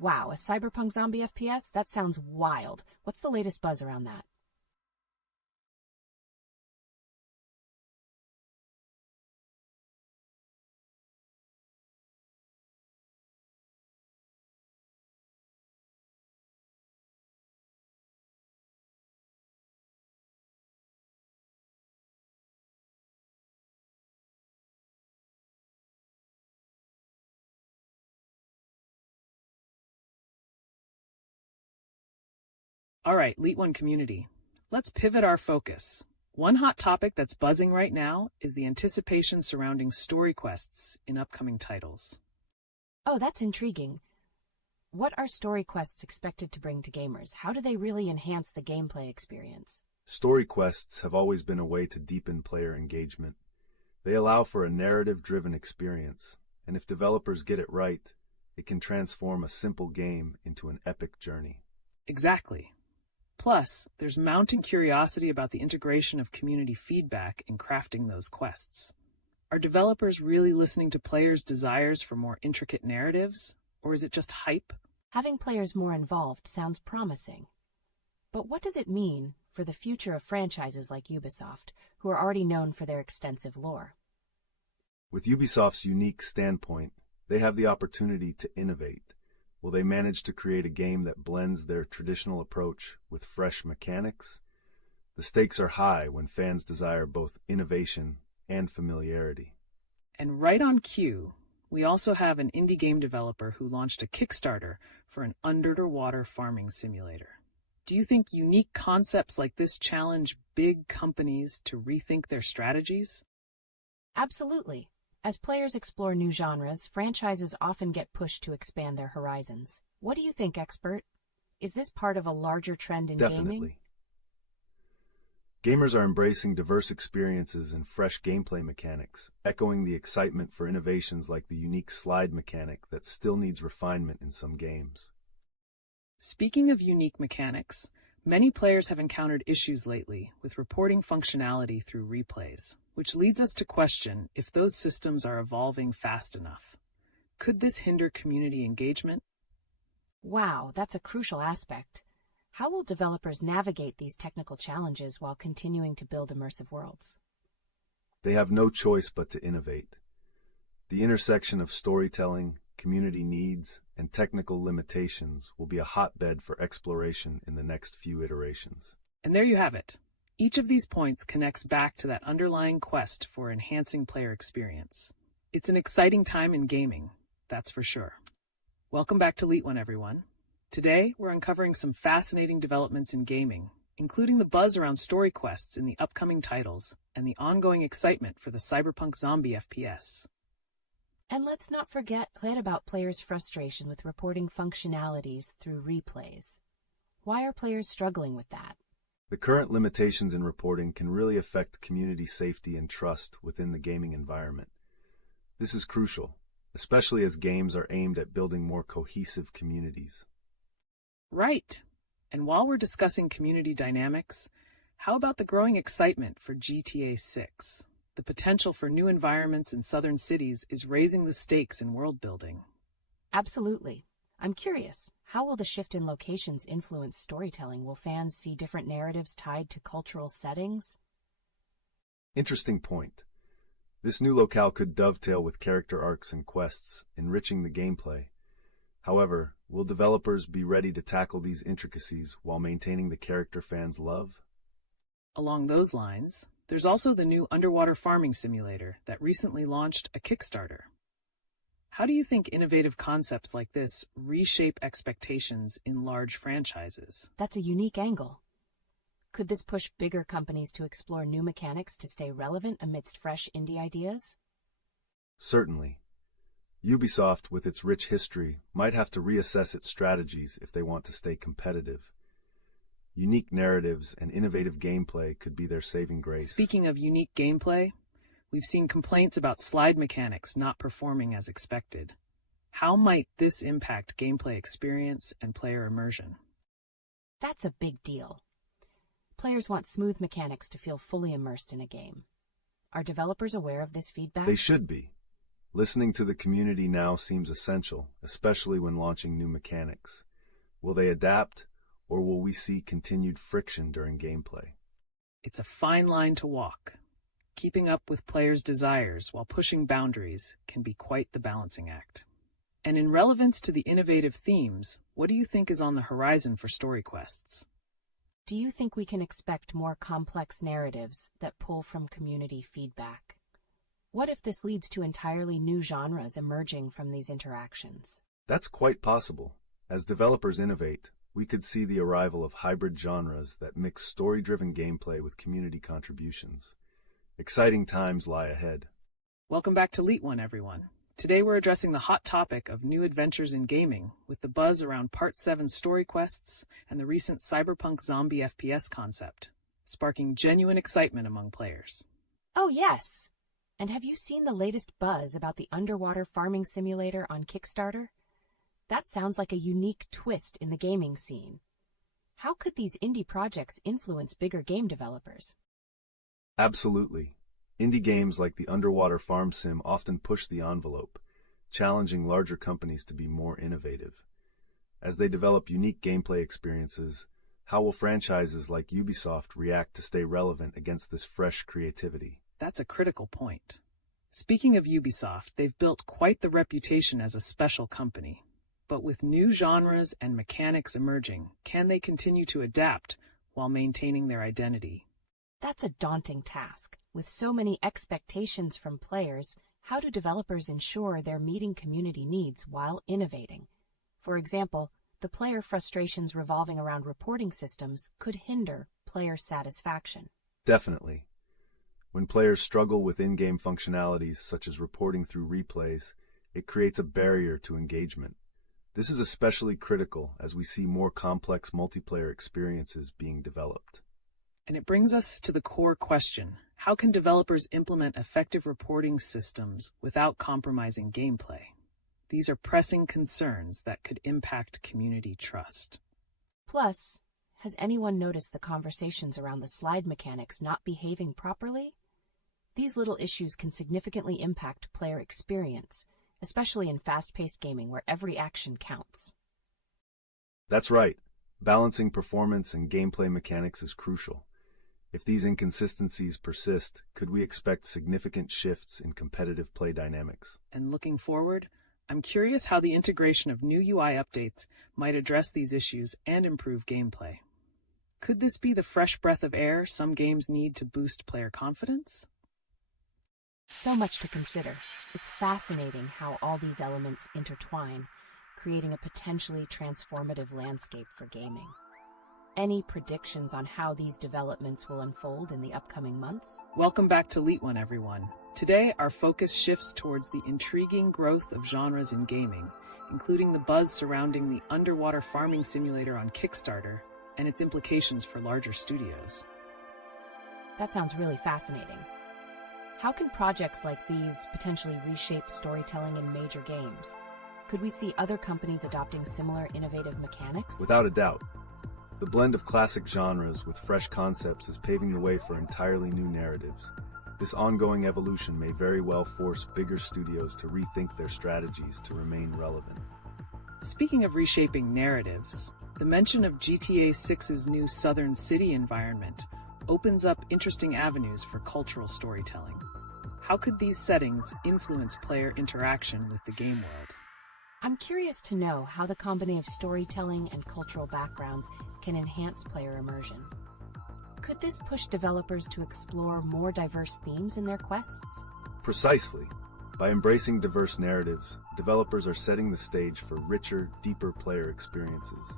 Wow, a Cyberpunk zombie FPS? That sounds wild. What's the latest buzz around that? All right, LeetOne community, let's pivot our focus. One hot topic that's buzzing right now is the anticipation surrounding story quests in upcoming titles. Oh, that's intriguing. What are story quests expected to bring to gamers? How do they really enhance the gameplay experience? Story quests have always been a way to deepen player engagement. They allow for a narrative-driven experience, and if developers get it right, it can transform a simple game into an epic journey. Exactly. Plus, there's mounting curiosity about the integration of community feedback in crafting those quests. Are developers really listening to players' desires for more intricate narratives, or is it just hype? Having players more involved sounds promising. But what does it mean for the future of franchises like Ubisoft, who are already known for their extensive lore? With Ubisoft's unique standpoint, they have the opportunity to innovate. Will they manage to create a game that blends their traditional approach with fresh mechanics? The stakes are high when fans desire both innovation and familiarity. And right on cue, we also have an indie game developer who launched a Kickstarter for an underwater farming simulator. Do you think unique concepts like this challenge big companies to rethink their strategies? Absolutely. As players explore new genres, franchises often get pushed to expand their horizons. What do you think, expert? Is this part of a larger trend in Definitely. gaming? Gamers are embracing diverse experiences and fresh gameplay mechanics, echoing the excitement for innovations like the unique slide mechanic that still needs refinement in some games. Speaking of unique mechanics, many players have encountered issues lately with reporting functionality through replays, which leads us to question if those systems are evolving fast enough. Could this hinder community engagement? Wow, that's a crucial aspect. How will developers navigate these technical challenges while continuing to build immersive worlds? They have no choice but to innovate. The intersection of storytelling, community needs, and technical limitations will be a hotbed for exploration in the next few iterations. And there you have it. Each of these points connects back to that underlying quest for enhancing player experience. It's an exciting time in gaming, that's for sure. Welcome back to LeetOne, everyone. Today, we're uncovering some fascinating developments in gaming, including the buzz around story quests in the upcoming titles and the ongoing excitement for the Cyberpunk zombie FPS. And let's not forget about players' frustration with reporting functionalities through replays. Why are players struggling with that? The current limitations in reporting can really affect community safety and trust within the gaming environment. This is crucial, especially as games are aimed at building more cohesive communities. Right. And while we're discussing community dynamics, how about the growing excitement for GTA 6? The potential for new environments in southern cities is raising the stakes in world building. Absolutely. I'm curious, how will the shift in locations influence storytelling? Will fans see different narratives tied to cultural settings? Interesting point. This new locale could dovetail with character arcs and quests, enriching the gameplay. However, will developers be ready to tackle these intricacies while maintaining the character fans love? Along those lines, there's also the new underwater farming simulator that recently launched a Kickstarter. How do you think innovative concepts like this reshape expectations in large franchises? That's a unique angle. Could this push bigger companies to explore new mechanics to stay relevant amidst fresh indie ideas? Certainly. Ubisoft, with its rich history, might have to reassess its strategies if they want to stay competitive. Unique narratives and innovative gameplay could be their saving grace. Speaking of unique gameplay, we've seen complaints about slide mechanics not performing as expected. How might this impact gameplay experience and player immersion? That's a big deal. Players want smooth mechanics to feel fully immersed in a game. Are developers aware of this feedback? They should be. Listening to the community now seems essential, especially when launching new mechanics. Will they adapt, or will we see continued friction during gameplay? It's a fine line to walk. Keeping up with players' desires while pushing boundaries can be quite the balancing act. And in relevance to the innovative themes, what do you think is on the horizon for story quests? Do you think we can expect more complex narratives that pull from community feedback? What if this leads to entirely new genres emerging from these interactions? That's quite possible. As developers innovate, we could see the arrival of hybrid genres that mix story-driven gameplay with community contributions. Exciting times lie ahead. Welcome back to LeetOne, everyone. Today we're addressing the hot topic of new adventures in gaming, with the buzz around Part 7 story quests and the recent Cyberpunk zombie FPS concept, sparking genuine excitement among players. Oh, yes! And have you seen the latest buzz about the underwater farming simulator on Kickstarter? That sounds like a unique twist in the gaming scene. How could these indie projects influence bigger game developers? Absolutely. Indie games like the underwater farm sim often push the envelope, challenging larger companies to be more innovative. As they develop unique gameplay experiences, how will franchises like Ubisoft react to stay relevant against this fresh creativity? That's a critical point. Speaking of Ubisoft, they've built quite the reputation as a special company. But with new genres and mechanics emerging, can they continue to adapt while maintaining their identity? That's a daunting task. With so many expectations from players, how do developers ensure they're meeting community needs while innovating? For example, the player frustrations revolving around reporting systems could hinder player satisfaction. Definitely. When players struggle with in-game functionalities such as reporting through replays, it creates a barrier to engagement. This is especially critical as we see more complex multiplayer experiences being developed. And it brings us to the core question: how can developers implement effective reporting systems without compromising gameplay? These are pressing concerns that could impact community trust. Plus, has anyone noticed the conversations around the slide mechanics not behaving properly? These little issues can significantly impact player experience, especially in fast-paced gaming where every action counts. That's right. Balancing performance and gameplay mechanics is crucial. If these inconsistencies persist, could we expect significant shifts in competitive play dynamics? And looking forward, I'm curious how the integration of new UI updates might address these issues and improve gameplay. Could this be the fresh breath of air some games need to boost player confidence? So much to consider. It's fascinating how all these elements intertwine, creating a potentially transformative landscape for gaming. Any predictions on how these developments will unfold in the upcoming months? Welcome back to LeetOne, everyone. Today, our focus shifts towards the intriguing growth of genres in gaming, including the buzz surrounding the underwater farming simulator on Kickstarter and its implications for larger studios. That sounds really fascinating. How can projects like these potentially reshape storytelling in major games? Could we see other companies adopting similar innovative mechanics? Without a doubt. The blend of classic genres with fresh concepts is paving the way for entirely new narratives. This ongoing evolution may very well force bigger studios to rethink their strategies to remain relevant. Speaking of reshaping narratives, the mention of GTA 6's new Southern City environment opens up interesting avenues for cultural storytelling. How could these settings influence player interaction with the game world? I'm curious to know how the combination of storytelling and cultural backgrounds can enhance player immersion. Could this push developers to explore more diverse themes in their quests? Precisely. By embracing diverse narratives, developers are setting the stage for richer, deeper player experiences.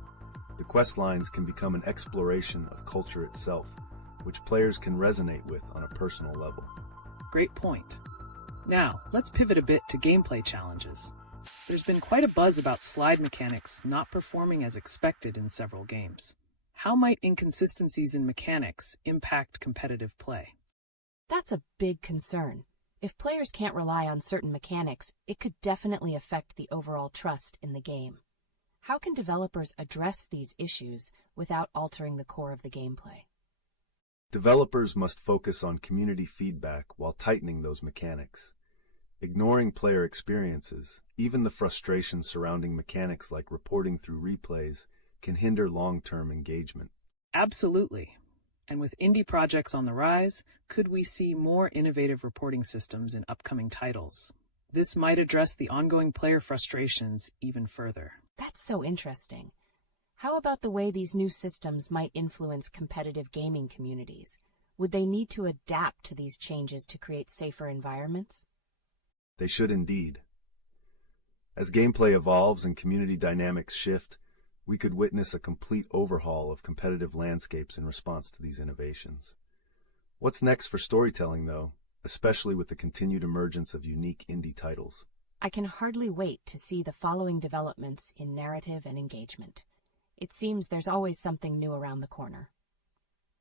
The quest lines can become an exploration of culture itself, which players can resonate with on a personal level. Great point. Now, let's pivot a bit to gameplay challenges. There's been quite a buzz about slide mechanics not performing as expected in several games. How might inconsistencies in mechanics impact competitive play? That's a big concern. If players can't rely on certain mechanics, it could definitely affect the overall trust in the game. How can developers address these issues without altering the core of the gameplay? Developers must focus on community feedback while tightening those mechanics. Ignoring player experiences, even the frustration surrounding mechanics like reporting through replays, can hinder long-term engagement. Absolutely. And with indie projects on the rise, could we see more innovative reporting systems in upcoming titles? This might address the ongoing player frustrations even further. That's so interesting. How about the way these new systems might influence competitive gaming communities? Would they need to adapt to these changes to create safer environments? They should indeed. As gameplay evolves and community dynamics shift, we could witness a complete overhaul of competitive landscapes in response to these innovations. What's next for storytelling, though, especially with the continued emergence of unique indie titles? I can hardly wait to see the following developments in narrative and engagement. It seems there's always something new around the corner.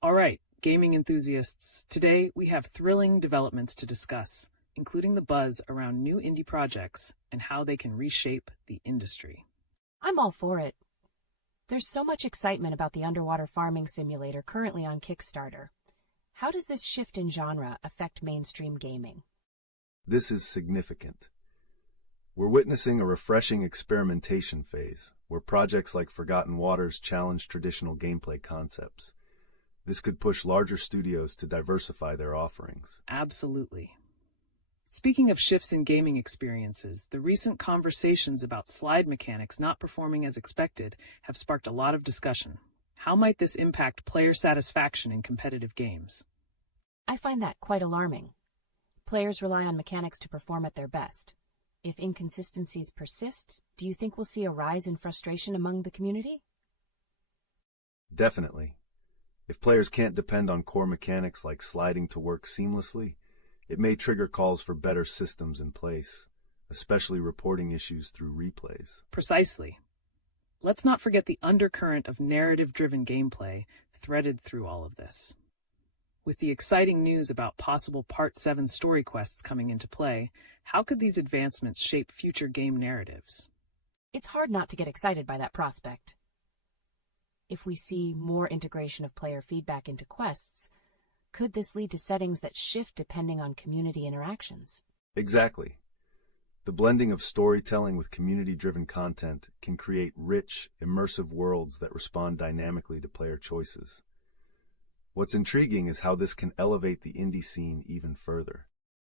All right, gaming enthusiasts, today we have thrilling developments to discuss, including the buzz around new indie projects and how they can reshape the industry. I'm all for it. There's so much excitement about the underwater farming simulator currently on Kickstarter. How does this shift in genre affect mainstream gaming? This is significant. We're witnessing a refreshing experimentation phase, where projects like Forgotten Waters challenge traditional gameplay concepts. This could push larger studios to diversify their offerings. Absolutely. Speaking of shifts in gaming experiences, the recent conversations about slide mechanics not performing as expected have sparked a lot of discussion. How might this impact player satisfaction in competitive games? I find that quite alarming. Players rely on mechanics to perform at their best. If inconsistencies persist, do you think we'll see a rise in frustration among the community? Definitely. If players can't depend on core mechanics like sliding to work seamlessly, it may trigger calls for better systems in place, especially reporting issues through replays. Precisely. Let's not forget the undercurrent of narrative-driven gameplay threaded through all of this. With the exciting news about possible Part 7 story quests coming into play, how could these advancements shape future game narratives? It's hard not to get excited by that prospect. If we see more integration of player feedback into quests, could this lead to settings that shift depending on community interactions? Exactly. The blending of storytelling with community-driven content can create rich, immersive worlds that respond dynamically to player choices. What's intriguing is how this can elevate the indie scene even further.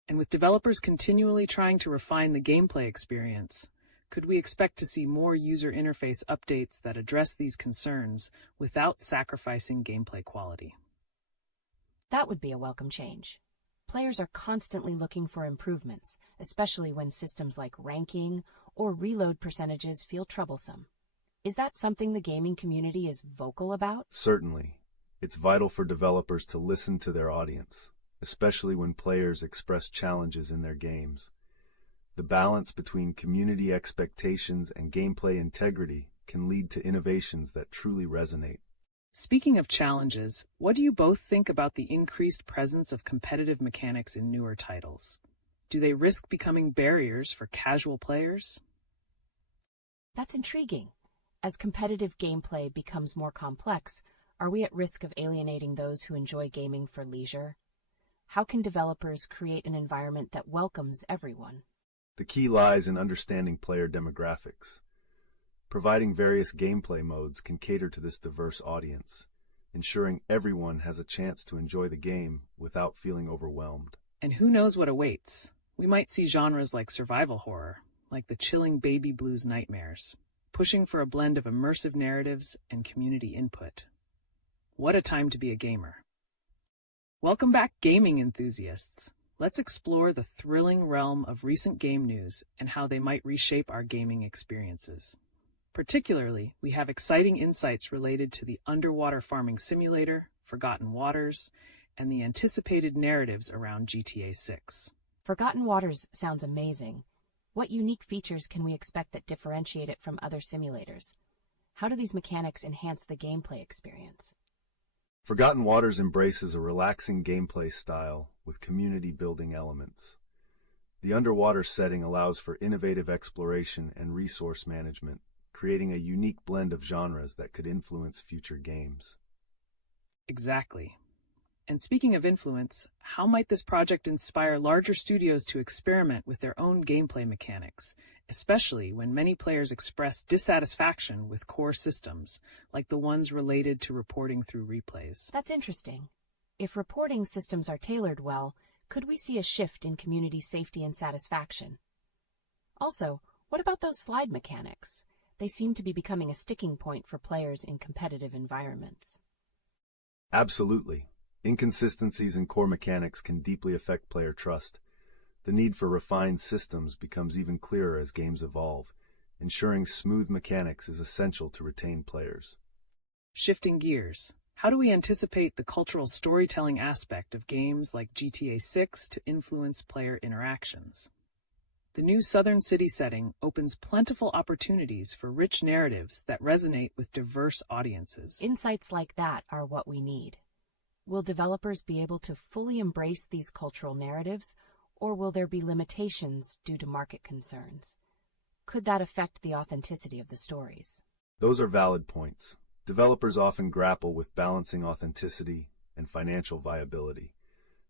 And with developers continually trying to refine the gameplay experience, could we expect to see more user interface updates that address these concerns without sacrificing gameplay quality? That would be a welcome change. Players are constantly looking for improvements, especially when systems like ranking or reload percentages feel troublesome. Is that something the gaming community is vocal about? Certainly. It's vital for developers to listen to their audience, especially when players express challenges in their games. The balance between community expectations and gameplay integrity can lead to innovations that truly resonate. Speaking of challenges, what do you both think about the increased presence of competitive mechanics in newer titles? Do they risk becoming barriers for casual players? That's intriguing. As competitive gameplay becomes more complex, are we at risk of alienating those who enjoy gaming for leisure? How can developers create an environment that welcomes everyone? The key lies in understanding player demographics. Providing various gameplay modes can cater to this diverse audience, ensuring everyone has a chance to enjoy the game without feeling overwhelmed. And who knows what awaits? We might see genres like survival horror, like the chilling Baby Blues nightmares, pushing for a blend of immersive narratives and community input. What a time to be a gamer. Welcome back, gaming enthusiasts. Let's explore the thrilling realm of recent game news and how they might reshape our gaming experiences. Particularly, we have exciting insights related to the underwater farming simulator, Forgotten Waters, and the anticipated narratives around GTA 6. Forgotten Waters sounds amazing. What unique features can we expect that differentiate it from other simulators? How do these mechanics enhance the gameplay experience? Forgotten Waters embraces a relaxing gameplay style with community-building elements. The underwater setting allows for innovative exploration and resource management, creating a unique blend of genres that could influence future games. Exactly. And speaking of influence, how might this project inspire larger studios to experiment with their own gameplay mechanics, especially when many players express dissatisfaction with core systems, like the ones related to reporting through replays? That's interesting. If reporting systems are tailored well, could we see a shift in community safety and satisfaction? Also, what about those slide mechanics? They seem to be becoming a sticking point for players in competitive environments. Absolutely. Inconsistencies in core mechanics can deeply affect player trust. The need for refined systems becomes even clearer as games evolve. Ensuring smooth mechanics is essential to retain players. Shifting gears, how do we anticipate the cultural storytelling aspect of games like GTA 6 to influence player interactions? The new Southern City setting opens plentiful opportunities for rich narratives that resonate with diverse audiences. Insights like that are what we need. Will developers be able to fully embrace these cultural narratives, or will there be limitations due to market concerns? Could that affect the authenticity of the stories? Those are valid points. Developers often grapple with balancing authenticity and financial viability.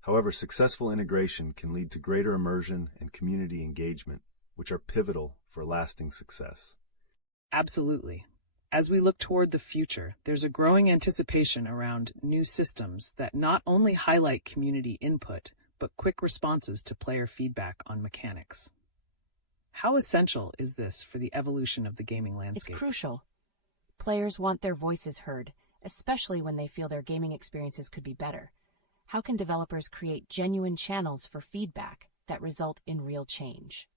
However, successful integration can lead to greater immersion and community engagement, which are pivotal for lasting success. Absolutely. As we look toward the future, there's a growing anticipation around new systems that not only highlight community input, but quick responses to player feedback on mechanics. How essential is this for the evolution of the gaming landscape? It's crucial. Players want their voices heard, especially when they feel their gaming experiences could be better. How can developers create genuine channels for feedback that result in real change?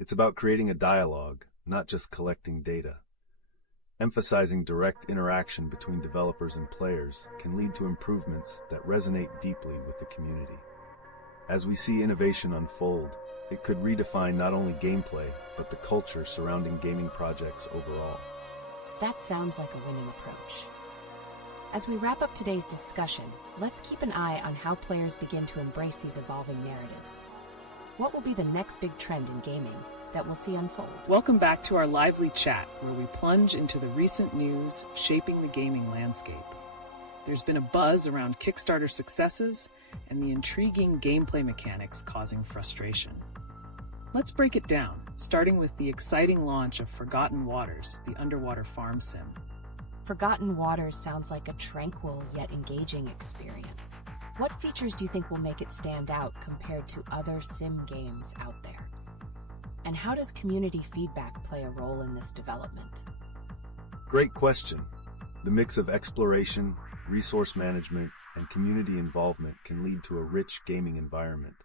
It's about creating a dialogue, not just collecting data. Emphasizing direct interaction between developers and players can lead to improvements that resonate deeply with the community. As we see innovation unfold, it could redefine not only gameplay, but the culture surrounding gaming projects overall. That sounds like a winning approach. As we wrap up today's discussion, let's keep an eye on how players begin to embrace these evolving narratives. What will be the next big trend in gaming that we'll see unfold? Welcome back to our lively chat, where we plunge into the recent news shaping the gaming landscape. There's been a buzz around Kickstarter successes and the intriguing gameplay mechanics causing frustration. Let's break it down, starting with the exciting launch of Forgotten Waters, the underwater farm sim. Forgotten Waters sounds like a tranquil yet engaging experience. What features do you think will make it stand out compared to other sim games out there? And how does community feedback play a role in this development? Great question. The mix of exploration, resource management, and community involvement can lead to a rich gaming environment.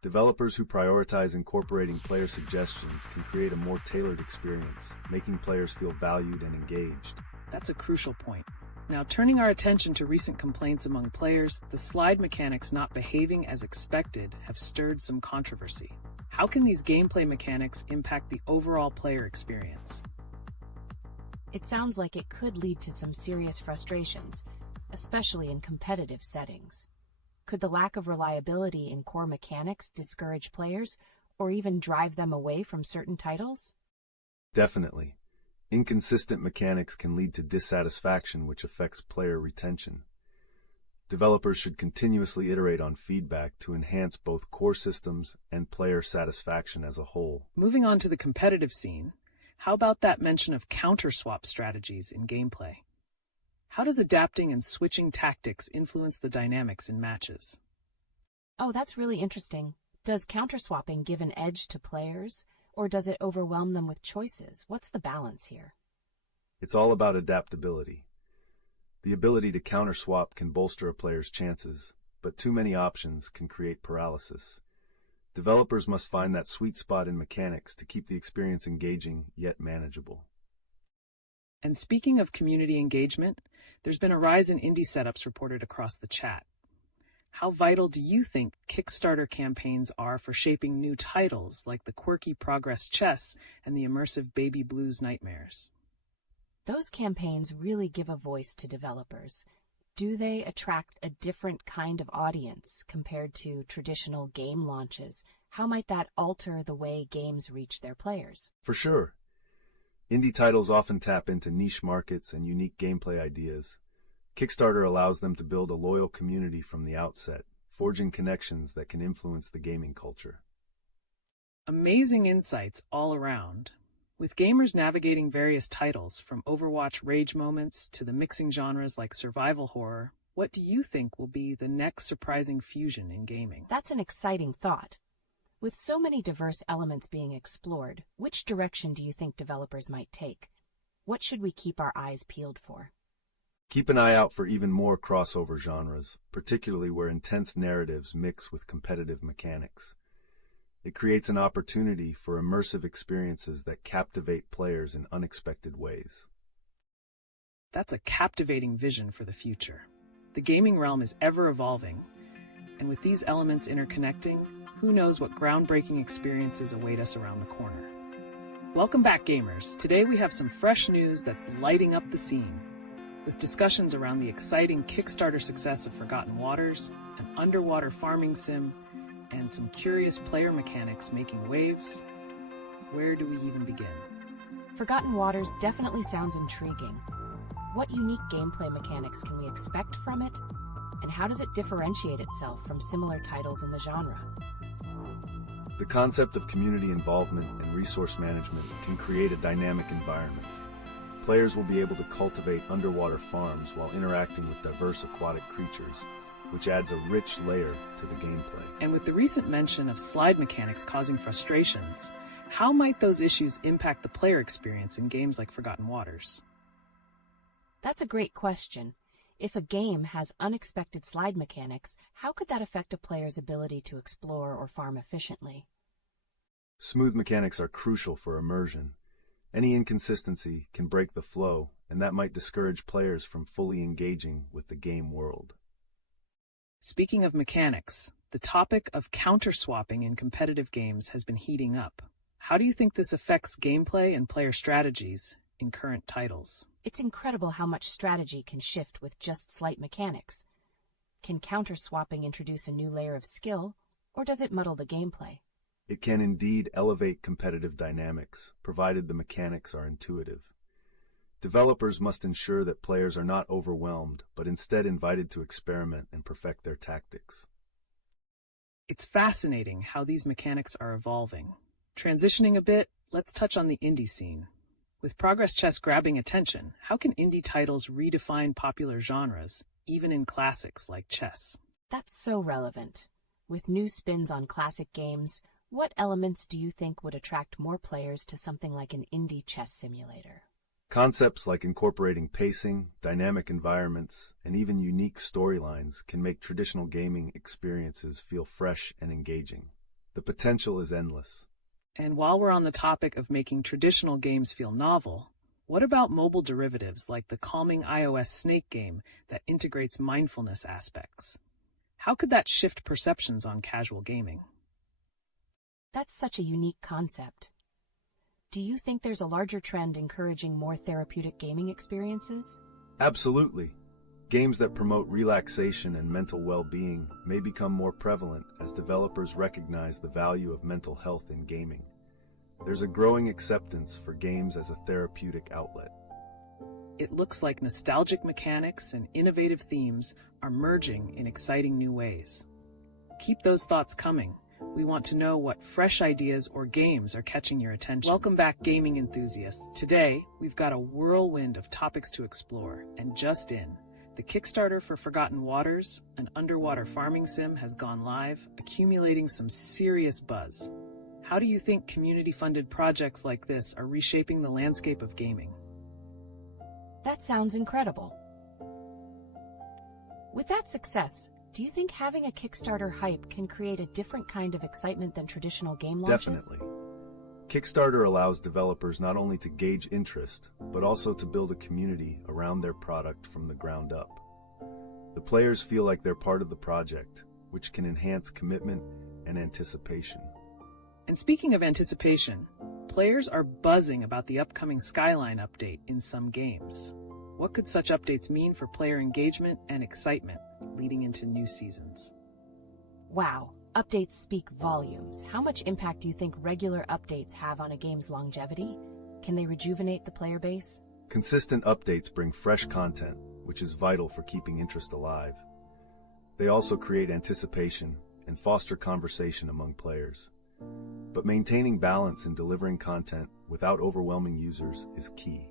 Developers who prioritize incorporating player suggestions can create a more tailored experience, making players feel valued and engaged. That's a crucial point. Now, turning our attention to recent complaints among players, the slide mechanics not behaving as expected have stirred some controversy. How can these gameplay mechanics impact the overall player experience? It sounds like it could lead to some serious frustrations, especially in competitive settings. Could the lack of reliability in core mechanics discourage players, or even drive them away from certain titles? Definitely. Inconsistent mechanics can lead to dissatisfaction, which affects player retention. Developers should continuously iterate on feedback to enhance both core systems and player satisfaction as a whole. Moving on to the competitive scene, how about that mention of counter-swap strategies in gameplay? How does adapting and switching tactics influence the dynamics in matches? Oh, that's really interesting. Does counter-swapping give an edge to players, or does it overwhelm them with choices? What's the balance here? It's all about adaptability. The ability to counter-swap can bolster a player's chances, but too many options can create paralysis. Developers must find that sweet spot in mechanics to keep the experience engaging yet manageable. And speaking of community engagement, there's been a rise in indie setups reported across the chat. How vital do you think Kickstarter campaigns are for shaping new titles like the quirky Progress Chess and the immersive Baby Blues Nightmares? Those campaigns really give a voice to developers. Do they attract a different kind of audience compared to traditional game launches? How might that alter the way games reach their players? For sure. Indie titles often tap into niche markets and unique gameplay ideas. Kickstarter allows them to build a loyal community from the outset, forging connections that can influence the gaming culture. Amazing insights all around. With gamers navigating various titles, from Overwatch rage moments to the mixing genres like survival horror, what do you think will be the next surprising fusion in gaming? That's an exciting thought. With so many diverse elements being explored, which direction do you think developers might take? What should we keep our eyes peeled for? Keep an eye out for even more crossover genres, particularly where intense narratives mix with competitive mechanics. It creates an opportunity for immersive experiences that captivate players in unexpected ways. That's a captivating vision for the future. The gaming realm is ever evolving, and with these elements interconnecting, who knows what groundbreaking experiences await us around the corner. Welcome back, gamers. Today we have some fresh news that's lighting up the scene, with discussions around the exciting Kickstarter success of Forgotten Waters, an underwater farming sim, and some curious player mechanics making waves. Where do we even begin? Forgotten Waters definitely sounds intriguing. What unique gameplay mechanics can we expect from it? And how does it differentiate itself from similar titles in the genre? The concept of community involvement and resource management can create a dynamic environment. Players will be able to cultivate underwater farms while interacting with diverse aquatic creatures, which adds a rich layer to the gameplay. And with the recent mention of slide mechanics causing frustrations, how might those issues impact the player experience in games like Forgotten Waters? That's a great question. If a game has unexpected slide mechanics, how could that affect a player's ability to explore or farm efficiently? Smooth mechanics are crucial for immersion. Any inconsistency can break the flow, and that might discourage players from fully engaging with the game world. Speaking of mechanics, the topic of counter-swapping in competitive games has been heating up. How do you think this affects gameplay and player strategies in current titles? It's incredible how much strategy can shift with just slight mechanics. Can counter-swapping introduce a new layer of skill, or does it muddle the gameplay? It can indeed elevate competitive dynamics, provided the mechanics are intuitive. Developers must ensure that players are not overwhelmed, but instead invited to experiment and perfect their tactics. It's fascinating how these mechanics are evolving. Transitioning a bit, let's touch on the indie scene. With progress chess grabbing attention, how can indie titles redefine popular genres, even in classics like chess? That's so relevant. With new spins on classic games, what elements do you think would attract more players to something like an indie chess simulator? Concepts like incorporating pacing, dynamic environments, and even unique storylines can make traditional gaming experiences feel fresh and engaging. The potential is endless. And while we're on the topic of making traditional games feel novel, what about mobile derivatives like the calming iOS Snake game that integrates mindfulness aspects? How could that shift perceptions on casual gaming? That's such a unique concept. Do you think there's a larger trend encouraging more therapeutic gaming experiences? Absolutely. Games that promote relaxation and mental well-being may become more prevalent as developers recognize the value of mental health in gaming. There's a growing acceptance for games as a therapeutic outlet. It looks like nostalgic mechanics and innovative themes are merging in exciting new ways. Keep those thoughts coming. We want to know what fresh ideas or games are catching your attention. Welcome back, gaming enthusiasts. Today, we've got a whirlwind of topics to explore, and just in, the Kickstarter for Forgotten Waters, an underwater farming sim, has gone live, accumulating some serious buzz. How do you think community-funded projects like this are reshaping the landscape of gaming? That sounds incredible. With that success, do you think having a Kickstarter hype can create a different kind of excitement than traditional game launches? Definitely. Kickstarter allows developers not only to gauge interest, but also to build a community around their product from the ground up. The players feel like they're part of the project, which can enhance commitment and anticipation. And speaking of anticipation, players are buzzing about the upcoming Skyline update in some games. What could such updates mean for player engagement and excitement leading into new seasons? Wow, updates speak volumes. How much impact do you think regular updates have on a game's longevity? Can they rejuvenate the player base? Consistent updates bring fresh content, which is vital for keeping interest alive. They also create anticipation and foster conversation among players. But maintaining balance in delivering content without overwhelming users is key.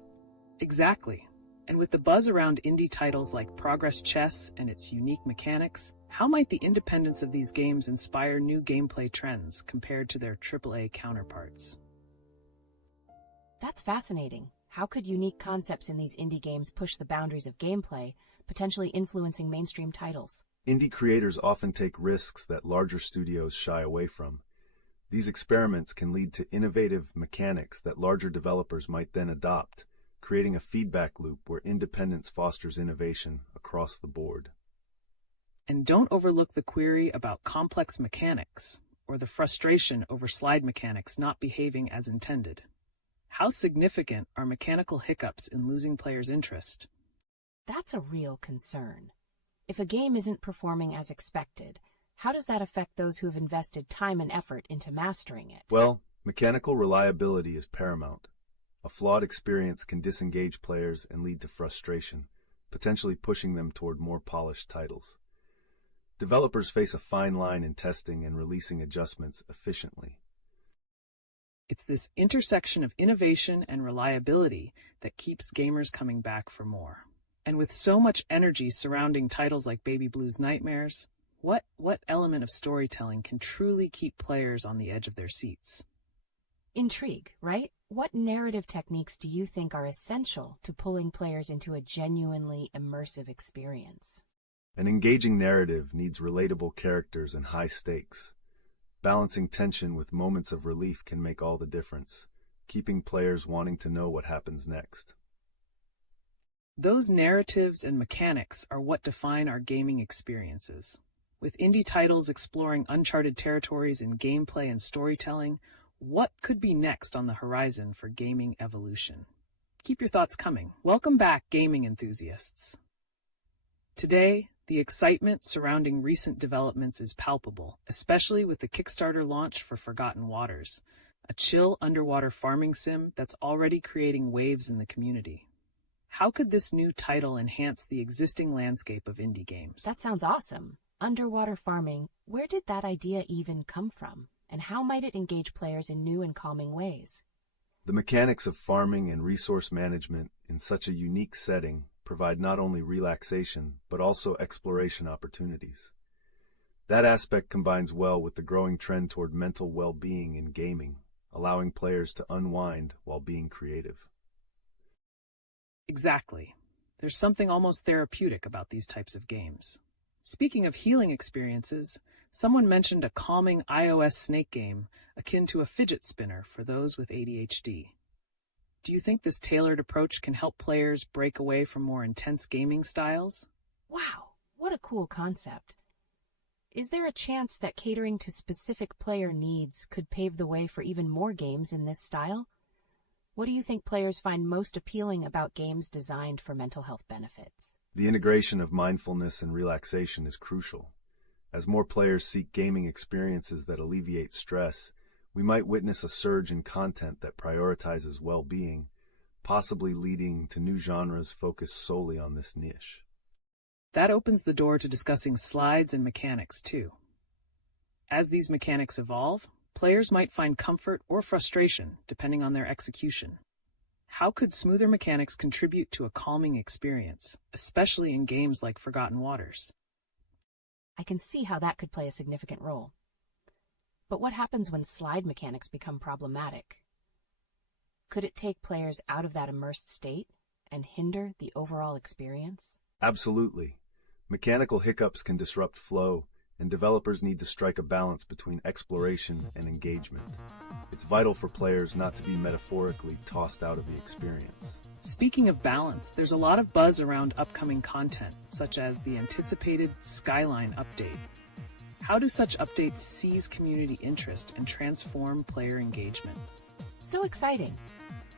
Exactly. And with the buzz around indie titles like Progress Chess and its unique mechanics, how might the independence of these games inspire new gameplay trends compared to their AAA counterparts? That's fascinating. How could unique concepts in these indie games push the boundaries of gameplay, potentially influencing mainstream titles? Indie creators often take risks that larger studios shy away from. These experiments can lead to innovative mechanics that larger developers might then adopt, creating a feedback loop where independence fosters innovation across the board. And don't overlook the query about complex mechanics or the frustration over slide mechanics not behaving as intended. How significant are mechanical hiccups in losing players' interest? That's a real concern. If a game isn't performing as expected, how does that affect those who have invested time and effort into mastering it? Well, mechanical reliability is paramount. A flawed experience can disengage players and lead to frustration, potentially pushing them toward more polished titles. Developers face a fine line in testing and releasing adjustments efficiently. It's this intersection of innovation and reliability that keeps gamers coming back for more. And with so much energy surrounding titles like Baby Blue's Nightmares, what element of storytelling can truly keep players on the edge of their seats? Intrigue, right? What narrative techniques do you think are essential to pulling players into a genuinely immersive experience? An engaging narrative needs relatable characters and high stakes. Balancing tension with moments of relief can make all the difference, keeping players wanting to know what happens next. Those narratives and mechanics are what define our gaming experiences. With indie titles exploring uncharted territories in gameplay and storytelling, what could be next on the horizon for gaming evolution? Keep your thoughts coming. Welcome back, gaming enthusiasts. Today, the excitement surrounding recent developments is palpable, especially with the Kickstarter launch for Forgotten Waters, a chill underwater farming sim that's already creating waves in the community. How could this new title enhance the existing landscape of indie games? That sounds awesome. Underwater farming, where did that idea even come from? And how might it engage players in new and calming ways? The mechanics of farming and resource management in such a unique setting provide not only relaxation, but also exploration opportunities. That aspect combines well with the growing trend toward mental well-being in gaming, allowing players to unwind while being creative. Exactly. There's something almost therapeutic about these types of games. Speaking of healing experiences, someone mentioned a calming iOS snake game akin to a fidget spinner for those with ADHD. Do you think this tailored approach can help players break away from more intense gaming styles? Wow, what a cool concept. Is there a chance that catering to specific player needs could pave the way for even more games in this style? What do you think players find most appealing about games designed for mental health benefits? The integration of mindfulness and relaxation is crucial. As more players seek gaming experiences that alleviate stress, we might witness a surge in content that prioritizes well-being, possibly leading to new genres focused solely on this niche. That opens the door to discussing slides and mechanics too. As these mechanics evolve, players might find comfort or frustration depending on their execution. How could smoother mechanics contribute to a calming experience, especially in games like Forgotten Waters? I can see how that could play a significant role. But what happens when slide mechanics become problematic? Could it take players out of that immersed state and hinder the overall experience? Absolutely. Mechanical hiccups can disrupt flow, and developers need to strike a balance between exploration and engagement. It's vital for players not to be metaphorically tossed out of the experience. Speaking of balance, there's a lot of buzz around upcoming content, such as the anticipated Skyline update. How do such updates seize community interest and transform player engagement? So exciting!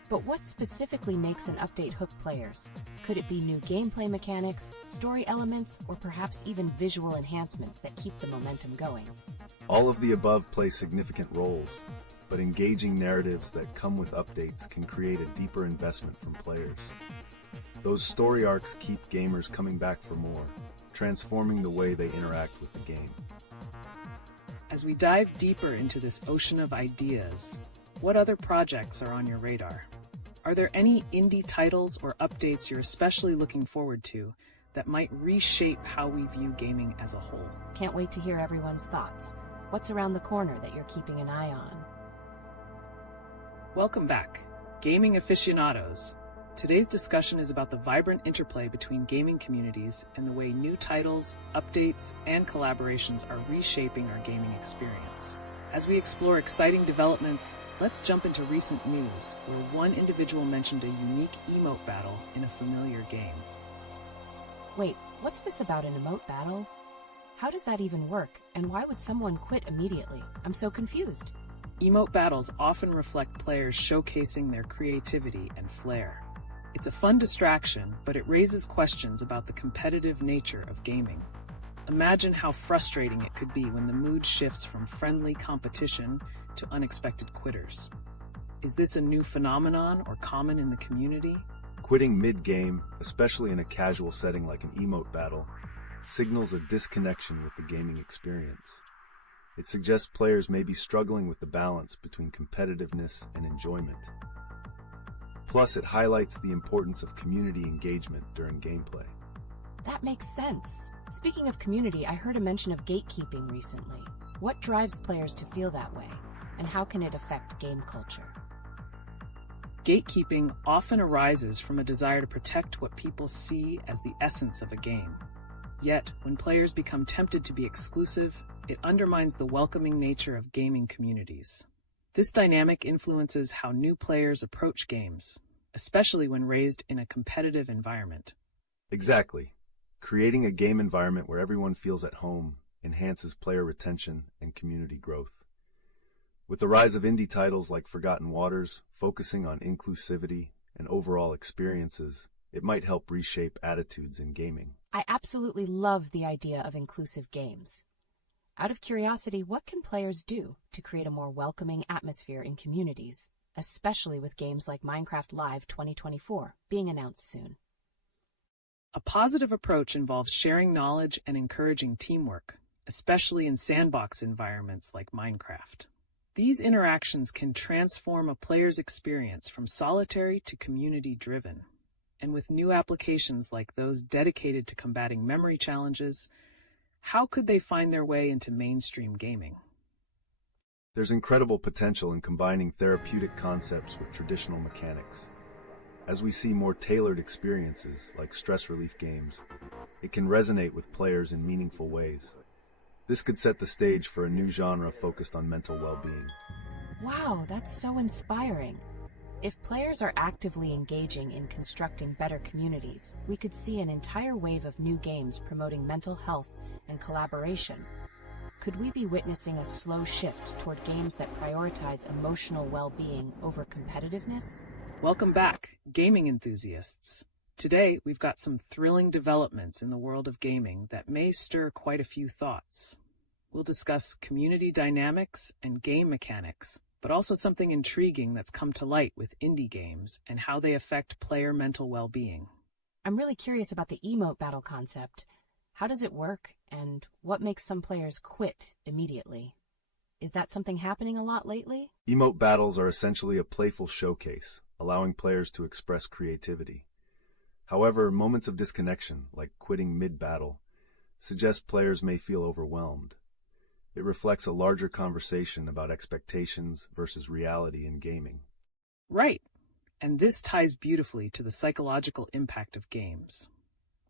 But what specifically makes an update hook players? Could it be new gameplay mechanics, story elements, or perhaps even visual enhancements that keep the momentum going? All of the above play significant roles, but engaging narratives that come with updates can create a deeper investment from players. Those story arcs keep gamers coming back for more, transforming the way they interact with the game. As we dive deeper into this ocean of ideas, what other projects are on your radar? Are there any indie titles or updates you're especially looking forward to that might reshape how we view gaming as a whole? Can't wait to hear everyone's thoughts. What's around the corner that you're keeping an eye on? Welcome back, gaming aficionados. Today's discussion is about the vibrant interplay between gaming communities and the way new titles, updates, and collaborations are reshaping our gaming experience. As we explore exciting developments, let's jump into recent news, where one individual mentioned a unique emote battle in a familiar game. Wait, what's this about an emote battle? How does that even work, and why would someone quit immediately? I'm so confused. Emote battles often reflect players showcasing their creativity and flair. It's a fun distraction, but it raises questions about the competitive nature of gaming. Imagine how frustrating it could be when the mood shifts from friendly competition to unexpected quitters. Is this a new phenomenon or common in the community? Quitting mid-game, especially in a casual setting like an emote battle, signals a disconnection with the gaming experience. It suggests players may be struggling with the balance between competitiveness and enjoyment. Plus, it highlights the importance of community engagement during gameplay. That makes sense. Speaking of community, I heard a mention of gatekeeping recently. What drives players to feel that way, and how can it affect game culture? Gatekeeping often arises from a desire to protect what people see as the essence of a game. Yet, when players become tempted to be exclusive, it undermines the welcoming nature of gaming communities. This dynamic influences how new players approach games, especially when raised in a competitive environment. Exactly. Creating a game environment where everyone feels at home enhances player retention and community growth. With the rise of indie titles like Forgotten Waters focusing on inclusivity and overall experiences, it might help reshape attitudes in gaming. I absolutely love the idea of inclusive games. Out of curiosity, what can players do to create a more welcoming atmosphere in communities, especially with games like Minecraft Live 2024 being announced soon? A positive approach involves sharing knowledge and encouraging teamwork, especially in sandbox environments like Minecraft. These interactions can transform a player's experience from solitary to community-driven. And with new applications like those dedicated to combating memory challenges, how could they find their way into mainstream gaming? There's incredible potential in combining therapeutic concepts with traditional mechanics. As we see more tailored experiences, like stress relief games, it can resonate with players in meaningful ways. This could set the stage for a new genre focused on mental well-being. Wow, that's so inspiring. If players are actively engaging in constructing better communities, we could see an entire wave of new games promoting mental health and collaboration. Could we be witnessing a slow shift toward games that prioritize emotional well-being over competitiveness? Welcome back, gaming enthusiasts. Today, we've got some thrilling developments in the world of gaming that may stir quite a few thoughts. We'll discuss community dynamics and game mechanics, but also something intriguing that's come to light with indie games and how they affect player mental well-being. I'm really curious about the emote battle concept. How does it work, and what makes some players quit immediately? Is that something happening a lot lately? Emote battles are essentially a playful showcase, allowing players to express creativity. However, moments of disconnection, like quitting mid-battle, suggest players may feel overwhelmed. It reflects a larger conversation about expectations versus reality in gaming. Right, and this ties beautifully to the psychological impact of games.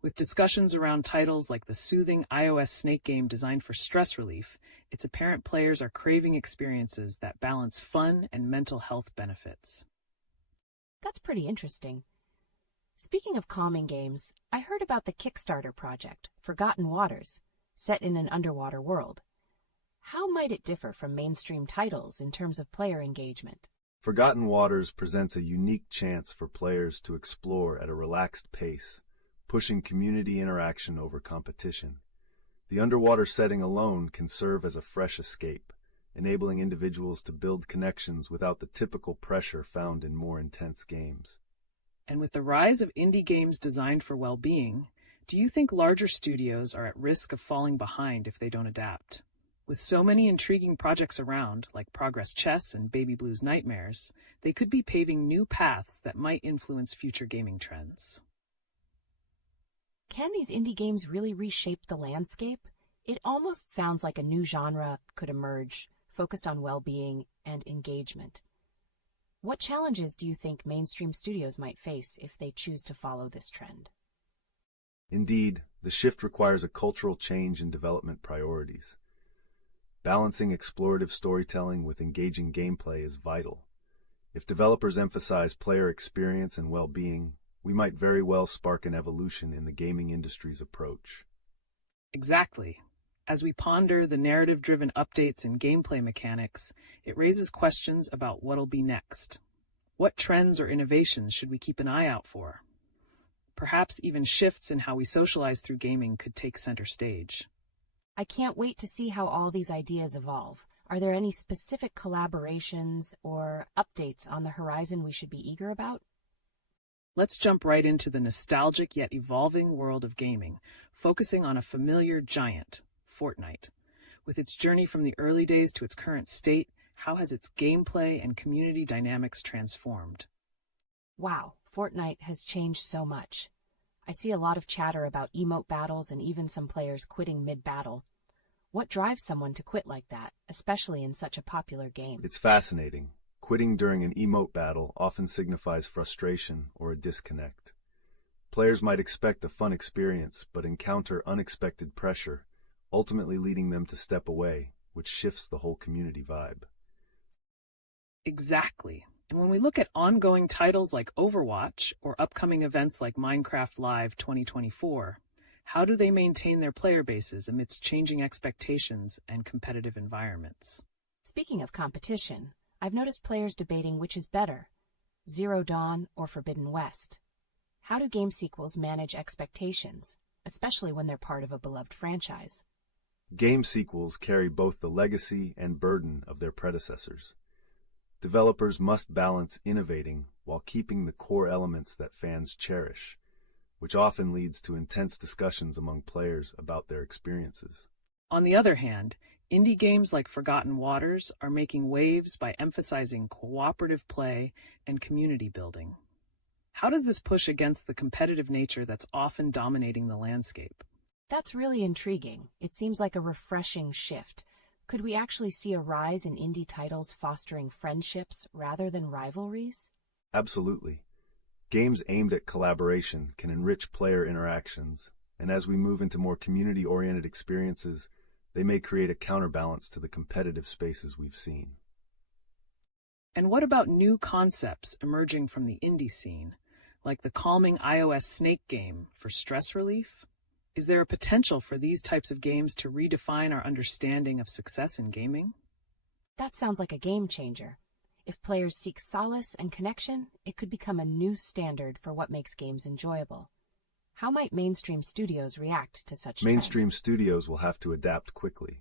With discussions around titles like the soothing iOS snake game designed for stress relief, it's apparent players are craving experiences that balance fun and mental health benefits. That's pretty interesting. Speaking of calming games, I heard about the Kickstarter project, Forgotten Waters, set in an underwater world. How might it differ from mainstream titles in terms of player engagement? Forgotten Waters presents a unique chance for players to explore at a relaxed pace, pushing community interaction over competition. The underwater setting alone can serve as a fresh escape, enabling individuals to build connections without the typical pressure found in more intense games. And with the rise of indie games designed for well-being, do you think larger studios are at risk of falling behind if they don't adapt? With so many intriguing projects around, like Progress Chess and Baby Blues Nightmares, they could be paving new paths that might influence future gaming trends. Can these indie games really reshape the landscape? It almost sounds like a new genre could emerge, focused on well-being and engagement. What challenges do you think mainstream studios might face if they choose to follow this trend? Indeed, the shift requires a cultural change in development priorities. Balancing explorative storytelling with engaging gameplay is vital. If developers emphasize player experience and well-being, we might very well spark an evolution in the gaming industry's approach. Exactly. As we ponder the narrative-driven updates in gameplay mechanics, it raises questions about what'll be next. What trends or innovations should we keep an eye out for? Perhaps even shifts in how we socialize through gaming could take center stage. I can't wait to see how all these ideas evolve. Are there any specific collaborations or updates on the horizon we should be eager about? Let's jump right into the nostalgic yet evolving world of gaming, focusing on a familiar giant, Fortnite. With its journey from the early days to its current state, how has its gameplay and community dynamics transformed? Wow, Fortnite has changed so much. I see a lot of chatter about emote battles and even some players quitting mid-battle. What drives someone to quit like that, especially in such a popular game? It's fascinating. Quitting during an emote battle often signifies frustration or a disconnect. Players might expect a fun experience, but encounter unexpected pressure, ultimately leading them to step away, which shifts the whole community vibe. Exactly. And when we look at ongoing titles like Overwatch or upcoming events like Minecraft Live 2024, how do they maintain their player bases amidst changing expectations and competitive environments? Speaking of competition, I've noticed players debating which is better, Zero Dawn or Forbidden West. How do game sequels manage expectations, especially when they're part of a beloved franchise? Game sequels carry both the legacy and burden of their predecessors. Developers must balance innovating while keeping the core elements that fans cherish, which often leads to intense discussions among players about their experiences. On the other hand, indie games like Forgotten Waters are making waves by emphasizing cooperative play and community building. How does this push against the competitive nature that's often dominating the landscape? That's really intriguing. It seems like a refreshing shift. Could we actually see a rise in indie titles fostering friendships rather than rivalries? Absolutely. Games aimed at collaboration can enrich player interactions, and as we move into more community-oriented experiences, they may create a counterbalance to the competitive spaces we've seen. And what about new concepts emerging from the indie scene, like the calming iOS snake game for stress relief? Is there a potential for these types of games to redefine our understanding of success in gaming? That sounds like a game changer. If players seek solace and connection, it could become a new standard for what makes games enjoyable. How might mainstream studios react to such Mainstream trends? studios will have to adapt quickly.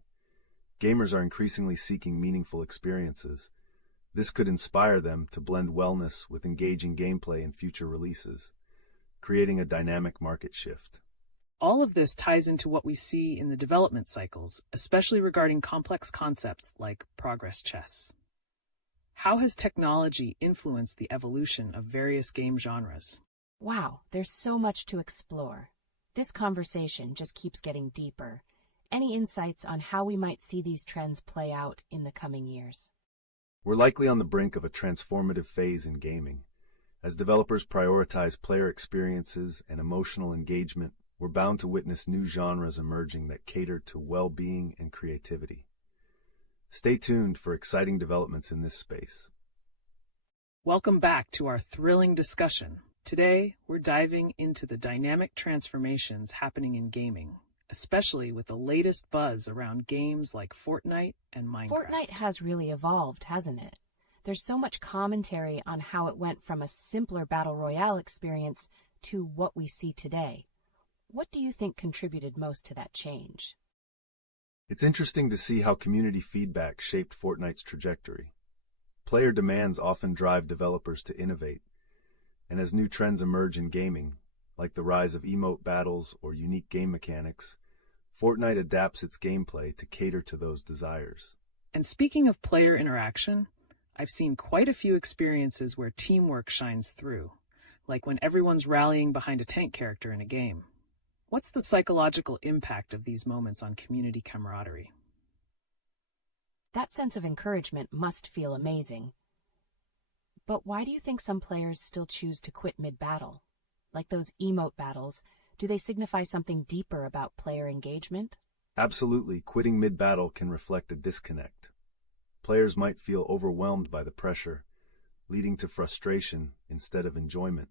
Gamers are increasingly seeking meaningful experiences. This could inspire them to blend wellness with engaging gameplay in future releases, creating a dynamic market shift. All of this ties into what we see in the development cycles, especially regarding complex concepts like Progress Chess. How has technology influenced the evolution of various game genres? Wow, there's so much to explore. This conversation just keeps getting deeper. Any insights on how we might see these trends play out in the coming years? We're likely on the brink of a transformative phase in gaming. As developers prioritize player experiences and emotional engagement, we're bound to witness new genres emerging that cater to well-being and creativity. Stay tuned for exciting developments in this space. Welcome back to our thrilling discussion. Today, we're diving into the dynamic transformations happening in gaming, especially with the latest buzz around games like Fortnite and Minecraft. Fortnite has really evolved, hasn't it? There's so much commentary on how it went from a simpler battle royale experience to what we see today. What do you think contributed most to that change? It's interesting to see how community feedback shaped Fortnite's trajectory. Player demands often drive developers to innovate. And as new trends emerge in gaming, like the rise of emote battles or unique game mechanics, Fortnite adapts its gameplay to cater to those desires. And speaking of player interaction, I've seen quite a few experiences where teamwork shines through, like when everyone's rallying behind a tank character in a game. What's the psychological impact of these moments on community camaraderie? That sense of encouragement must feel amazing. But why do you think some players still choose to quit mid-battle? Like those emote battles, do they signify something deeper about player engagement? Absolutely, quitting mid-battle can reflect a disconnect. Players might feel overwhelmed by the pressure, leading to frustration instead of enjoyment.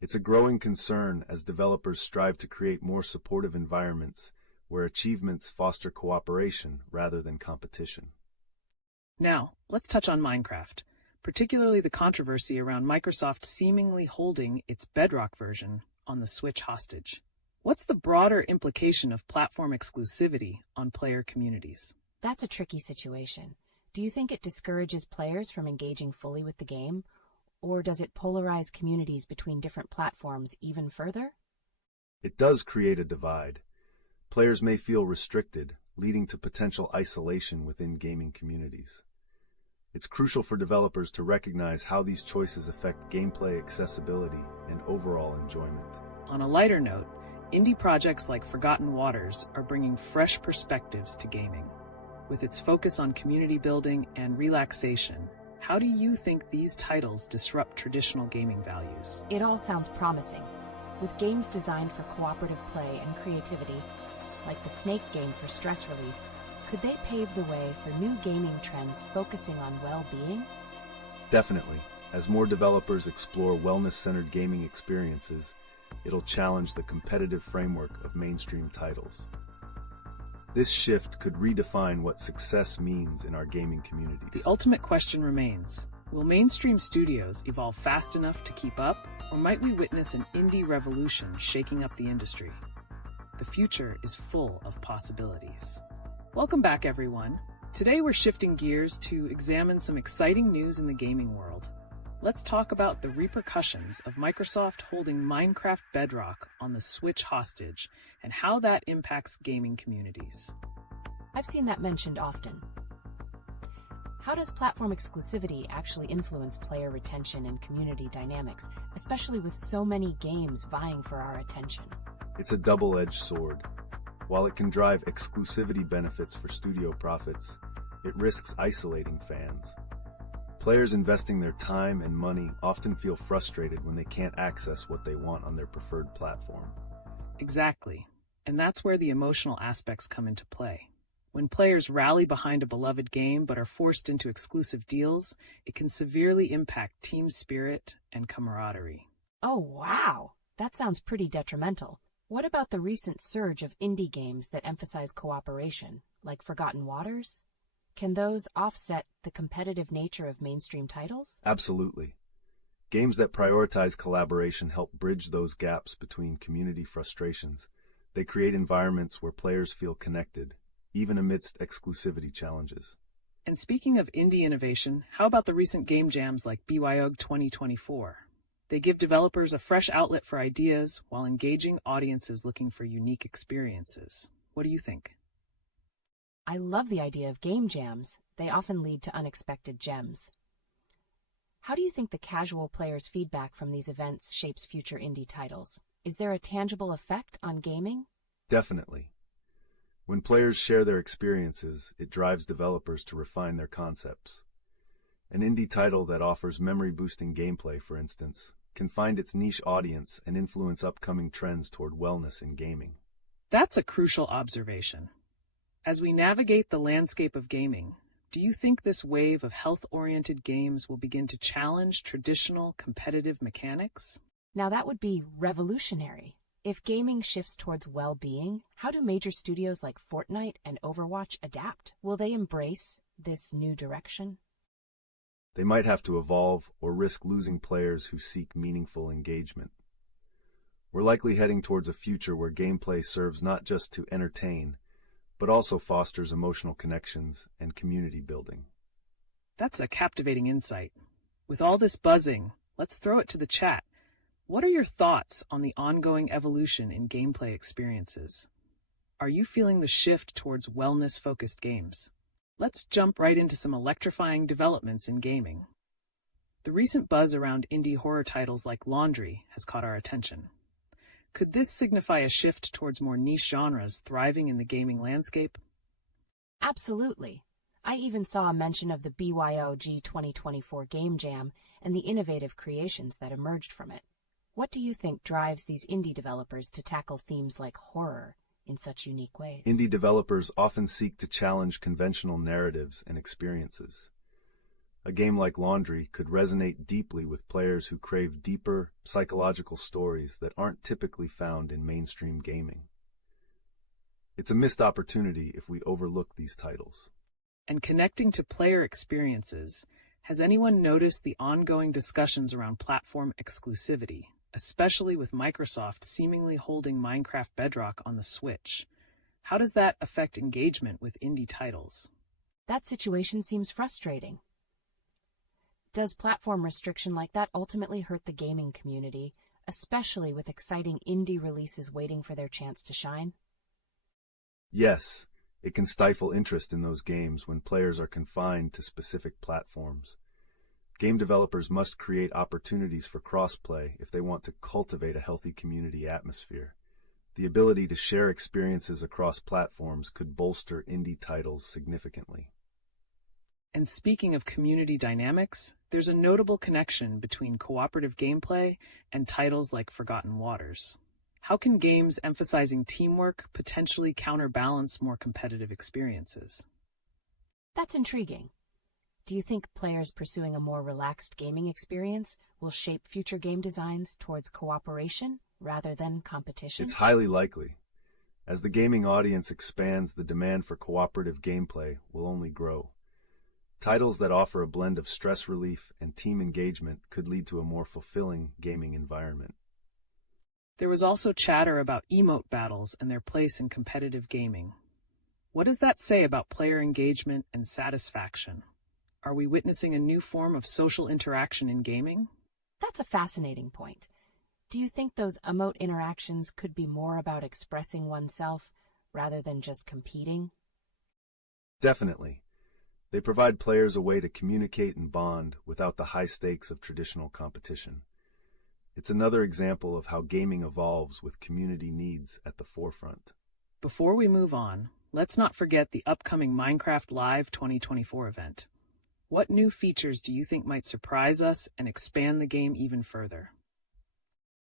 It's a growing concern as developers strive to create more supportive environments where achievements foster cooperation rather than competition. Now, let's touch on Minecraft, particularly the controversy around Microsoft seemingly holding its Bedrock version on the Switch hostage. What's the broader implication of platform exclusivity on player communities? That's a tricky situation. Do you think it discourages players from engaging fully with the game, or does it polarize communities between different platforms even further? It does create a divide. Players may feel restricted, leading to potential isolation within gaming communities. It's crucial for developers to recognize how these choices affect gameplay accessibility and overall enjoyment. On a lighter note, indie projects like Forgotten Waters are bringing fresh perspectives to gaming. With its focus on community building and relaxation, how do you think these titles disrupt traditional gaming values? It all sounds promising. With games designed for cooperative play and creativity, like the Snake game for stress relief, could they pave the way for new gaming trends focusing on well-being? Definitely. As more developers explore wellness-centered gaming experiences, it'll challenge the competitive framework of mainstream titles. This shift could redefine what success means in our gaming communities. The ultimate question remains, will mainstream studios evolve fast enough to keep up, or might we witness an indie revolution shaking up the industry? The future is full of possibilities. Welcome back, everyone. Today we're shifting gears to examine some exciting news in the gaming world. Let's talk about the repercussions of Microsoft holding Minecraft Bedrock on the Switch hostage and how that impacts gaming communities. I've seen that mentioned often. How does platform exclusivity actually influence player retention and community dynamics, especially with so many games vying for our attention? It's a double-edged sword. While it can drive exclusivity benefits for studio profits, it risks isolating fans. Players investing their time and money often feel frustrated when they can't access what they want on their preferred platform. Exactly. And that's where the emotional aspects come into play. When players rally behind a beloved game but are forced into exclusive deals, it can severely impact team spirit and camaraderie. Oh, wow! That sounds pretty detrimental. What about the recent surge of indie games that emphasize cooperation, like Forgotten Waters? Can those offset the competitive nature of mainstream titles? Absolutely. Games that prioritize collaboration help bridge those gaps between community frustrations. They create environments where players feel connected, even amidst exclusivity challenges. And speaking of indie innovation, how about the recent game jams like BYOG 2024? They give developers a fresh outlet for ideas while engaging audiences looking for unique experiences. What do you think? I love the idea of game jams. They often lead to unexpected gems. How do you think the casual player's feedback from these events shapes future indie titles? Is there a tangible effect on gaming? Definitely. When players share their experiences, it drives developers to refine their concepts. An indie title that offers memory-boosting gameplay, for instance, can find its niche audience and influence upcoming trends toward wellness in gaming. That's a crucial observation. As we navigate the landscape of gaming, do you think this wave of health-oriented games will begin to challenge traditional competitive mechanics? Now that would be revolutionary. If gaming shifts towards well-being, how do major studios like Fortnite and Overwatch adapt? Will they embrace this new direction? They might have to evolve or risk losing players who seek meaningful engagement. We're likely heading towards a future where gameplay serves not just to entertain, but also fosters emotional connections and community building. That's a captivating insight. With all this buzzing, Let's throw it to the chat. What are your thoughts on the ongoing evolution in gameplay experiences? Are you feeling the shift towards wellness-focused games? Let's jump right into some electrifying developments in gaming. The recent buzz around indie horror titles like Laundry has caught our attention. Could this signify a shift towards more niche genres thriving in the gaming landscape? Absolutely. I even saw a mention of the BYOG 2024 Game Jam and the innovative creations that emerged from it. What do you think drives these indie developers to tackle themes like horror in such unique ways? Indie developers often seek to challenge conventional narratives and experiences. A game like Laundry could resonate deeply with players who crave deeper, psychological stories that aren't typically found in mainstream gaming. It's a missed opportunity if we overlook these titles. And connecting to player experiences, has anyone noticed the ongoing discussions around platform exclusivity, especially with Microsoft seemingly holding Minecraft Bedrock on the Switch? How does that affect engagement with indie titles? That situation seems frustrating. Does platform restriction like that ultimately hurt the gaming community, especially with exciting indie releases waiting for their chance to shine? Yes, it can stifle interest in those games when players are confined to specific platforms. Game developers must create opportunities for crossplay if they want to cultivate a healthy community atmosphere. The ability to share experiences across platforms could bolster indie titles significantly. And speaking of community dynamics, there's a notable connection between cooperative gameplay and titles like Forgotten Waters. How can games emphasizing teamwork potentially counterbalance more competitive experiences? That's intriguing. Do you think players pursuing a more relaxed gaming experience will shape future game designs towards cooperation rather than competition? It's highly likely. As the gaming audience expands, the demand for cooperative gameplay will only grow. Titles that offer a blend of stress relief and team engagement could lead to a more fulfilling gaming environment. There was also chatter about emote battles and their place in competitive gaming. What does that say about player engagement and satisfaction? Are we witnessing a new form of social interaction in gaming? That's a fascinating point. Do you think those emote interactions could be more about expressing oneself rather than just competing? Definitely. They provide players a way to communicate and bond without the high stakes of traditional competition. It's another example of how gaming evolves with community needs at the forefront. Before we move on, let's not forget the upcoming Minecraft Live 2024 event. What new features do you think might surprise us and expand the game even further?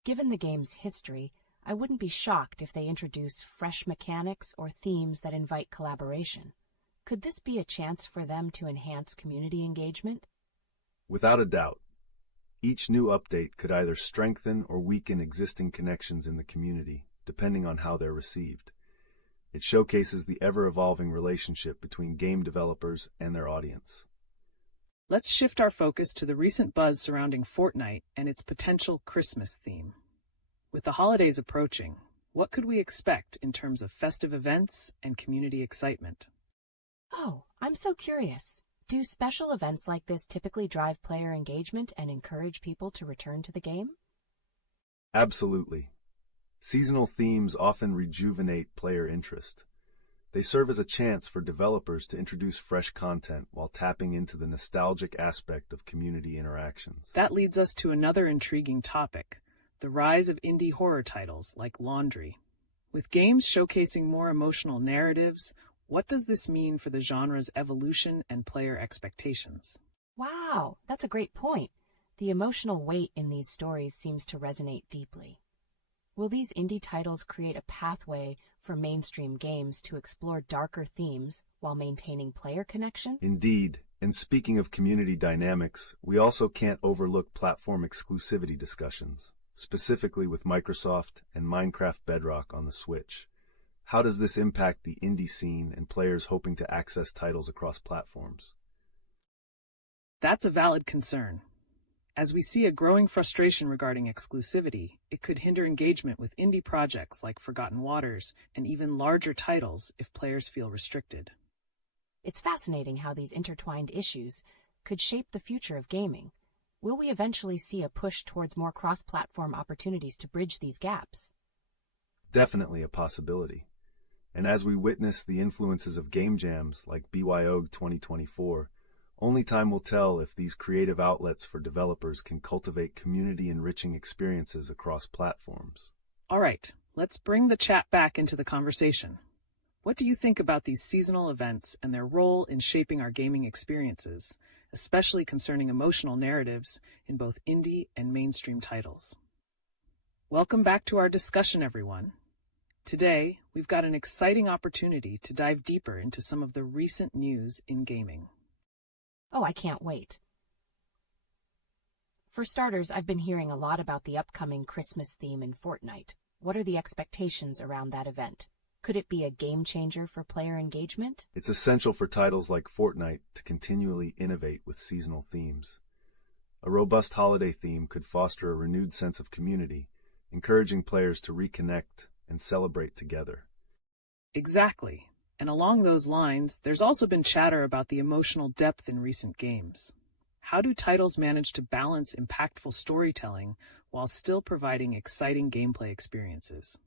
Given the game's history, I wouldn't be shocked if they introduce fresh mechanics or themes that invite collaboration. Could this be a chance for them to enhance community engagement? Without a doubt. Each new update could either strengthen or weaken existing connections in the community, depending on how they're received. It showcases the ever-evolving relationship between game developers and their audience. Let's shift our focus to the recent buzz surrounding Fortnite and its potential Christmas theme. With the holidays approaching, what could we expect in terms of festive events and community excitement? Oh, I'm so curious. Do special events like this typically drive player engagement and encourage people to return to the game? Absolutely. Seasonal themes often rejuvenate player interest. They serve as a chance for developers to introduce fresh content while tapping into the nostalgic aspect of community interactions. That leads us to another intriguing topic, the rise of indie horror titles like Laundry. With games showcasing more emotional narratives, what does this mean for the genre's evolution and player expectations? Wow, that's a great point. The emotional weight in these stories seems to resonate deeply. Will these indie titles create a pathway for mainstream games to explore darker themes while maintaining player connection? Indeed, and speaking of community dynamics, we also can't overlook platform exclusivity discussions, specifically with Microsoft and Minecraft Bedrock on the Switch. How does this impact the indie scene and players hoping to access titles across platforms? That's a valid concern. As we see a growing frustration regarding exclusivity, it could hinder engagement with indie projects like Forgotten Waters and even larger titles if players feel restricted. It's fascinating how these intertwined issues could shape the future of gaming. Will we eventually see a push towards more cross-platform opportunities to bridge these gaps? Definitely a possibility. And as we witness the influences of game jams like BYO 2024, only time will tell if these creative outlets for developers can cultivate community-enriching experiences across platforms. All right, let's bring the chat back into the conversation. What do you think about these seasonal events and their role in shaping our gaming experiences, especially concerning emotional narratives in both indie and mainstream titles? Welcome back to our discussion, everyone. Today, we've got an exciting opportunity to dive deeper into some of the recent news in gaming. Oh, I can't wait. For starters, I've been hearing a lot about the upcoming Christmas theme in Fortnite. What are the expectations around that event? Could it be a game changer for player engagement? It's essential for titles like Fortnite to continually innovate with seasonal themes. A robust holiday theme could foster a renewed sense of community, encouraging players to reconnect and celebrate together. Exactly. And along those lines, there's also been chatter about the emotional depth in recent games. How do titles manage to balance impactful storytelling while still providing exciting gameplay experiences?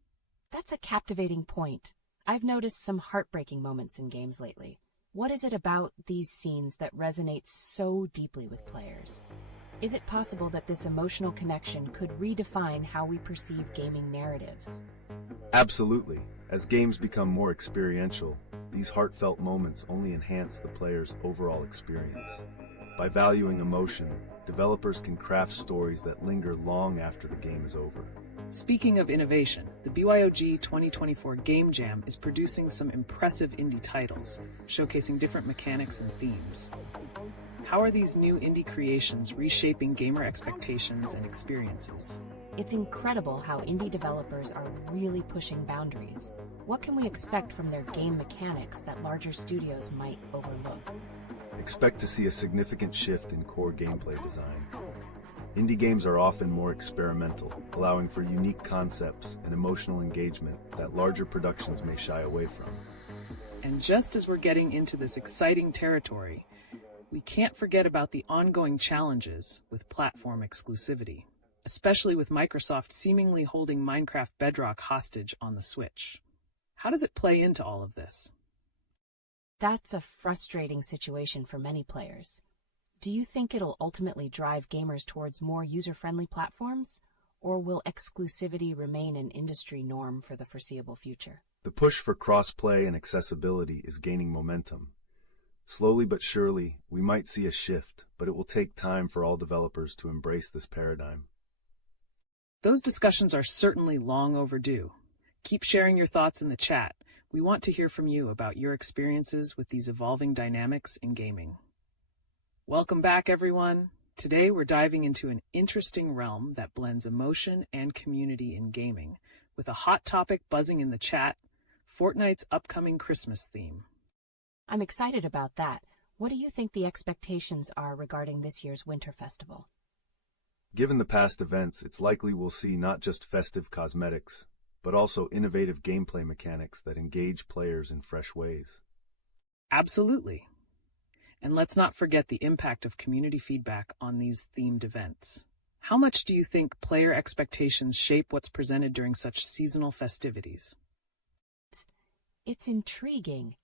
That's a captivating point. I've noticed some heartbreaking moments in games lately. What is it about these scenes that resonates so deeply with players? Is it possible that this emotional connection could redefine how we perceive gaming narratives? Absolutely. As games become more experiential, these heartfelt moments only enhance the player's overall experience. By valuing emotion, developers can craft stories that linger long after the game is over. Speaking of innovation, the BYOG 2024 Game Jam is producing some impressive indie titles, showcasing different mechanics and themes. How are these new indie creations reshaping gamer expectations and experiences? It's incredible how indie developers are really pushing boundaries. What can we expect from their game mechanics that larger studios might overlook? Expect to see a significant shift in core gameplay design. Indie games are often more experimental, allowing for unique concepts and emotional engagement that larger productions may shy away from. And just as we're getting into this exciting territory, we can't forget about the ongoing challenges with platform exclusivity, especially with Microsoft seemingly holding Minecraft Bedrock hostage on the Switch. How does it play into all of this? That's a frustrating situation for many players. Do you think it'll ultimately drive gamers towards more user-friendly platforms, or will exclusivity remain an industry norm for the foreseeable future? The push for cross-play and accessibility is gaining momentum. Slowly but surely, we might see a shift, but it will take time for all developers to embrace this paradigm. Those discussions are certainly long overdue. Keep sharing your thoughts in the chat. We want to hear from you about your experiences with these evolving dynamics in gaming. Welcome back, everyone. Today we're diving into an interesting realm that blends emotion and community in gaming, with a hot topic buzzing in the chat: Fortnite's upcoming Christmas theme. I'm excited about that. What do you think the expectations are regarding this year's Winter Festival? Given the past events, it's likely we'll see not just festive cosmetics, but also innovative gameplay mechanics that engage players in fresh ways. Absolutely. And let's not forget the impact of community feedback on these themed events. How much do you think player expectations shape what's presented during such seasonal festivities? It's intriguing.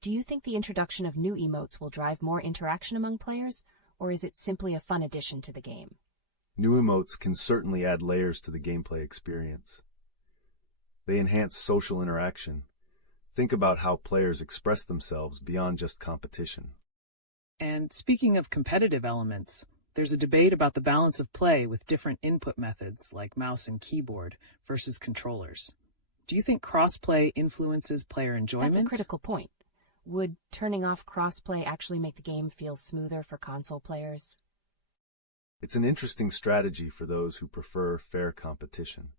Do you think the introduction of new emotes will drive more interaction among players, or is it simply a fun addition to the game? New emotes can certainly add layers to the gameplay experience. They enhance social interaction. Think about how players express themselves beyond just competition. And speaking of competitive elements, there's a debate about the balance of play with different input methods like mouse and keyboard versus controllers. Do you think cross-play influences player enjoyment? That's a critical point. Would turning off cross-play actually make the game feel smoother for console players? It's an interesting strategy for those who prefer fair competition.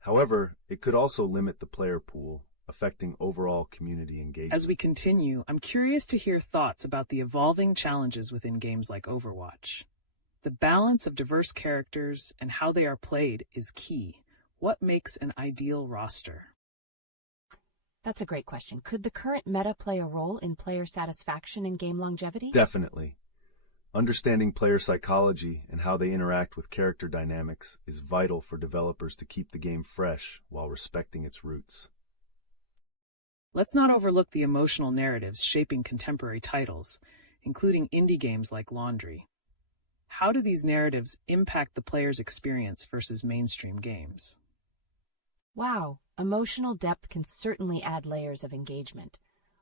However, it could also limit the player pool, affecting overall community engagement. As we continue, I'm curious to hear thoughts about the evolving challenges within games like Overwatch. The balance of diverse characters and how they are played is key. What makes an ideal roster? That's a great question. Could the current meta play a role in player satisfaction and game longevity? Definitely. Understanding player psychology and how they interact with character dynamics is vital for developers to keep the game fresh while respecting its roots. Let's not overlook the emotional narratives shaping contemporary titles, including indie games like Laundry. How do these narratives impact the player's experience versus mainstream games? Wow, emotional depth can certainly add layers of engagement.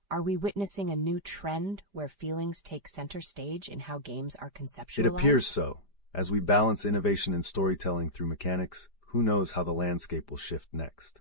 Are we witnessing a new trend where feelings take center stage in how games are conceptualized? It appears so. As we balance innovation and storytelling through mechanics, who knows how the landscape will shift next?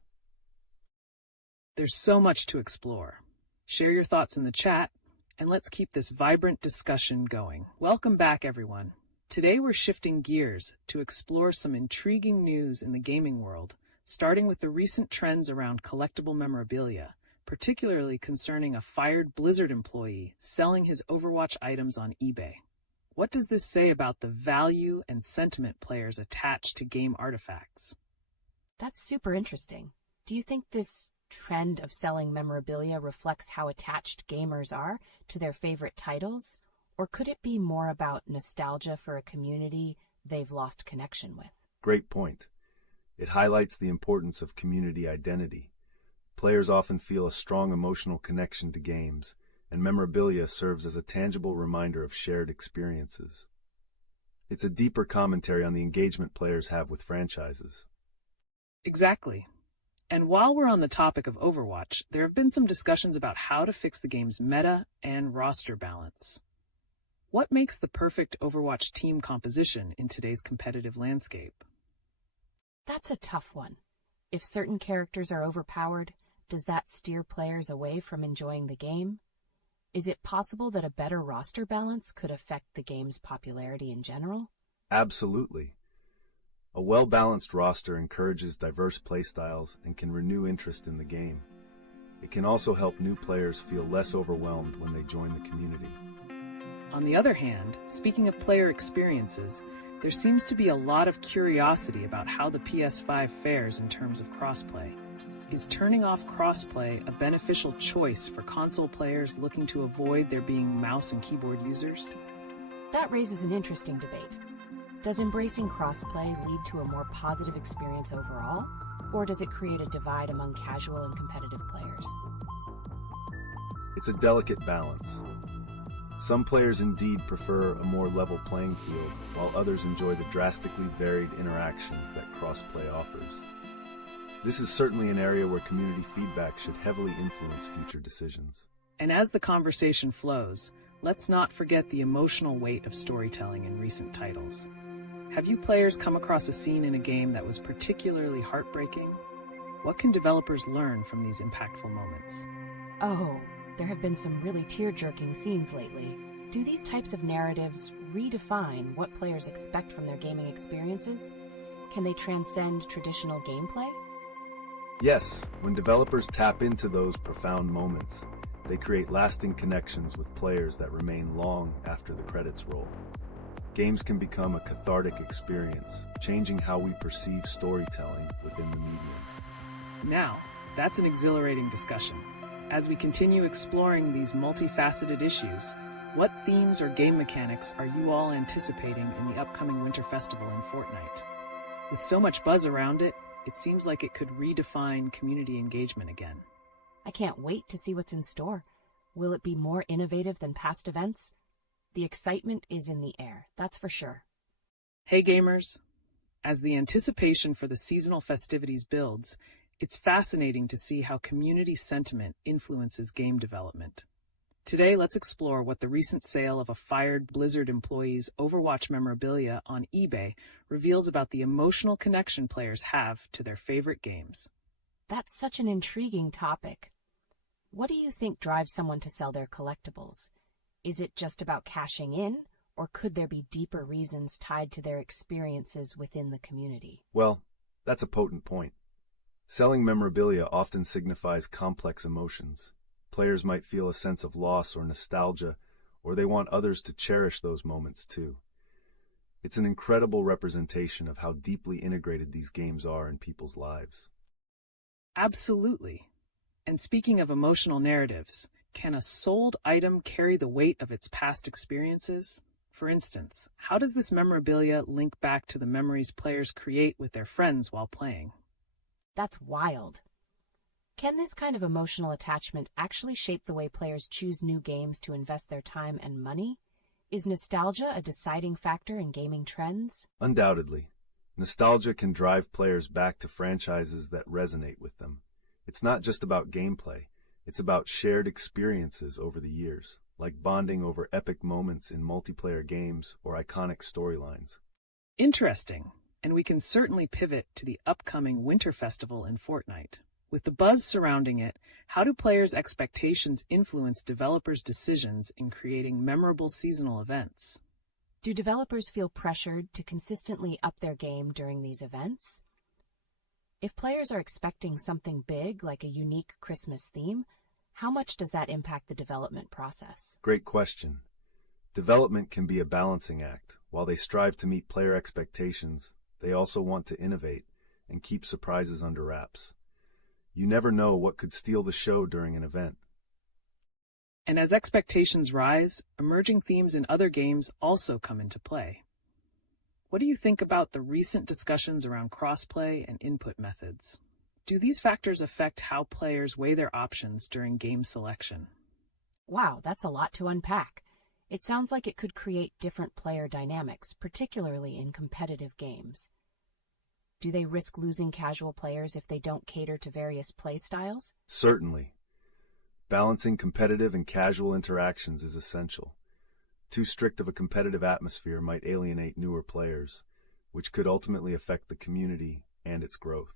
There's so much to explore. Share your thoughts in the chat, and let's keep this vibrant discussion going. Welcome back, everyone. Today we're shifting gears to explore some intriguing news in the gaming world, starting with the recent trends around collectible memorabilia, particularly concerning a fired Blizzard employee selling his Overwatch items on eBay. What does this say about the value and sentiment players attach to game artifacts? That's super interesting. Do you think this trend of selling memorabilia reflects how attached gamers are to their favorite titles? Or could it be more about nostalgia for a community they've lost connection with? Great point. It highlights the importance of community identity. Players often feel a strong emotional connection to games, and memorabilia serves as a tangible reminder of shared experiences. It's a deeper commentary on the engagement players have with franchises. Exactly. And while we're on the topic of Overwatch, there have been some discussions about how to fix the game's meta and roster balance. What makes the perfect Overwatch team composition in today's competitive landscape? That's a tough one. If certain characters are overpowered, does that steer players away from enjoying the game? Is it possible that a better roster balance could affect the game's popularity in general? Absolutely. A well-balanced roster encourages diverse playstyles and can renew interest in the game. It can also help new players feel less overwhelmed when they join the community. On the other hand, speaking of player experiences, there seems to be a lot of curiosity about how the PS5 fares in terms of crossplay. Is turning off crossplay a beneficial choice for console players looking to avoid there being mouse and keyboard users? That raises an interesting debate. Does embracing crossplay lead to a more positive experience overall, or does it create a divide among casual and competitive players? It's a delicate balance. Some players indeed prefer a more level playing field, while others enjoy the drastically varied interactions that crossplay offers. This is certainly an area where community feedback should heavily influence future decisions. And as the conversation flows, let's not forget the emotional weight of storytelling in recent titles. Have you players come across a scene in a game that was particularly heartbreaking? What can developers learn from these impactful moments? Oh, there have been some really tear-jerking scenes lately. Do these types of narratives redefine what players expect from their gaming experiences? Can they transcend traditional gameplay? Yes, when developers tap into those profound moments, they create lasting connections with players that remain long after the credits roll. Games can become a cathartic experience, changing how we perceive storytelling within the medium. Now, that's an exhilarating discussion. As we continue exploring these multifaceted issues, what themes or game mechanics are you all anticipating in the upcoming Winter Festival in Fortnite? With so much buzz around it, it seems like it could redefine community engagement again. I can't wait to see what's in store. Will it be more innovative than past events? The excitement is in the air, that's for sure. Hey gamers! As the anticipation for the seasonal festivities builds, it's fascinating to see how community sentiment influences game development. Today, let's explore what the recent sale of a fired Blizzard employee's Overwatch memorabilia on eBay reveals about the emotional connection players have to their favorite games. That's such an intriguing topic. What do you think drives someone to sell their collectibles? Is it just about cashing in, or could there be deeper reasons tied to their experiences within the community? Well, that's a potent point. Selling memorabilia often signifies complex emotions. Players might feel a sense of loss or nostalgia, or they want others to cherish those moments too. It's an incredible representation of how deeply integrated these games are in people's lives. Absolutely. And speaking of emotional narratives, can a sold item carry the weight of its past experiences? For instance, how does this memorabilia link back to the memories players create with their friends while playing? That's wild. Can this kind of emotional attachment actually shape the way players choose new games to invest their time and money? Is nostalgia a deciding factor in gaming trends? Undoubtedly. Nostalgia can drive players back to franchises that resonate with them. It's not just about gameplay, it's about shared experiences over the years, like bonding over epic moments in multiplayer games or iconic storylines. Interesting, and we can certainly pivot to the upcoming Winter Festival in Fortnite. With the buzz surrounding it, how do players' expectations influence developers' decisions in creating memorable seasonal events? Do developers feel pressured to consistently up their game during these events? If players are expecting something big, like a unique Christmas theme, how much does that impact the development process? Great question. Development can be a balancing act. While they strive to meet player expectations, they also want to innovate and keep surprises under wraps. You never know what could steal the show during an event. And as expectations rise, emerging themes in other games also come into play. What do you think about the recent discussions around crossplay and input methods? Do these factors affect how players weigh their options during game selection? Wow, that's a lot to unpack. It sounds like it could create different player dynamics, particularly in competitive games. Do they risk losing casual players if they don't cater to various play styles? Certainly. Balancing competitive and casual interactions is essential. Too strict of a competitive atmosphere might alienate newer players, which could ultimately affect the community and its growth.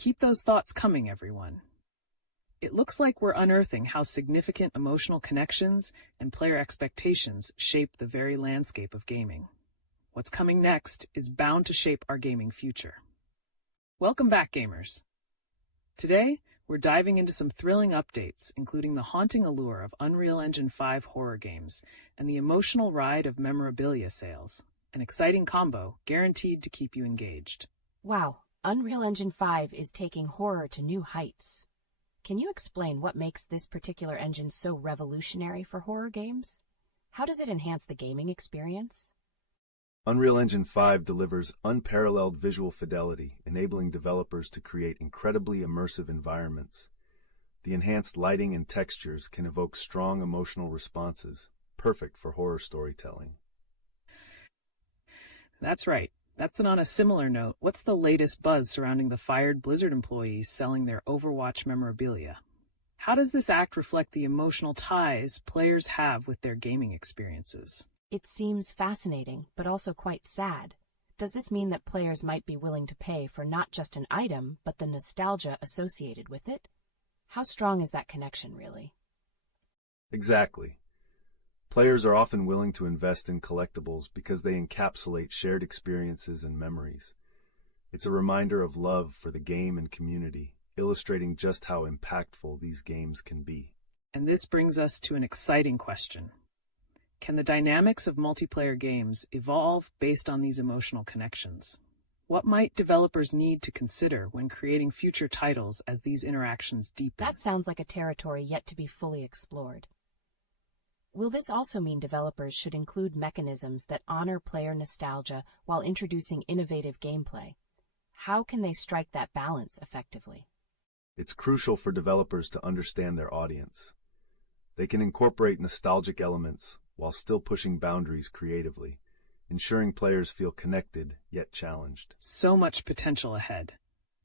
Keep those thoughts coming, everyone. It looks like we're unearthing how significant emotional connections and player expectations shape the very landscape of gaming. What's coming next is bound to shape our gaming future. Welcome back, gamers. Today, we're diving into some thrilling updates, including the haunting allure of Unreal Engine 5 horror games and the emotional ride of memorabilia sales, an exciting combo guaranteed to keep you engaged. Wow, Unreal Engine 5 is taking horror to new heights. Can you explain what makes this particular engine so revolutionary for horror games? How does it enhance the gaming experience? Unreal Engine 5 delivers unparalleled visual fidelity, enabling developers to create incredibly immersive environments. The enhanced lighting and textures can evoke strong emotional responses, perfect for horror storytelling. That's right. And on a similar note, what's the latest buzz surrounding the fired Blizzard employees selling their Overwatch memorabilia? How does this act reflect the emotional ties players have with their gaming experiences? It seems fascinating, but also quite sad. Does this mean that players might be willing to pay for not just an item, but the nostalgia associated with it? How strong is that connection, really? Exactly. Players are often willing to invest in collectibles because they encapsulate shared experiences and memories. It's a reminder of love for the game and community, illustrating just how impactful these games can be. And this brings us to an exciting question. Can the dynamics of multiplayer games evolve based on these emotional connections? What might developers need to consider when creating future titles as these interactions deepen? That sounds like a territory yet to be fully explored. Will this also mean developers should include mechanisms that honor player nostalgia while introducing innovative gameplay? How can they strike that balance effectively? It's crucial for developers to understand their audience. They can incorporate nostalgic elements while still pushing boundaries creatively, ensuring players feel connected yet challenged. So much potential ahead.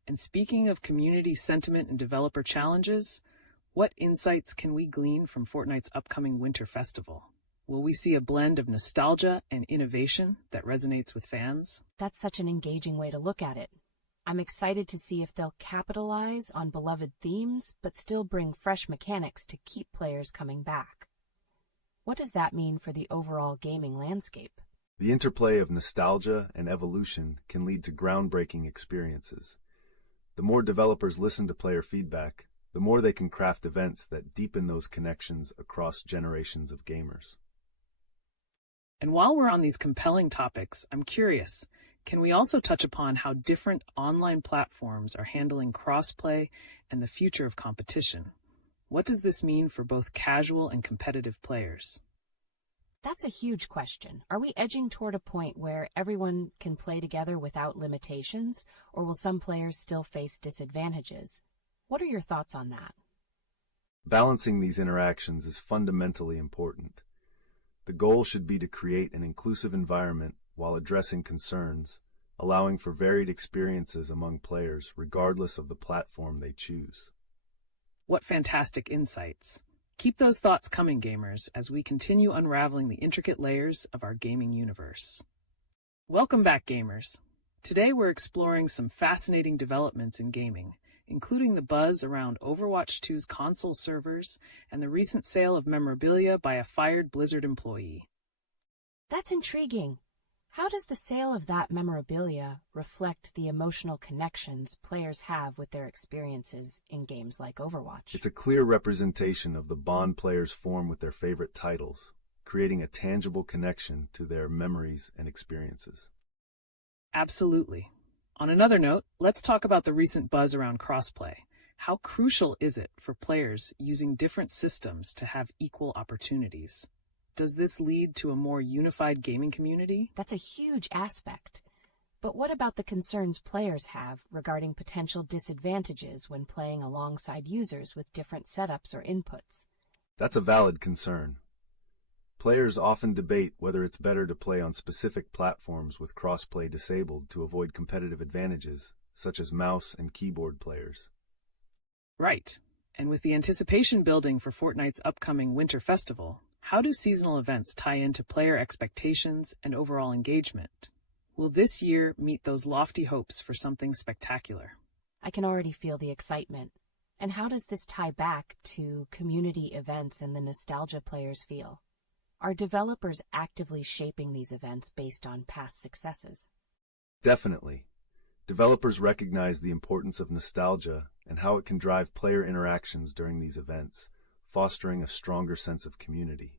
And speaking of community sentiment and developer challenges, what insights can we glean from Fortnite's upcoming Winter Festival? Will we see a blend of nostalgia and innovation that resonates with fans? That's such an engaging way to look at it. I'm excited to see if they'll capitalize on beloved themes, but still bring fresh mechanics to keep players coming back. What does that mean for the overall gaming landscape? The interplay of nostalgia and evolution can lead to groundbreaking experiences. The more developers listen to player feedback, the more they can craft events that deepen those connections across generations of gamers. And while we're on these compelling topics, I'm curious, can we also touch upon how different online platforms are handling crossplay and the future of competition? What does this mean for both casual and competitive players? That's a huge question. Are we edging toward a point where everyone can play together without limitations, or will some players still face disadvantages? What are your thoughts on that? Balancing these interactions is fundamentally important. The goal should be to create an inclusive environment while addressing concerns, allowing for varied experiences among players regardless of the platform they choose. What fantastic insights. Keep those thoughts coming, gamers, as we continue unraveling the intricate layers of our gaming universe. Welcome back, gamers. Today we're exploring some fascinating developments in gaming, including the buzz around Overwatch 2's console servers and the recent sale of memorabilia by a fired Blizzard employee. That's intriguing. How does the sale of that memorabilia reflect the emotional connections players have with their experiences in games like Overwatch? It's a clear representation of the bond players form with their favorite titles, creating a tangible connection to their memories and experiences. Absolutely. On another note, let's talk about the recent buzz around crossplay. How crucial is it for players using different systems to have equal opportunities? Does this lead to a more unified gaming community? That's a huge aspect. But what about the concerns players have regarding potential disadvantages when playing alongside users with different setups or inputs? That's a valid concern. Players often debate whether it's better to play on specific platforms with crossplay disabled to avoid competitive advantages, such as mouse and keyboard players. Right. And with the anticipation building for Fortnite's upcoming Winter Festival, how do seasonal events tie into player expectations and overall engagement? Will this year meet those lofty hopes for something spectacular? I can already feel the excitement. And how does this tie back to community events and the nostalgia players feel? Are developers actively shaping these events based on past successes? Definitely. Developers recognize the importance of nostalgia and how it can drive player interactions during these events, fostering a stronger sense of community.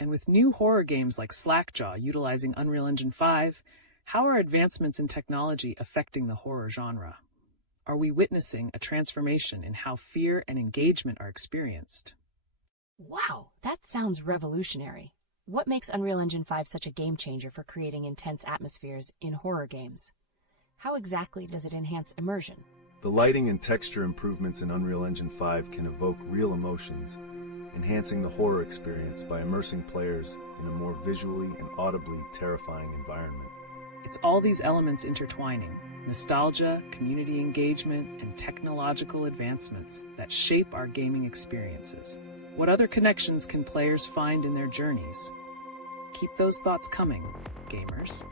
And with new horror games like Slackjaw utilizing Unreal Engine 5, how are advancements in technology affecting the horror genre? Are we witnessing a transformation in how fear and engagement are experienced? Wow, that sounds revolutionary. What makes Unreal Engine 5 such a game changer for creating intense atmospheres in horror games? How exactly does it enhance immersion? The lighting and texture improvements in Unreal Engine 5 can evoke real emotions, enhancing the horror experience by immersing players in a more visually and audibly terrifying environment. It's all these elements intertwining, nostalgia, community engagement, and technological advancements that shape our gaming experiences. What other connections can players find in their journeys? Keep those thoughts coming, gamers.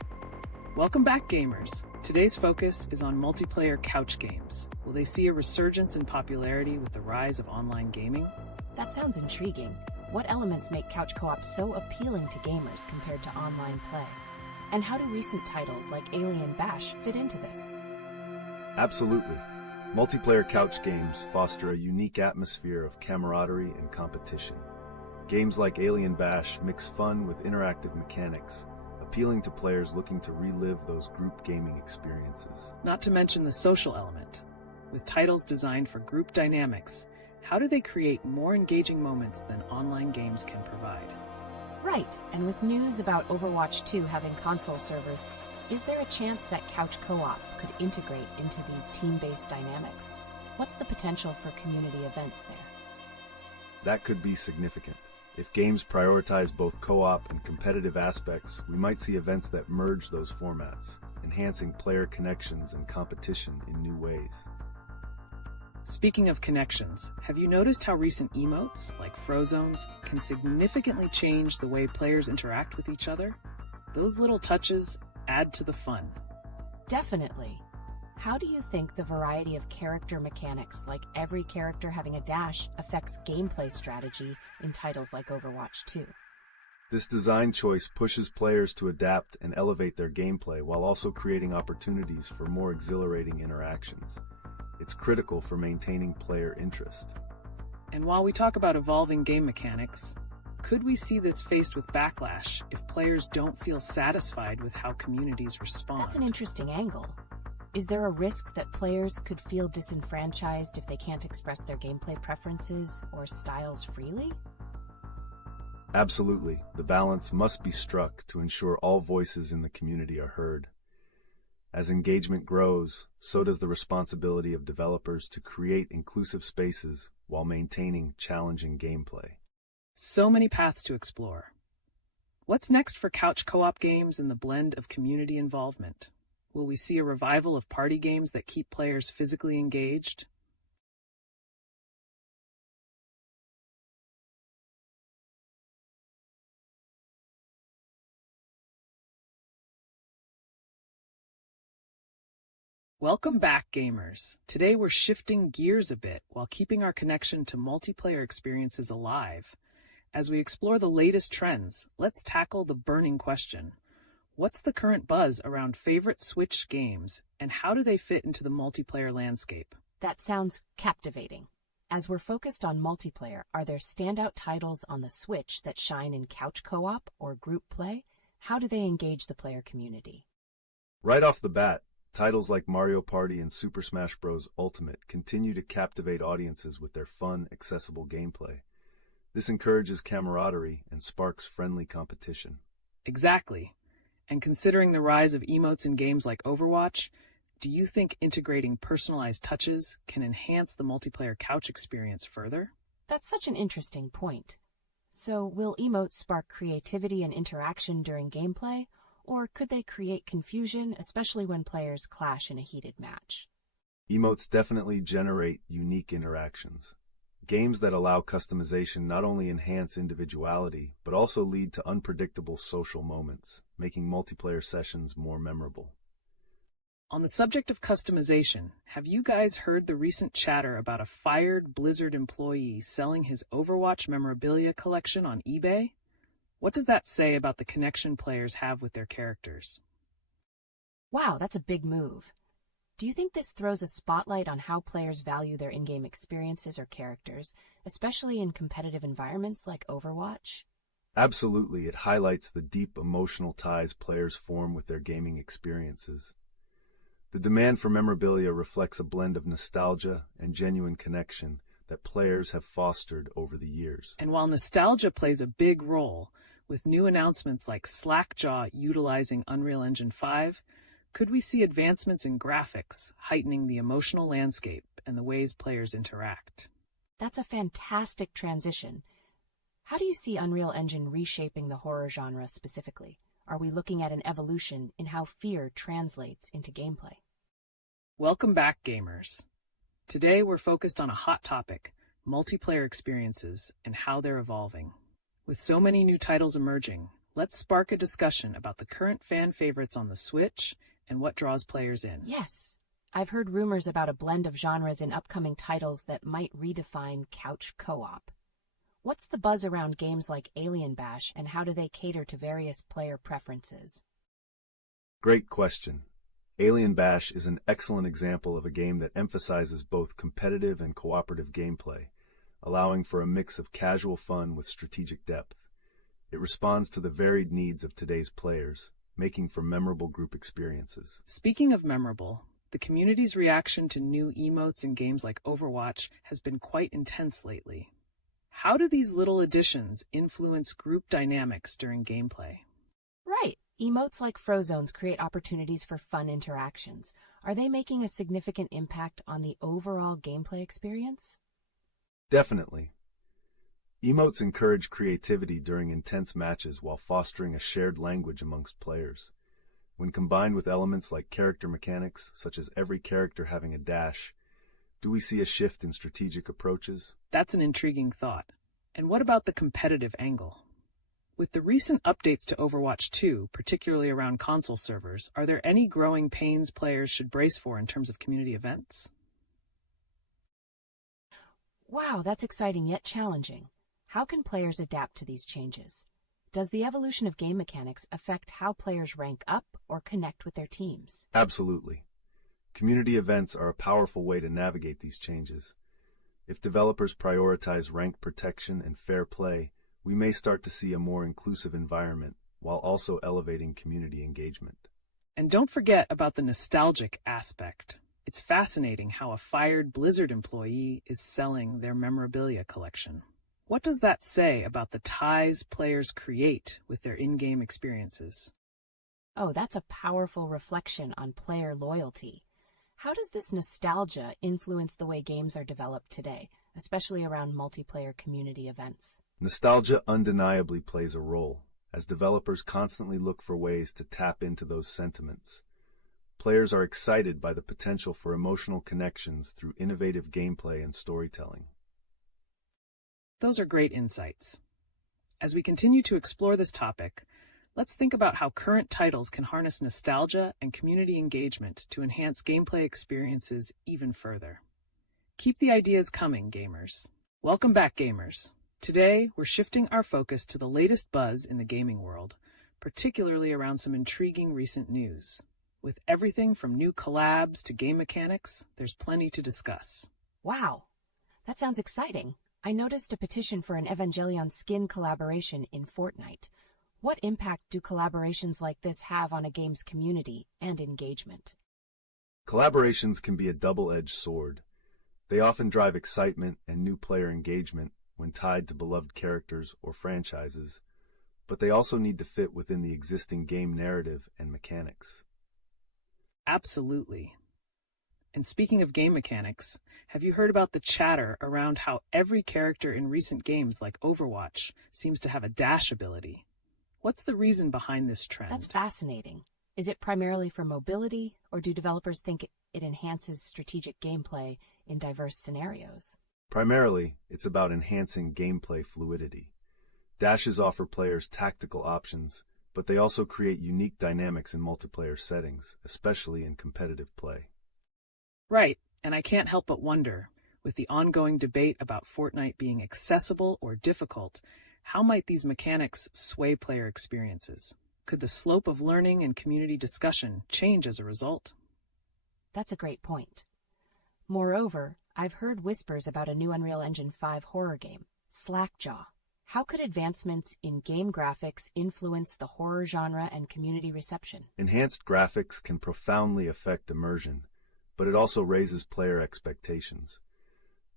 Welcome back, gamers. Today's focus is on multiplayer couch games. Will they see a resurgence in popularity with the rise of online gaming? That sounds intriguing. What elements make couch co-op so appealing to gamers compared to online play? And how do recent titles like Alien Bash fit into this? Absolutely. Multiplayer couch games foster a unique atmosphere of camaraderie and competition. Games like Alien Bash mix fun with interactive mechanics, appealing to players looking to relive those group gaming experiences. Not to mention the social element. With titles designed for group dynamics, how do they create more engaging moments than online games can provide? Right, and with news about Overwatch 2 having console servers, is there a chance that couch co-op could integrate into these team-based dynamics? What's the potential for community events there? That could be significant. If games prioritize both co-op and competitive aspects, we might see events that merge those formats, enhancing player connections and competition in new ways. Speaking of connections, have you noticed how recent emotes, like Frozones, can significantly change the way players interact with each other? Those little touches add to the fun. Definitely. How do you think the variety of character mechanics, like every character having a dash, affects gameplay strategy in titles like Overwatch 2? This design choice pushes players to adapt and elevate their gameplay while also creating opportunities for more exhilarating interactions. It's critical for maintaining player interest. And while we talk about evolving game mechanics, could we see this faced with backlash if players don't feel satisfied with how communities respond? That's an interesting angle. Is there a risk that players could feel disenfranchised if they can't express their gameplay preferences or styles freely? Absolutely, the balance must be struck to ensure all voices in the community are heard. As engagement grows, so does the responsibility of developers to create inclusive spaces while maintaining challenging gameplay. So many paths to explore. What's next for couch co-op games and the blend of community involvement? Will we see a revival of party games that keep players physically engaged? Welcome back, gamers. Today we're shifting gears a bit while keeping our connection to multiplayer experiences alive. As we explore the latest trends, let's tackle the burning question. What's the current buzz around favorite Switch games, and how do they fit into the multiplayer landscape? That sounds captivating. As we're focused on multiplayer, are there standout titles on the Switch that shine in couch co-op or group play? How do they engage the player community? Right off the bat, titles like Mario Party and Super Smash Bros. Ultimate continue to captivate audiences with their fun, accessible gameplay. This encourages camaraderie and sparks friendly competition. Exactly. And considering the rise of emotes in games like Overwatch, do you think integrating personalized touches can enhance the multiplayer couch experience further? That's such an interesting point. So, will emotes spark creativity and interaction during gameplay, or could they create confusion, especially when players clash in a heated match? Emotes definitely generate unique interactions. Games that allow customization not only enhance individuality, but also lead to unpredictable social moments, making multiplayer sessions more memorable. On the subject of customization, have you guys heard the recent chatter about a fired Blizzard employee selling his Overwatch memorabilia collection on eBay? What does that say about the connection players have with their characters? Wow, that's a big move. Do you think this throws a spotlight on how players value their in-game experiences or characters, especially in competitive environments like Overwatch? Absolutely, it highlights the deep emotional ties players form with their gaming experiences. The demand for memorabilia reflects a blend of nostalgia and genuine connection that players have fostered over the years. And while nostalgia plays a big role, with new announcements like Slackjaw utilizing Unreal Engine 5, could we see advancements in graphics, heightening the emotional landscape and the ways players interact? That's a fantastic transition. How do you see Unreal Engine reshaping the horror genre specifically? Are we looking at an evolution in how fear translates into gameplay? Welcome back, gamers. Today we're focused on a hot topic, multiplayer experiences and how they're evolving. With so many new titles emerging, let's spark a discussion about the current fan favorites on the Switch and what draws players in. Yes, I've heard rumors about a blend of genres in upcoming titles that might redefine couch co-op. What's the buzz around games like Alien Bash, and how do they cater to various player preferences? Great question. Alien Bash is an excellent example of a game that emphasizes both competitive and cooperative gameplay, allowing for a mix of casual fun with strategic depth. It responds to the varied needs of today's players, making for memorable group experiences. Speaking of memorable, the community's reaction to new emotes in games like Overwatch has been quite intense lately. How do these little additions influence group dynamics during gameplay? Right. Emotes like Frozones create opportunities for fun interactions. Are they making a significant impact on the overall gameplay experience? Definitely. Emotes encourage creativity during intense matches while fostering a shared language amongst players. When combined with elements like character mechanics, such as every character having a dash, do we see a shift in strategic approaches? That's an intriguing thought. And what about the competitive angle? With the recent updates to Overwatch 2, particularly around console servers, are there any growing pains players should brace for in terms of community events? Wow, that's exciting yet challenging. How can players adapt to these changes? Does the evolution of game mechanics affect how players rank up or connect with their teams? Absolutely. Community events are a powerful way to navigate these changes. If developers prioritize rank protection and fair play, we may start to see a more inclusive environment while also elevating community engagement. And don't forget about the nostalgic aspect. It's fascinating how a fired Blizzard employee is selling their memorabilia collection. What does that say about the ties players create with their in-game experiences? Oh, that's a powerful reflection on player loyalty. How does this nostalgia influence the way games are developed today, especially around multiplayer community events? Nostalgia undeniably plays a role, as developers constantly look for ways to tap into those sentiments. Players are excited by the potential for emotional connections through innovative gameplay and storytelling. Those are great insights. As we continue to explore this topic, let's think about how current titles can harness nostalgia and community engagement to enhance gameplay experiences even further. Keep the ideas coming, gamers. Welcome back, gamers. Today, we're shifting our focus to the latest buzz in the gaming world, particularly around some intriguing recent news. With everything from new collabs to game mechanics, there's plenty to discuss. Wow, that sounds exciting. I noticed a petition for an Evangelion skin collaboration in Fortnite. What impact do collaborations like this have on a game's community and engagement? Collaborations can be a double-edged sword. They often drive excitement and new player engagement when tied to beloved characters or franchises, but they also need to fit within the existing game narrative and mechanics. Absolutely. And speaking of game mechanics, have you heard about the chatter around how every character in recent games like Overwatch seems to have a dash ability? What's the reason behind this trend? That's fascinating. Is it primarily for mobility, or do developers think it enhances strategic gameplay in diverse scenarios? Primarily, it's about enhancing gameplay fluidity. Dashes offer players tactical options, but they also create unique dynamics in multiplayer settings, especially in competitive play. Right, and I can't help but wonder, with the ongoing debate about Fortnite being accessible or difficult, how might these mechanics sway player experiences? Could the slope of learning and community discussion change as a result? That's a great point. Moreover, I've heard whispers about a new Unreal Engine 5 horror game, Slackjaw. How could advancements in game graphics influence the horror genre and community reception? Enhanced graphics can profoundly affect immersion, but it also raises player expectations.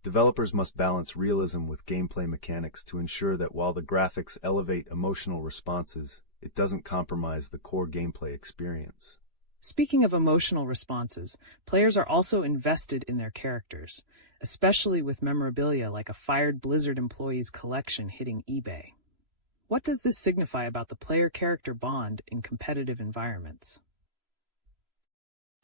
Developers must balance realism with gameplay mechanics to ensure that while the graphics elevate emotional responses, it doesn't compromise the core gameplay experience. Speaking of emotional responses, players are also invested in their characters, especially with memorabilia like a fired Blizzard employee's collection hitting eBay. What does this signify about the player-character bond in competitive environments?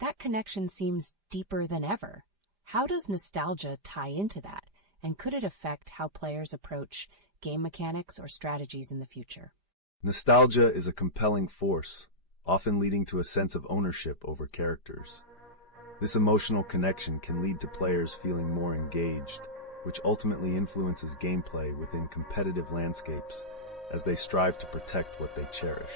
That connection seems deeper than ever. How does nostalgia tie into that, and could it affect how players approach game mechanics or strategies in the future? Nostalgia is a compelling force, often leading to a sense of ownership over characters. This emotional connection can lead to players feeling more engaged, which ultimately influences gameplay within competitive landscapes as they strive to protect what they cherish.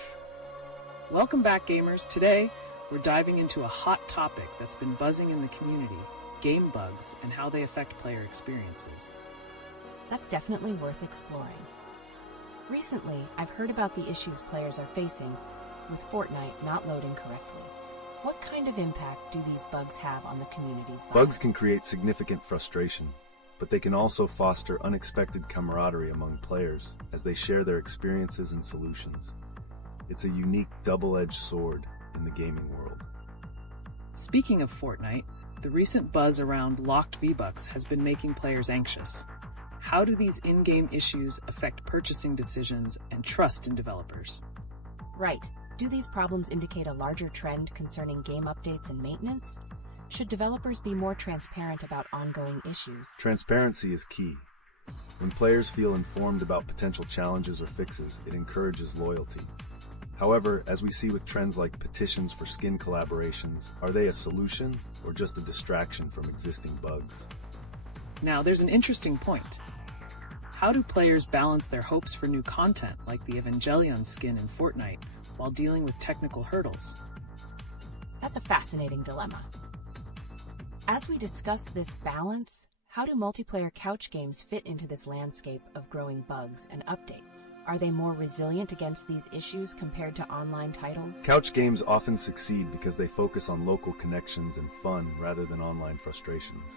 Welcome back, gamers. Today, we're diving into a hot topic that's been buzzing in the community, game bugs and how they affect player experiences. That's definitely worth exploring. Recently, I've heard about the issues players are facing with Fortnite not loading correctly. What kind of impact do these bugs have on the community's vibe? Bugs can create significant frustration, but they can also foster unexpected camaraderie among players as they share their experiences and solutions. It's a unique double-edged sword in the gaming world. Speaking of Fortnite, the recent buzz around locked V-Bucks has been making players anxious. How do these in-game issues affect purchasing decisions and trust in developers? Right. Do these problems indicate a larger trend concerning game updates and maintenance? Should developers be more transparent about ongoing issues? Transparency is key. When players feel informed about potential challenges or fixes, it encourages loyalty. However, as we see with trends like petitions for skin collaborations, are they a solution or just a distraction from existing bugs? Now, there's an interesting point. How do players balance their hopes for new content like the Evangelion skin in Fortnite while dealing with technical hurdles? That's a fascinating dilemma. As we discuss this balance, how do multiplayer couch games fit into this landscape of growing bugs and updates? Are they more resilient against these issues compared to online titles? Couch games often succeed because they focus on local connections and fun rather than online frustrations.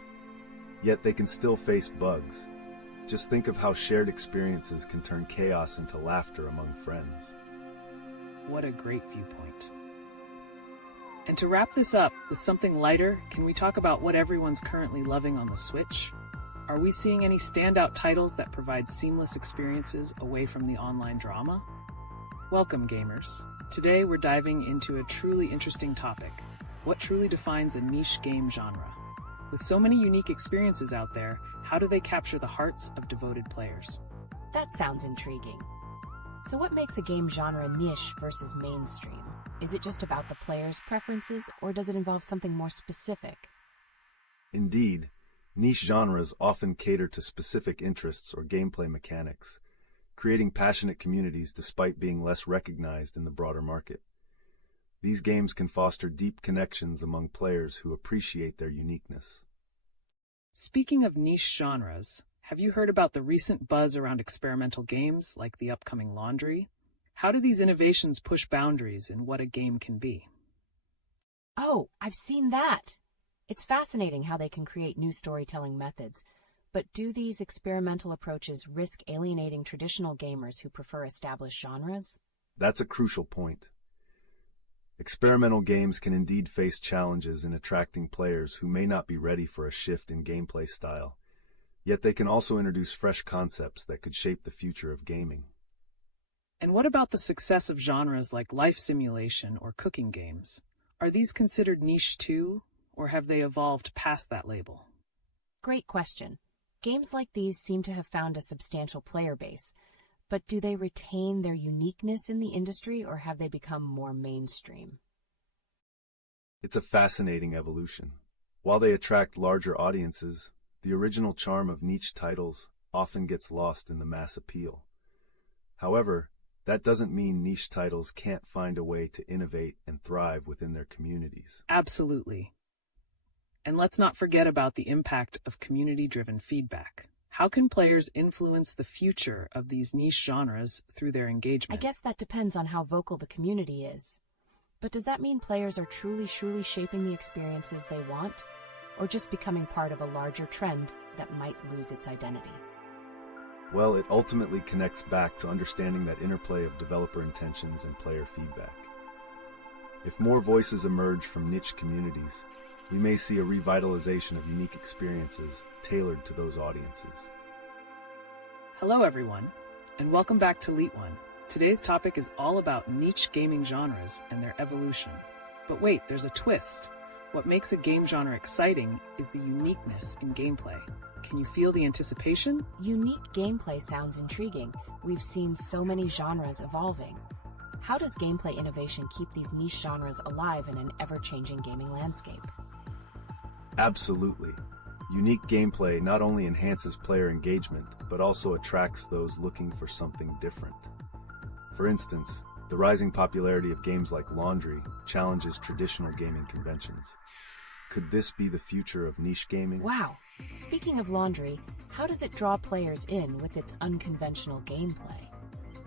Yet they can still face bugs. Just think of how shared experiences can turn chaos into laughter among friends. What a great viewpoint. And to wrap this up with something lighter, can we talk about what everyone's currently loving on the Switch? Are we seeing any standout titles that provide seamless experiences away from the online drama? Welcome, gamers. Today we're diving into a truly interesting topic. What truly defines a niche game genre? With so many unique experiences out there, how do they capture the hearts of devoted players? That sounds intriguing. So what makes a game genre niche versus mainstream? Is it just about the player's preferences, or does it involve something more specific? Indeed, niche genres often cater to specific interests or gameplay mechanics, creating passionate communities despite being less recognized in the broader market. These games can foster deep connections among players who appreciate their uniqueness. Speaking of niche genres, have you heard about the recent buzz around experimental games like the upcoming Laundry? How do these innovations push boundaries in what a game can be? Oh, I've seen that! It's fascinating how they can create new storytelling methods. But do these experimental approaches risk alienating traditional gamers who prefer established genres? That's a crucial point. Experimental games can indeed face challenges in attracting players who may not be ready for a shift in gameplay style, yet they can also introduce fresh concepts that could shape the future of gaming. And what about the success of genres like life simulation or cooking games? Are these considered niche too, or have they evolved past that label? Great question. Games like these seem to have found a substantial player base, but do they retain their uniqueness in the industry, or have they become more mainstream? It's a fascinating evolution. While they attract larger audiences, the original charm of niche titles often gets lost in the mass appeal. However, that doesn't mean niche titles can't find a way to innovate and thrive within their communities. Absolutely. And let's not forget about the impact of community-driven feedback. How can players influence the future of these niche genres through their engagement? I guess that depends on how vocal the community is. But does that mean players are truly shaping the experiences they want, or just becoming part of a larger trend that might lose its identity? Well, it ultimately connects back to understanding that interplay of developer intentions and player feedback. If more voices emerge from niche communities, we may see a revitalization of unique experiences tailored to those audiences. Hello everyone, and welcome back to LeetOne. Today's topic is all about niche gaming genres and their evolution. But wait, there's a twist. What makes a game genre exciting is the uniqueness in gameplay. Can you feel the anticipation? Unique gameplay sounds intriguing. We've seen so many genres evolving. How does gameplay innovation keep these niche genres alive in an ever-changing gaming landscape? Absolutely. Unique gameplay not only enhances player engagement, but also attracts those looking for something different. For instance, the rising popularity of games like Laundry challenges traditional gaming conventions. Could this be the future of niche gaming? Wow! Speaking of Laundry, how does it draw players in with its unconventional gameplay?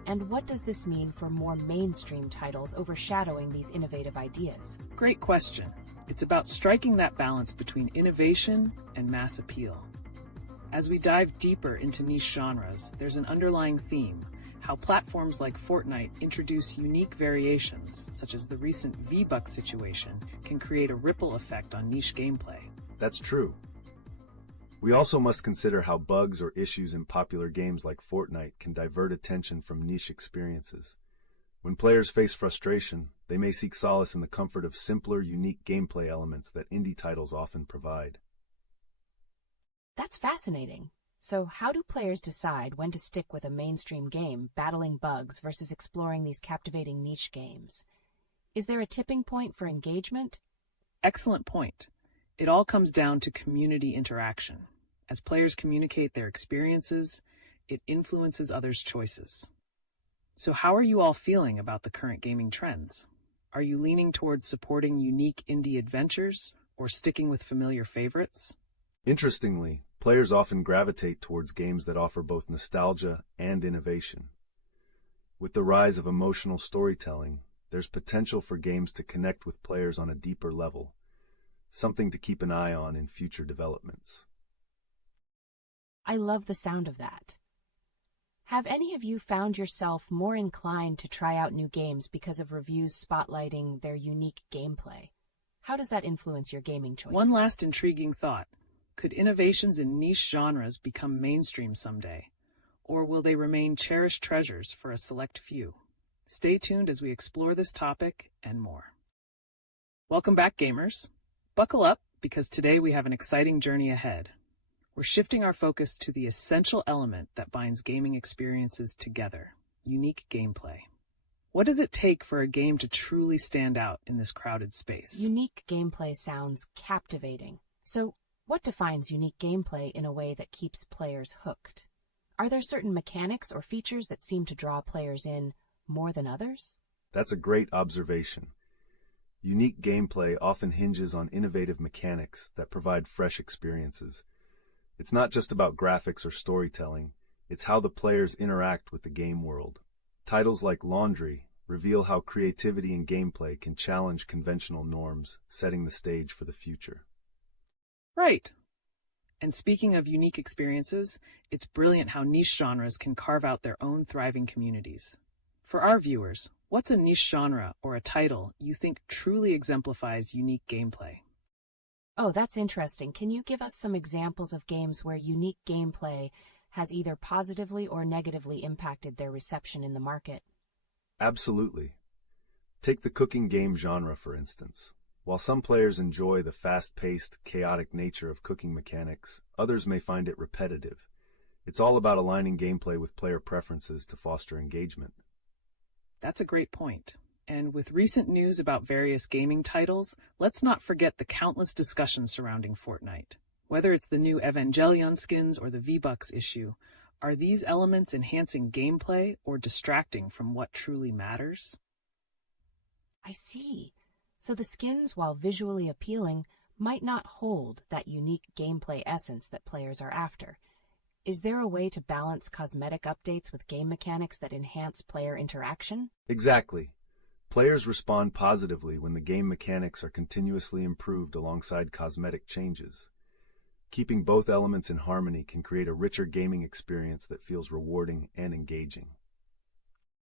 And what does this mean for more mainstream titles overshadowing these innovative ideas? Great question. It's about striking that balance between innovation and mass appeal. As we dive deeper into niche genres, there's an underlying theme: how platforms like Fortnite introduce unique variations, such as the recent V-Bucks situation, can create a ripple effect on niche gameplay. That's true. We also must consider how bugs or issues in popular games like Fortnite can divert attention from niche experiences. When players face frustration, they may seek solace in the comfort of simpler, unique gameplay elements that indie titles often provide. That's fascinating. So how do players decide when to stick with a mainstream game battling bugs versus exploring these captivating niche games? Is there a tipping point for engagement? Excellent point. It all comes down to community interaction. As players communicate their experiences, it influences others' choices. So how are you all feeling about the current gaming trends? Are you leaning towards supporting unique indie adventures or sticking with familiar favorites? Interestingly, players often gravitate towards games that offer both nostalgia and innovation. With the rise of emotional storytelling, there's potential for games to connect with players on a deeper level, something to keep an eye on in future developments. I love the sound of that. Have any of you found yourself more inclined to try out new games because of reviews spotlighting their unique gameplay? How does that influence your gaming choices? One last intriguing thought. Could innovations in niche genres become mainstream someday? Or will they remain cherished treasures for a select few? Stay tuned as we explore this topic and more. Welcome back, gamers. Buckle up, because today we have an exciting journey ahead. We're shifting our focus to the essential element that binds gaming experiences together: unique gameplay. What does it take for a game to truly stand out in this crowded space? Unique gameplay sounds captivating. So, what defines unique gameplay in a way that keeps players hooked? Are there certain mechanics or features that seem to draw players in more than others? That's a great observation. Unique gameplay often hinges on innovative mechanics that provide fresh experiences. It's not just about graphics or storytelling, it's how the players interact with the game world. Titles like Laundry reveal how creativity and gameplay can challenge conventional norms, setting the stage for the future. Right. And speaking of unique experiences, it's brilliant how niche genres can carve out their own thriving communities. For our viewers, what's a niche genre or a title you think truly exemplifies unique gameplay? Oh, that's interesting. Can you give us some examples of games where unique gameplay has either positively or negatively impacted their reception in the market? Absolutely. Take the cooking game genre, for instance. While some players enjoy the fast-paced, chaotic nature of cooking mechanics, others may find it repetitive. It's all about aligning gameplay with player preferences to foster engagement. That's a great point. And with recent news about various gaming titles, let's not forget the countless discussions surrounding Fortnite. Whether it's the new Evangelion skins or the V-Bucks issue, are these elements enhancing gameplay or distracting from what truly matters? I see. So the skins, while visually appealing, might not hold that unique gameplay essence that players are after. Is there a way to balance cosmetic updates with game mechanics that enhance player interaction? Exactly. Players respond positively when the game mechanics are continuously improved alongside cosmetic changes. Keeping both elements in harmony can create a richer gaming experience that feels rewarding and engaging.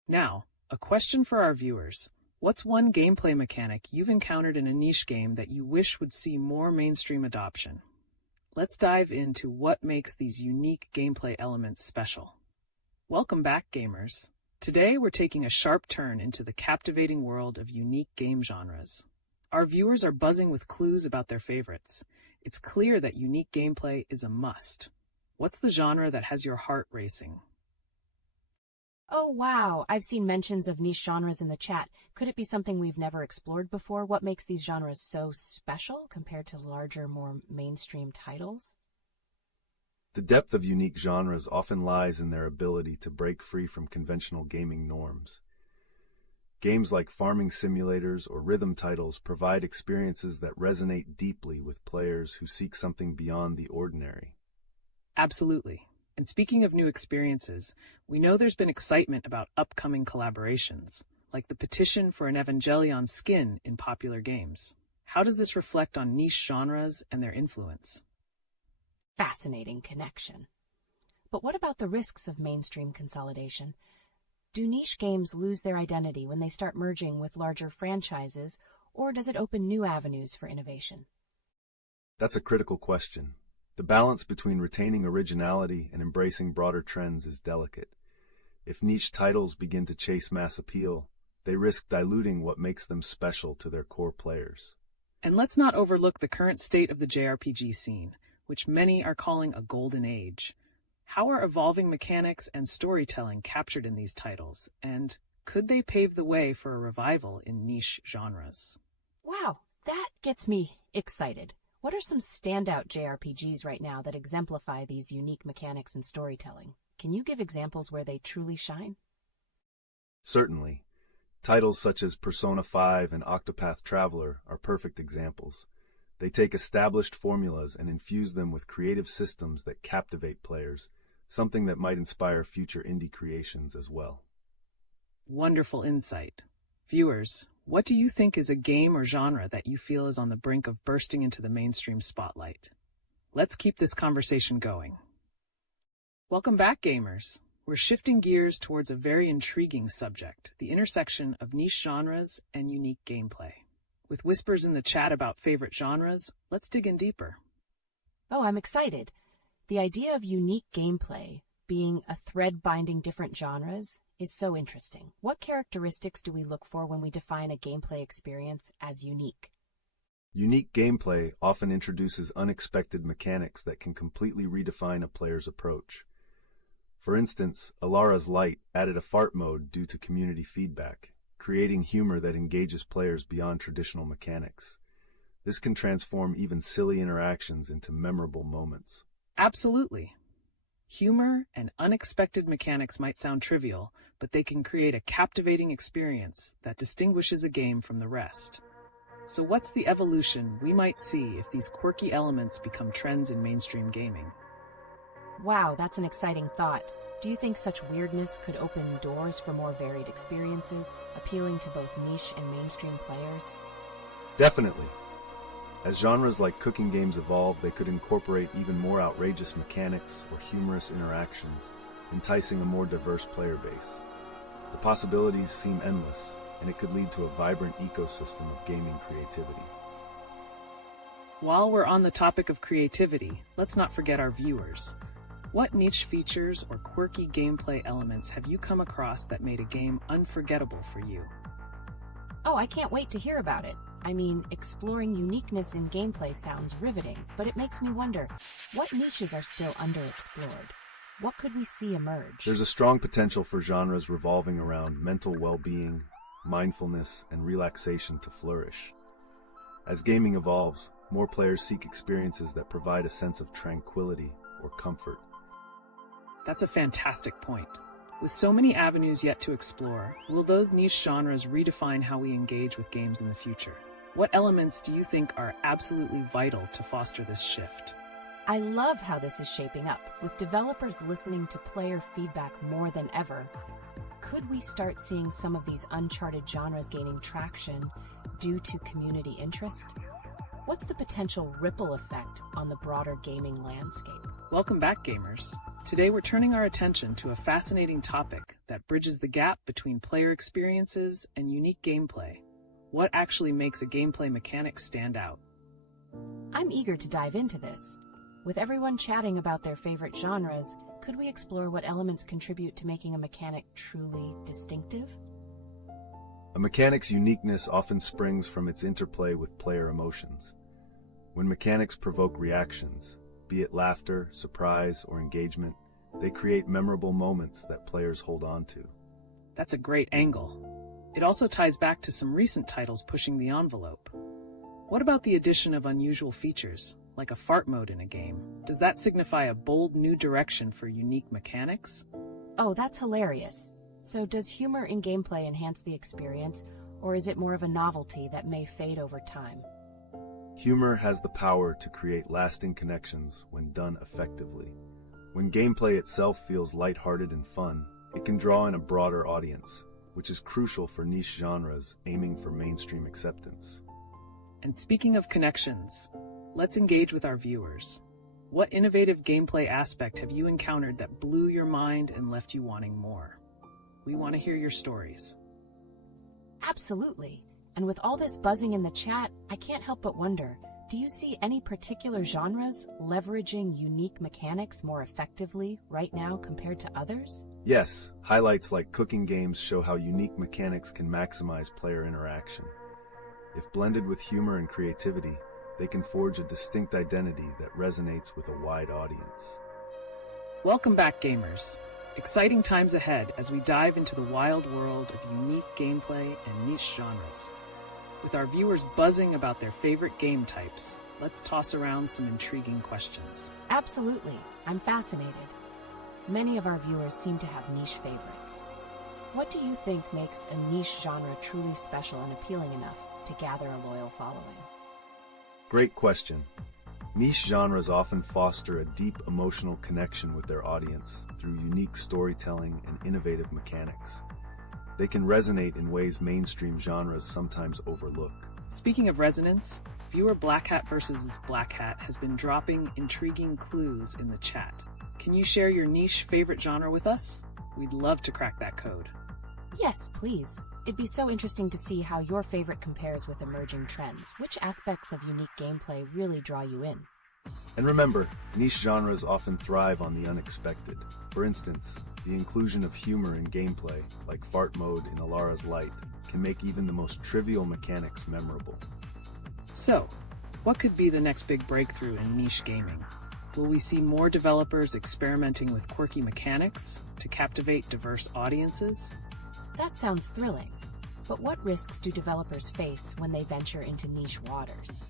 Now, a question for our viewers. What's one gameplay mechanic you've encountered in a niche game that you wish would see more mainstream adoption? Let's dive into what makes these unique gameplay elements special. Welcome back, gamers. Today, we're taking a sharp turn into the captivating world of unique game genres. Our viewers are buzzing with clues about their favorites. It's clear that unique gameplay is a must. What's the genre that has your heart racing? Oh, wow. I've seen mentions of niche genres in the chat. Could it be something we've never explored before? What makes these genres so special compared to larger, more mainstream titles? The depth of unique genres often lies in their ability to break free from conventional gaming norms. Games like farming simulators or rhythm titles provide experiences that resonate deeply with players who seek something beyond the ordinary. Absolutely. And speaking of new experiences, we know there's been excitement about upcoming collaborations, like the petition for an Evangelion skin in popular games. How does this reflect on niche genres and their influence? Fascinating connection. But what about the risks of mainstream consolidation? Do niche games lose their identity when they start merging with larger franchises, or does it open new avenues for innovation? That's a critical question. The balance between retaining originality and embracing broader trends is delicate. If niche titles begin to chase mass appeal, they risk diluting what makes them special to their core players. And let's not overlook the current state of the JRPG scene, which many are calling a golden age. How are evolving mechanics and storytelling captured in these titles, and could they pave the way for a revival in niche genres? Wow, that gets me excited. What are some standout JRPGs right now that exemplify these unique mechanics and storytelling? Can you give examples where they truly shine? Certainly. Titles such as Persona 5 and Octopath Traveler are perfect examples. They take established formulas and infuse them with creative systems that captivate players, something that might inspire future indie creations as well. Wonderful insight. Viewers, what do you think is a game or genre that you feel is on the brink of bursting into the mainstream spotlight? Let's keep this conversation going. Welcome back, gamers. We're shifting gears towards a very intriguing subject, the intersection of niche genres and unique gameplay. With whispers in the chat about favorite genres, let's dig in deeper. Oh, I'm excited. The idea of unique gameplay, being a thread binding different genres, is so interesting. What characteristics do we look for when we define a gameplay experience as unique? Unique gameplay often introduces unexpected mechanics that can completely redefine a player's approach. For instance, Alara's Light added a fart mode due to community feedback, creating humor that engages players beyond traditional mechanics. This can transform even silly interactions into memorable moments. Absolutely. Humor and unexpected mechanics might sound trivial, but they can create a captivating experience that distinguishes a game from the rest. So what's the evolution we might see if these quirky elements become trends in mainstream gaming? Wow, that's an exciting thought. Do you think such weirdness could open doors for more varied experiences, appealing to both niche and mainstream players? Definitely. As genres like cooking games evolve, they could incorporate even more outrageous mechanics or humorous interactions, enticing a more diverse player base. The possibilities seem endless, and it could lead to a vibrant ecosystem of gaming creativity. While we're on the topic of creativity, let's not forget our viewers. What niche features or quirky gameplay elements have you come across that made a game unforgettable for you? Oh, I can't wait to hear about it. I mean, exploring uniqueness in gameplay sounds riveting, but it makes me wonder, what niches are still underexplored? What could we see emerge? There's a strong potential for genres revolving around mental well-being, mindfulness, and relaxation to flourish. As gaming evolves, more players seek experiences that provide a sense of tranquility or comfort. That's a fantastic point. With so many avenues yet to explore, will those niche genres redefine how we engage with games in the future? What elements do you think are absolutely vital to foster this shift? I love how this is shaping up, with developers listening to player feedback more than ever. Could we start seeing some of these uncharted genres gaining traction due to community interest? What's the potential ripple effect on the broader gaming landscape? Welcome back, gamers. Today we're turning our attention to a fascinating topic that bridges the gap between player experiences and unique gameplay. What actually makes a gameplay mechanic stand out? I'm eager to dive into this. With everyone chatting about their favorite genres, could we explore what elements contribute to making a mechanic truly distinctive? A mechanic's uniqueness often springs from its interplay with player emotions. When mechanics provoke reactions, be it laughter, surprise, or engagement, they create memorable moments that players hold on to. That's a great angle. It also ties back to some recent titles pushing the envelope. What about the addition of unusual features, like a fart mode in a game? Does that signify a bold new direction for unique mechanics? Oh, that's hilarious. So does humor in gameplay enhance the experience, or is it more of a novelty that may fade over time? Humor has the power to create lasting connections when done effectively. When gameplay itself feels lighthearted and fun, it can draw in a broader audience, which is crucial for niche genres aiming for mainstream acceptance. And speaking of connections, let's engage with our viewers. What innovative gameplay aspect have you encountered that blew your mind and left you wanting more? We want to hear your stories. Absolutely. And with all this buzzing in the chat, I can't help but wonder, do you see any particular genres leveraging unique mechanics more effectively right now compared to others? Yes, highlights like cooking games show how unique mechanics can maximize player interaction. If blended with humor and creativity, they can forge a distinct identity that resonates with a wide audience. Welcome back, gamers. Exciting times ahead as we dive into the wild world of unique gameplay and niche genres. With our viewers buzzing about their favorite game types, let's toss around some intriguing questions. Absolutely. I'm fascinated. Many of our viewers seem to have niche favorites. What do you think makes a niche genre truly special and appealing enough to gather a loyal following? Great question. Niche genres often foster a deep emotional connection with their audience through unique storytelling and innovative mechanics. They can resonate in ways mainstream genres sometimes overlook. Speaking of resonance, viewer Black Hat vs. Black Hat has been dropping intriguing clues in the chat. Can you share your niche favorite genre with us? We'd love to crack that code. Yes, please. It'd be so interesting to see how your favorite compares with emerging trends. Which aspects of unique gameplay really draw you in? And remember, niche genres often thrive on the unexpected. For instance, the inclusion of humor in gameplay, like fart mode in Alara's Light, can make even the most trivial mechanics memorable. So, what could be the next big breakthrough in niche gaming? Will we see more developers experimenting with quirky mechanics to captivate diverse audiences? That sounds thrilling. But what risks do developers face when they venture into niche waters?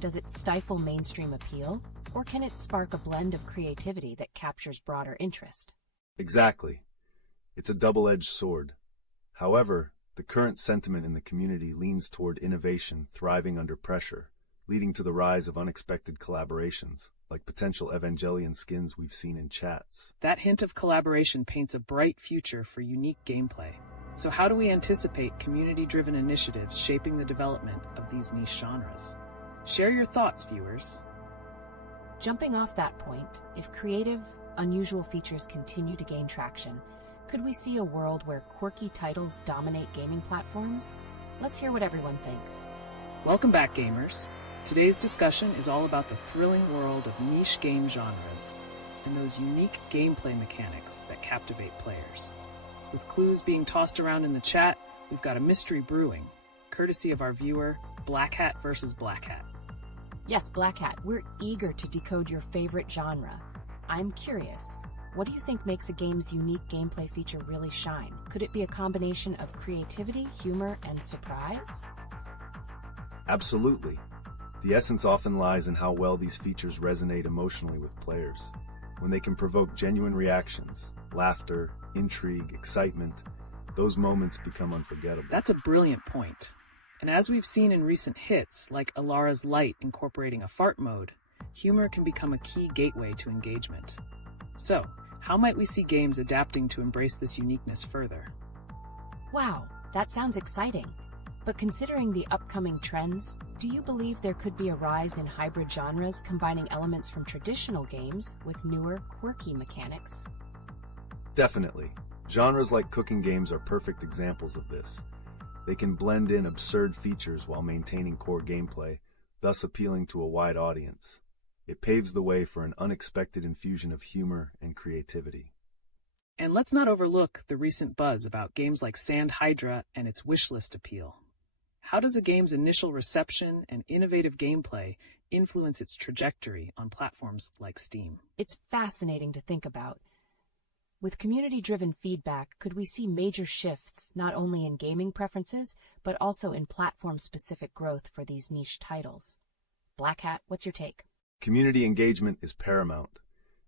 Does it stifle mainstream appeal, or can it spark a blend of creativity that captures broader interest? Exactly. It's a double-edged sword. However, the current sentiment in the community leans toward innovation thriving under pressure, leading to the rise of unexpected collaborations, like potential Evangelion skins we've seen in chats. That hint of collaboration paints a bright future for unique gameplay. So how do we anticipate community-driven initiatives shaping the development of these niche genres? Share your thoughts, viewers. Jumping off that point, if creative, unusual features continue to gain traction, could we see a world where quirky titles dominate gaming platforms? Let's hear what everyone thinks. Welcome back, gamers. Today's discussion is all about the thrilling world of niche game genres and those unique gameplay mechanics that captivate players. With clues being tossed around in the chat, we've got a mystery brewing, courtesy of our viewer, Black Hat vs. Black Hat. Yes, Black Hat, we're eager to decode your favorite genre. I'm curious, what do you think makes a game's unique gameplay feature really shine? Could it be a combination of creativity, humor, and surprise? Absolutely. The essence often lies in how well these features resonate emotionally with players. When they can provoke genuine reactions, laughter, intrigue, excitement, those moments become unforgettable. That's a brilliant point. And as we've seen in recent hits, like Alara's Light incorporating a fart mode, humor can become a key gateway to engagement. So, how might we see games adapting to embrace this uniqueness further? Wow, that sounds exciting. But considering the upcoming trends, do you believe there could be a rise in hybrid genres combining elements from traditional games with newer, quirky mechanics? Definitely. Genres like cooking games are perfect examples of this. They can blend in absurd features while maintaining core gameplay, thus appealing to a wide audience. It paves the way for an unexpected infusion of humor and creativity. And let's not overlook the recent buzz about games like Sand Hydra and its wishlist appeal. How does a game's initial reception and innovative gameplay influence its trajectory on platforms like Steam? It's fascinating to think about. With community-driven feedback, could we see major shifts not only in gaming preferences, but also in platform-specific growth for these niche titles? Black Hat, what's your take? Community engagement is paramount.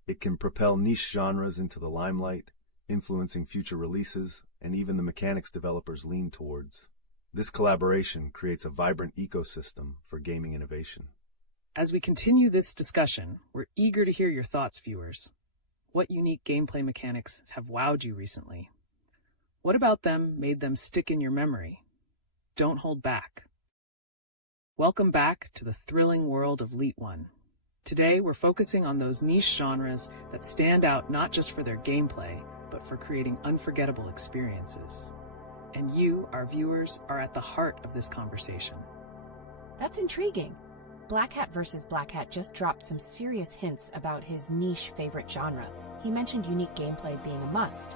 It can propel niche genres into the limelight, influencing future releases and even the mechanics developers lean towards. This collaboration creates a vibrant ecosystem for gaming innovation. As we continue this discussion, we're eager to hear your thoughts, viewers. What unique gameplay mechanics have wowed you recently? What about them made them stick in your memory? Don't hold back. Welcome back to the thrilling world of LeetOne. Today, we're focusing on those niche genres that stand out not just for their gameplay, but for creating unforgettable experiences. And you, our viewers, are at the heart of this conversation. That's intriguing. Black Hat vs. Black Hat just dropped some serious hints about his niche favorite genre. He mentioned unique gameplay being a must.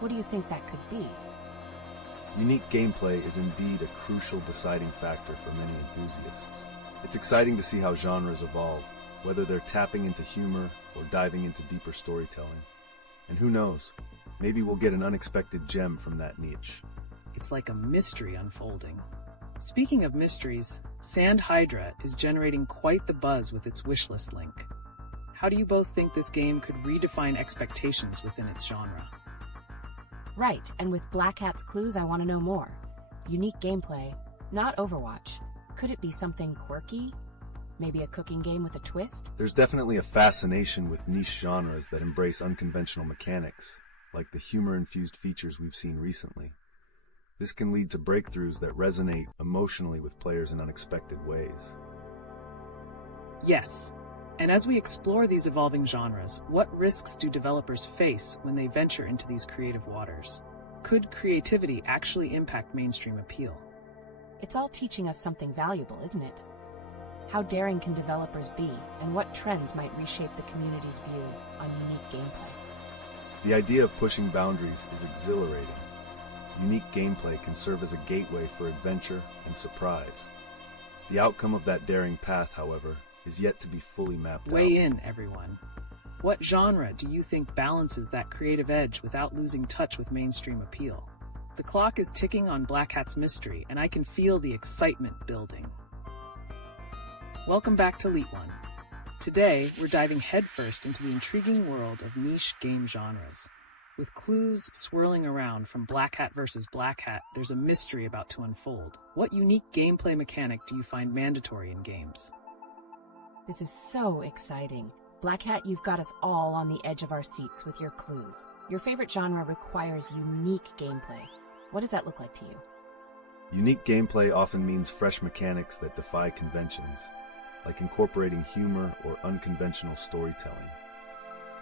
What do you think that could be? Unique gameplay is indeed a crucial deciding factor for many enthusiasts. It's exciting to see how genres evolve, whether they're tapping into humor or diving into deeper storytelling. And who knows, maybe we'll get an unexpected gem from that niche. It's like a mystery unfolding. Speaking of mysteries, Sand Hydra is generating quite the buzz with its wishlist link. How do you both think this game could redefine expectations within its genre? Right, and with Black Hat's clues, I want to know more. Unique gameplay, not Overwatch. Could it be something quirky? Maybe a cooking game with a twist? There's definitely a fascination with niche genres that embrace unconventional mechanics, like the humor-infused features we've seen recently. This can lead to breakthroughs that resonate emotionally with players in unexpected ways. Yes, And as we explore these evolving genres, what risks do developers face when they venture into these creative waters? Could creativity actually impact mainstream appeal? It's all teaching us something valuable, isn't it? How daring can developers be, and what trends might reshape the community's view on unique gameplay? The idea of pushing boundaries is exhilarating. Unique gameplay can serve as a gateway for adventure and surprise. The outcome of that daring path, however, is yet to be fully mapped out. Weigh in, everyone. What genre do you think balances that creative edge without losing touch with mainstream appeal? The clock is ticking on Black Hat's mystery, and I can feel the excitement building. Welcome back to LeetOne. Today, we're diving headfirst into the intriguing world of niche game genres. With clues swirling around from Black Hat versus Black Hat, there's a mystery about to unfold. What unique gameplay mechanic do you find mandatory in games? This is so exciting. Black Hat, you've got us all on the edge of our seats with your clues. Your favorite genre requires unique gameplay. What does that look like to you? Unique gameplay often means fresh mechanics that defy conventions, like incorporating humor or unconventional storytelling.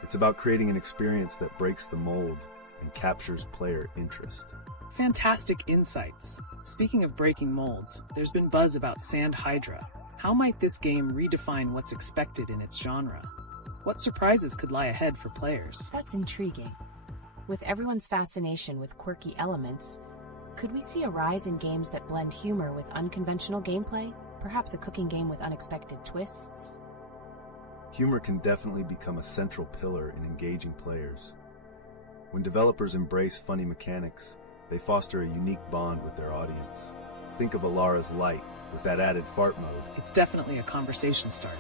It's about creating an experience that breaks the mold and captures player interest. Fantastic insights. Speaking of breaking molds, there's been buzz about Sand Hydra. How might this game redefine what's expected in its genre? What surprises could lie ahead for players? That's intriguing. With everyone's fascination with quirky elements, could we see a rise in games that blend humor with unconventional gameplay? Perhaps a cooking game with unexpected twists? Humor can definitely become a central pillar in engaging players. When developers embrace funny mechanics, they foster a unique bond with their audience. Think of Alara's Light with that added fart mode. It's definitely a conversation starter.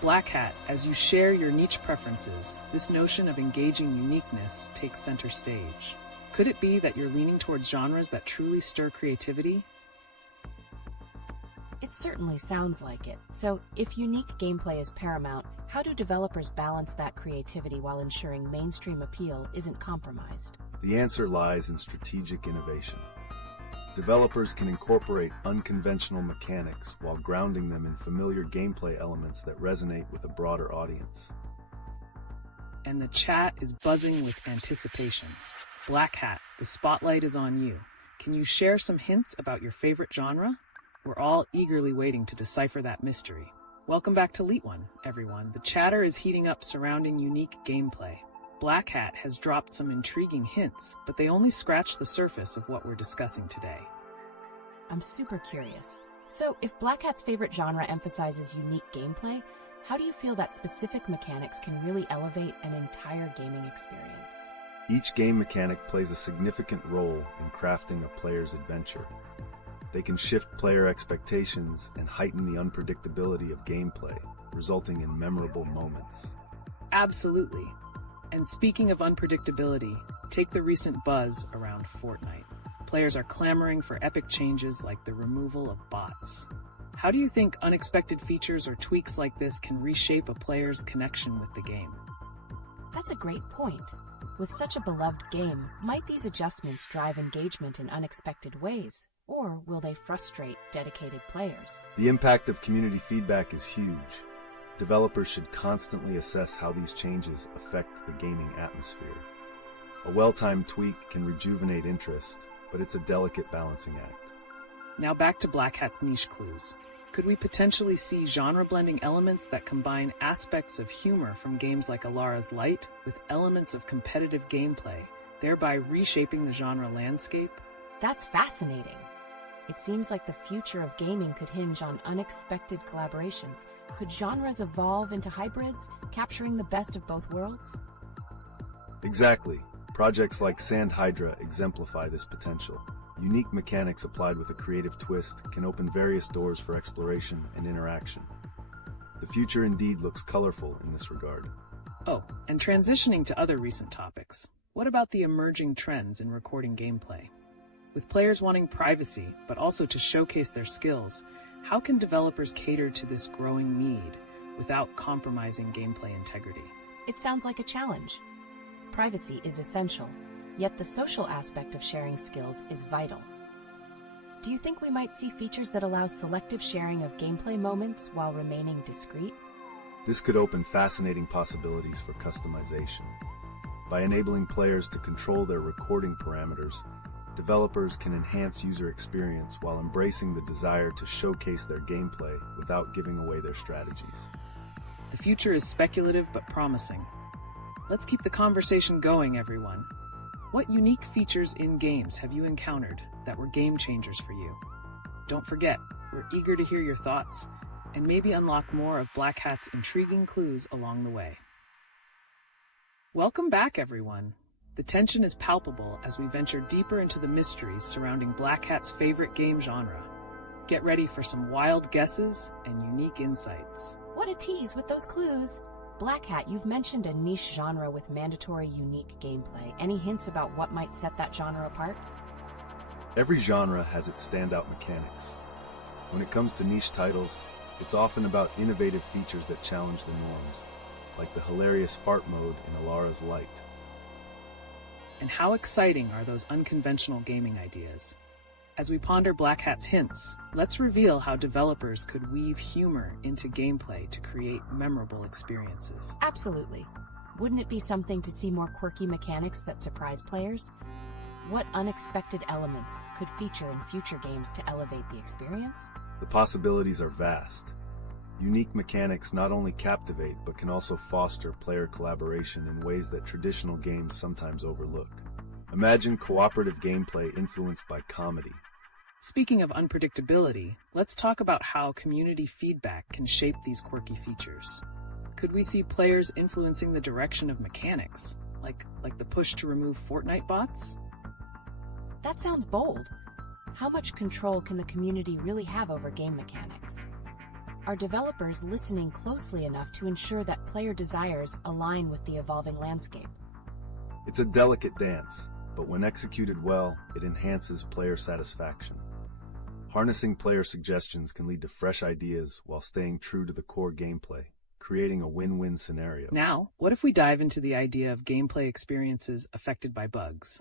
Black Hat, as you share your niche preferences, this notion of engaging uniqueness takes center stage. Could it be that you're leaning towards genres that truly stir creativity? It certainly sounds like it. So, if unique gameplay is paramount, how do developers balance that creativity while ensuring mainstream appeal isn't compromised? The answer lies in strategic innovation. Developers can incorporate unconventional mechanics while grounding them in familiar gameplay elements that resonate with a broader audience. And the chat is buzzing with anticipation. Black Hat, the spotlight is on you. Can you share some hints about your favorite genre? We're all eagerly waiting to decipher that mystery. Welcome back to LeetOne, everyone. The chatter is heating up surrounding unique gameplay. Black Hat has dropped some intriguing hints, but they only scratch the surface of what we're discussing today. I'm super curious. So, if Black Hat's favorite genre emphasizes unique gameplay, how do you feel that specific mechanics can really elevate an entire gaming experience? Each game mechanic plays a significant role in crafting a player's adventure. They can shift player expectations and heighten the unpredictability of gameplay, resulting in memorable moments. Absolutely. And speaking of unpredictability, take the recent buzz around Fortnite. Players are clamoring for epic changes like the removal of bots. How do you think unexpected features or tweaks like this can reshape a player's connection with the game? That's a great point. With such a beloved game, might these adjustments drive engagement in unexpected ways? Or will they frustrate dedicated players? The impact of community feedback is huge. Developers should constantly assess how these changes affect the gaming atmosphere. A well-timed tweak can rejuvenate interest, but it's a delicate balancing act. Now back to Black Hat's niche clues. Could we potentially see genre-blending elements that combine aspects of humor from games like Alara's Light with elements of competitive gameplay, thereby reshaping the genre landscape? That's fascinating. It seems like the future of gaming could hinge on unexpected collaborations. Could genres evolve into hybrids, capturing the best of both worlds? Exactly. Projects like Sand Hydra exemplify this potential. Unique mechanics applied with a creative twist can open various doors for exploration and interaction. The future indeed looks colorful in this regard. Oh, and transitioning to other recent topics, what about the emerging trends in recording gameplay? With players wanting privacy, but also to showcase their skills, how can developers cater to this growing need without compromising gameplay integrity? It sounds like a challenge. Privacy is essential, yet the social aspect of sharing skills is vital. Do you think we might see features that allow selective sharing of gameplay moments while remaining discreet? This could open fascinating possibilities for customization. By enabling players to control their recording parameters, developers can enhance user experience while embracing the desire to showcase their gameplay without giving away their strategies. The future is speculative but promising. Let's keep the conversation going, everyone. What unique features in games have you encountered that were game changers for you? Don't forget, we're eager to hear your thoughts and maybe unlock more of Black Hat's intriguing clues along the way. Welcome back, everyone. The tension is palpable as we venture deeper into the mysteries surrounding Black Hat's favorite game genre. Get ready for some wild guesses and unique insights. What a tease with those clues! Black Hat, you've mentioned a niche genre with mandatory unique gameplay. Any hints about what might set that genre apart? Every genre has its standout mechanics. When it comes to niche titles, it's often about innovative features that challenge the norms, like the hilarious fart mode in Alara's Light. And how exciting are those unconventional gaming ideas? As we ponder Black Hat's hints, let's reveal how developers could weave humor into gameplay to create memorable experiences. Absolutely. Wouldn't it be something to see more quirky mechanics that surprise players? What unexpected elements could feature in future games to elevate the experience? The possibilities are vast. Unique mechanics not only captivate, but can also foster player collaboration in ways that traditional games sometimes overlook. Imagine cooperative gameplay influenced by comedy. Speaking of unpredictability, let's talk about how community feedback can shape these quirky features. Could we see players influencing the direction of mechanics, like the push to remove Fortnite bots? That sounds bold. How much control can the community really have over game mechanics? Are developers listening closely enough to ensure that player desires align with the evolving landscape? It's a delicate dance, but when executed well, it enhances player satisfaction. Harnessing player suggestions can lead to fresh ideas while staying true to the core gameplay, creating a win-win scenario. Now, what if we dive into the idea of gameplay experiences affected by bugs?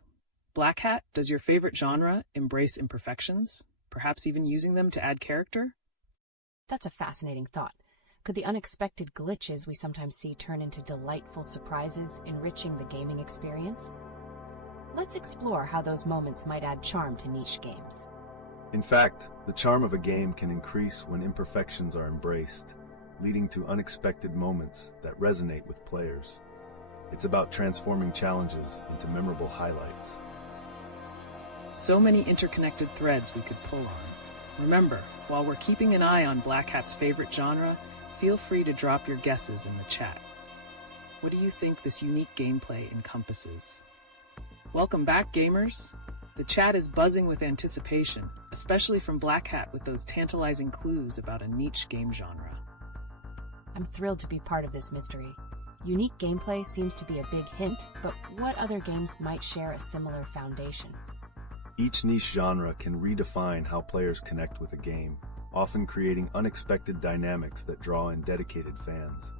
Black Hat, does your favorite genre embrace imperfections, perhaps even using them to add character? That's a fascinating thought. Could the unexpected glitches we sometimes see turn into delightful surprises, enriching the gaming experience? Let's explore how those moments might add charm to niche games. In fact, the charm of a game can increase when imperfections are embraced, leading to unexpected moments that resonate with players. It's about transforming challenges into memorable highlights. So many interconnected threads we could pull on. Remember, while we're keeping an eye on Black Hat's favorite genre, feel free to drop your guesses in the chat. What do you think this unique gameplay encompasses? Welcome back, gamers! The chat is buzzing with anticipation, especially from Black Hat with those tantalizing clues about a niche game genre. I'm thrilled to be part of this mystery. Unique gameplay seems to be a big hint, but what other games might share a similar foundation? Each niche genre can redefine how players connect with a game, often creating unexpected dynamics that draw in dedicated fans.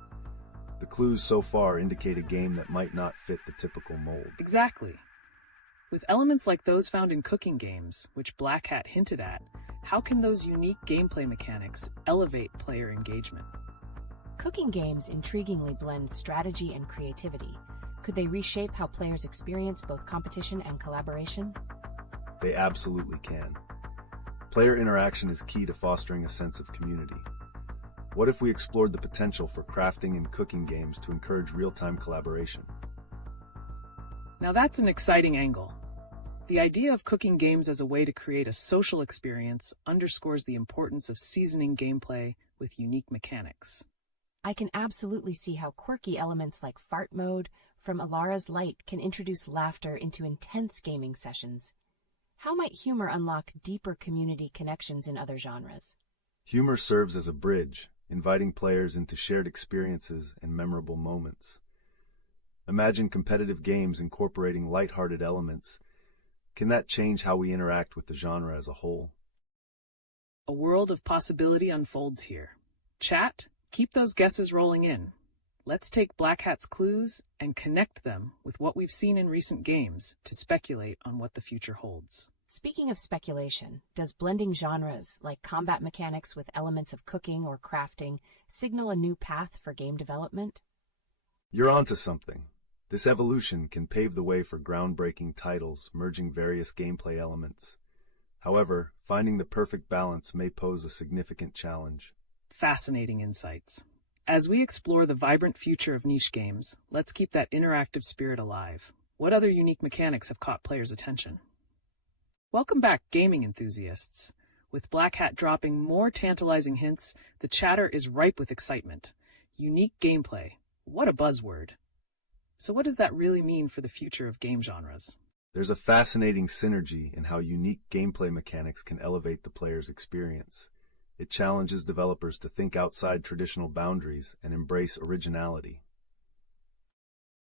The clues so far indicate a game that might not fit the typical mold. Exactly. With elements like those found in cooking games, which Black Hat hinted at, how can those unique gameplay mechanics elevate player engagement? Cooking games intriguingly blend strategy and creativity. Could they reshape how players experience both competition and collaboration? They absolutely can. Player interaction is key to fostering a sense of community. What if we explored the potential for crafting and cooking games to encourage real-time collaboration? Now that's an exciting angle. The idea of cooking games as a way to create a social experience underscores the importance of seasoning gameplay with unique mechanics. I can absolutely see how quirky elements like fart mode from Alara's Light can introduce laughter into intense gaming sessions. How might humor unlock deeper community connections in other genres? Humor serves as a bridge, inviting players into shared experiences and memorable moments. Imagine competitive games incorporating lighthearted elements. Can that change how we interact with the genre as a whole? A world of possibility unfolds here. Chat, keep those guesses rolling in. Let's take Black Hat's clues and connect them with what we've seen in recent games to speculate on what the future holds. Speaking of speculation, does blending genres like combat mechanics with elements of cooking or crafting signal a new path for game development? You're onto something. This evolution can pave the way for groundbreaking titles merging various gameplay elements. However, finding the perfect balance may pose a significant challenge. Fascinating insights. As we explore the vibrant future of niche games, let's keep that interactive spirit alive. What other unique mechanics have caught players' attention? Welcome back, gaming enthusiasts. With Black Hat dropping more tantalizing hints, the chatter is ripe with excitement. Unique gameplay. What a buzzword. So what does that really mean for the future of game genres? There's a fascinating synergy in how unique gameplay mechanics can elevate the player's experience. It challenges developers to think outside traditional boundaries and embrace originality.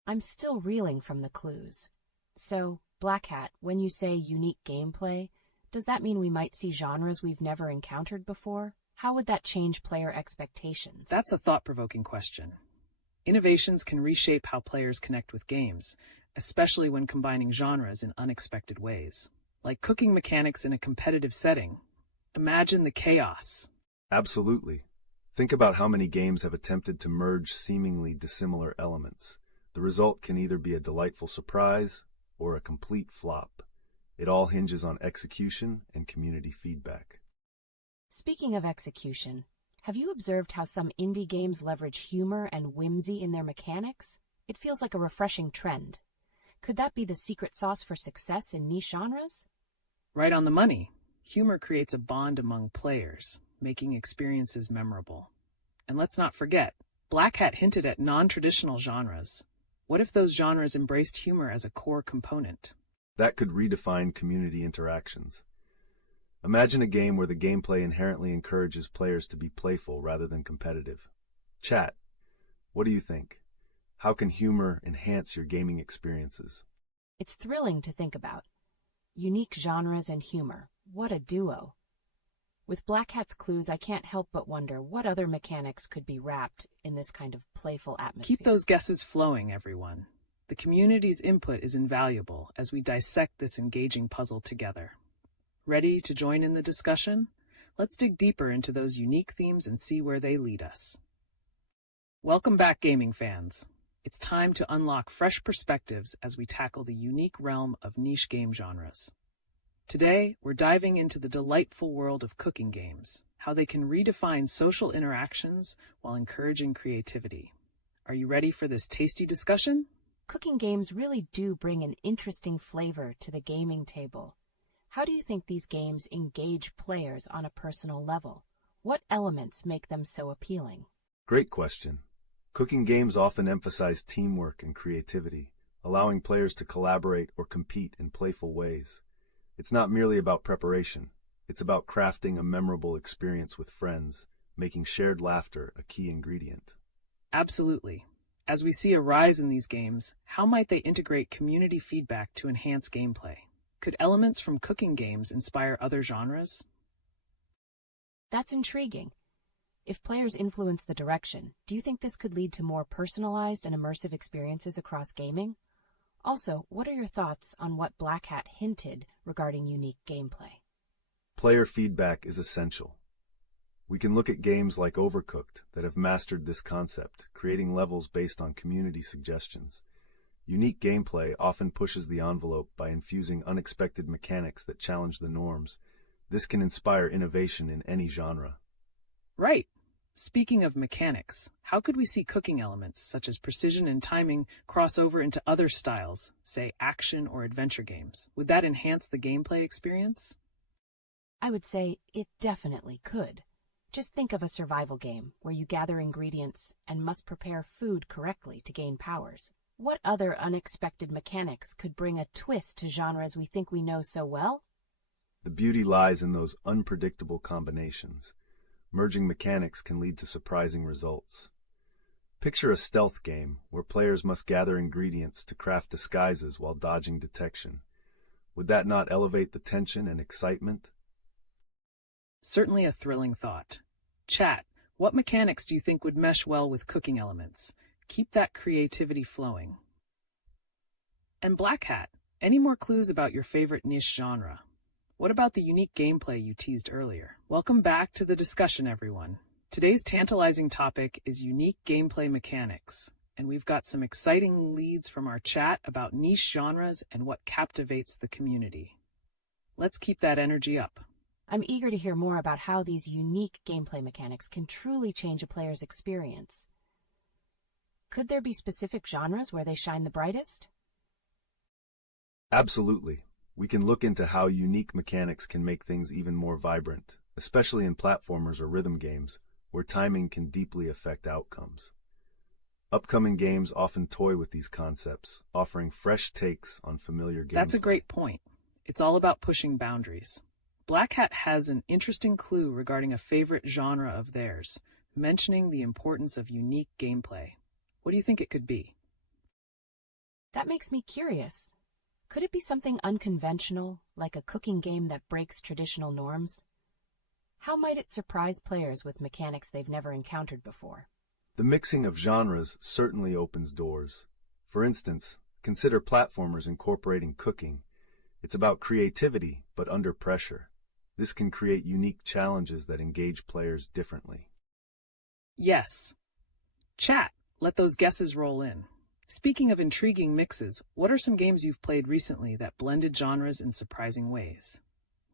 I'm still reeling from the clues. So, Black Hat, when you say unique gameplay, does that mean we might see genres we've never encountered before? How would that change player expectations? That's a thought-provoking question. Innovations can reshape how players connect with games, especially when combining genres in unexpected ways. Like cooking mechanics in a competitive setting. Imagine the chaos. Absolutely. Think about how many games have attempted to merge seemingly dissimilar elements. The result can either be a delightful surprise or a complete flop. It all hinges on execution and community feedback. Speaking of execution, have you observed how some indie games leverage humor and whimsy in their mechanics? It feels like a refreshing trend. Could that be the secret sauce for success in niche genres? Right on the money. Humor creates a bond among players, making experiences memorable. And let's not forget, Black Hat hinted at non-traditional genres. What if those genres embraced humor as a core component? That could redefine community interactions. Imagine a game where the gameplay inherently encourages players to be playful rather than competitive. Chat, what do you think? How can humor enhance your gaming experiences? It's thrilling to think about. Unique genres and humor. What a duo. With Black Hat's clues, I can't help but wonder what other mechanics could be wrapped in this kind of playful atmosphere. Keep those guesses flowing, everyone. The community's input is invaluable as we dissect this engaging puzzle together. Ready to join in the discussion? Let's dig deeper into those unique themes and see where they lead us. Welcome back, gaming fans. It's time to unlock fresh perspectives as we tackle the unique realm of niche game genres. Today, we're diving into the delightful world of cooking games, how they can redefine social interactions while encouraging creativity. Are you ready for this tasty discussion? Cooking games really do bring an interesting flavor to the gaming table. How do you think these games engage players on a personal level? What elements make them so appealing? Great question. Cooking games often emphasize teamwork and creativity, allowing players to collaborate or compete in playful ways. It's not merely about preparation. It's about crafting a memorable experience with friends, making shared laughter a key ingredient. Absolutely. As we see a rise in these games, how might they integrate community feedback to enhance gameplay? Could elements from cooking games inspire other genres? That's intriguing. If players influence the direction, do you think this could lead to more personalized and immersive experiences across gaming? Also, what are your thoughts on what Black Hat hinted regarding unique gameplay? Player feedback is essential. We can look at games like Overcooked that have mastered this concept, creating levels based on community suggestions. Unique gameplay often pushes the envelope by infusing unexpected mechanics that challenge the norms. This can inspire innovation in any genre. Right. Speaking of mechanics, how could we see cooking elements such as precision and timing cross over into other styles, say action or adventure games? Would that enhance the gameplay experience? I would say it definitely could. Just think of a survival game where you gather ingredients and must prepare food correctly to gain powers. What other unexpected mechanics could bring a twist to genres we think we know so well? The beauty lies in those unpredictable combinations. Merging mechanics can lead to surprising results. Picture a stealth game where players must gather ingredients to craft disguises while dodging detection. Would that not elevate the tension and excitement? Certainly a thrilling thought. Chat, what mechanics do you think would mesh well with cooking elements? Keep that creativity flowing. And Black Hat, any more clues about your favorite niche genre? What about the unique gameplay you teased earlier? Welcome back to the discussion, everyone. Today's tantalizing topic is unique gameplay mechanics, and we've got some exciting leads from our chat about niche genres and what captivates the community. Let's keep that energy up. I'm eager to hear more about how these unique gameplay mechanics can truly change a player's experience. Could there be specific genres where they shine the brightest? Absolutely. We can look into how unique mechanics can make things even more vibrant, especially in platformers or rhythm games, where timing can deeply affect outcomes. Upcoming games often toy with these concepts, offering fresh takes on familiar gameplay. That's a great point. It's all about pushing boundaries. Black Hat has an interesting clue regarding a favorite genre of theirs, mentioning the importance of unique gameplay. What do you think it could be? That makes me curious. Could it be something unconventional, like a cooking game that breaks traditional norms? How might it surprise players with mechanics they've never encountered before? The mixing of genres certainly opens doors. For instance, consider platformers incorporating cooking. It's about creativity, but under pressure. This can create unique challenges that engage players differently. Yes. Chat, let those guesses roll in. Speaking of intriguing mixes, what are some games you've played recently that blended genres in surprising ways?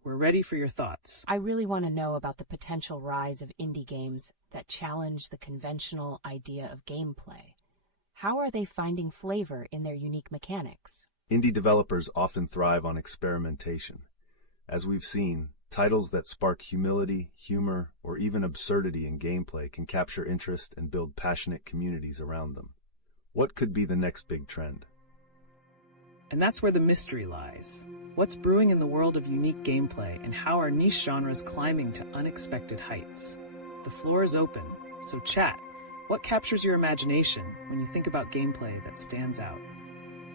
We're ready for your thoughts. I really want to know about the potential rise of indie games that challenge the conventional idea of gameplay. How are they finding flavor in their unique mechanics? Indie developers often thrive on experimentation. As we've seen, titles that spark humility, humor, or even absurdity in gameplay can capture interest and build passionate communities around them. What could be the next big trend? And that's where the mystery lies. What's brewing in the world of unique gameplay, and how are niche genres climbing to unexpected heights? The floor is open, so chat. What captures your imagination when you think about gameplay that stands out?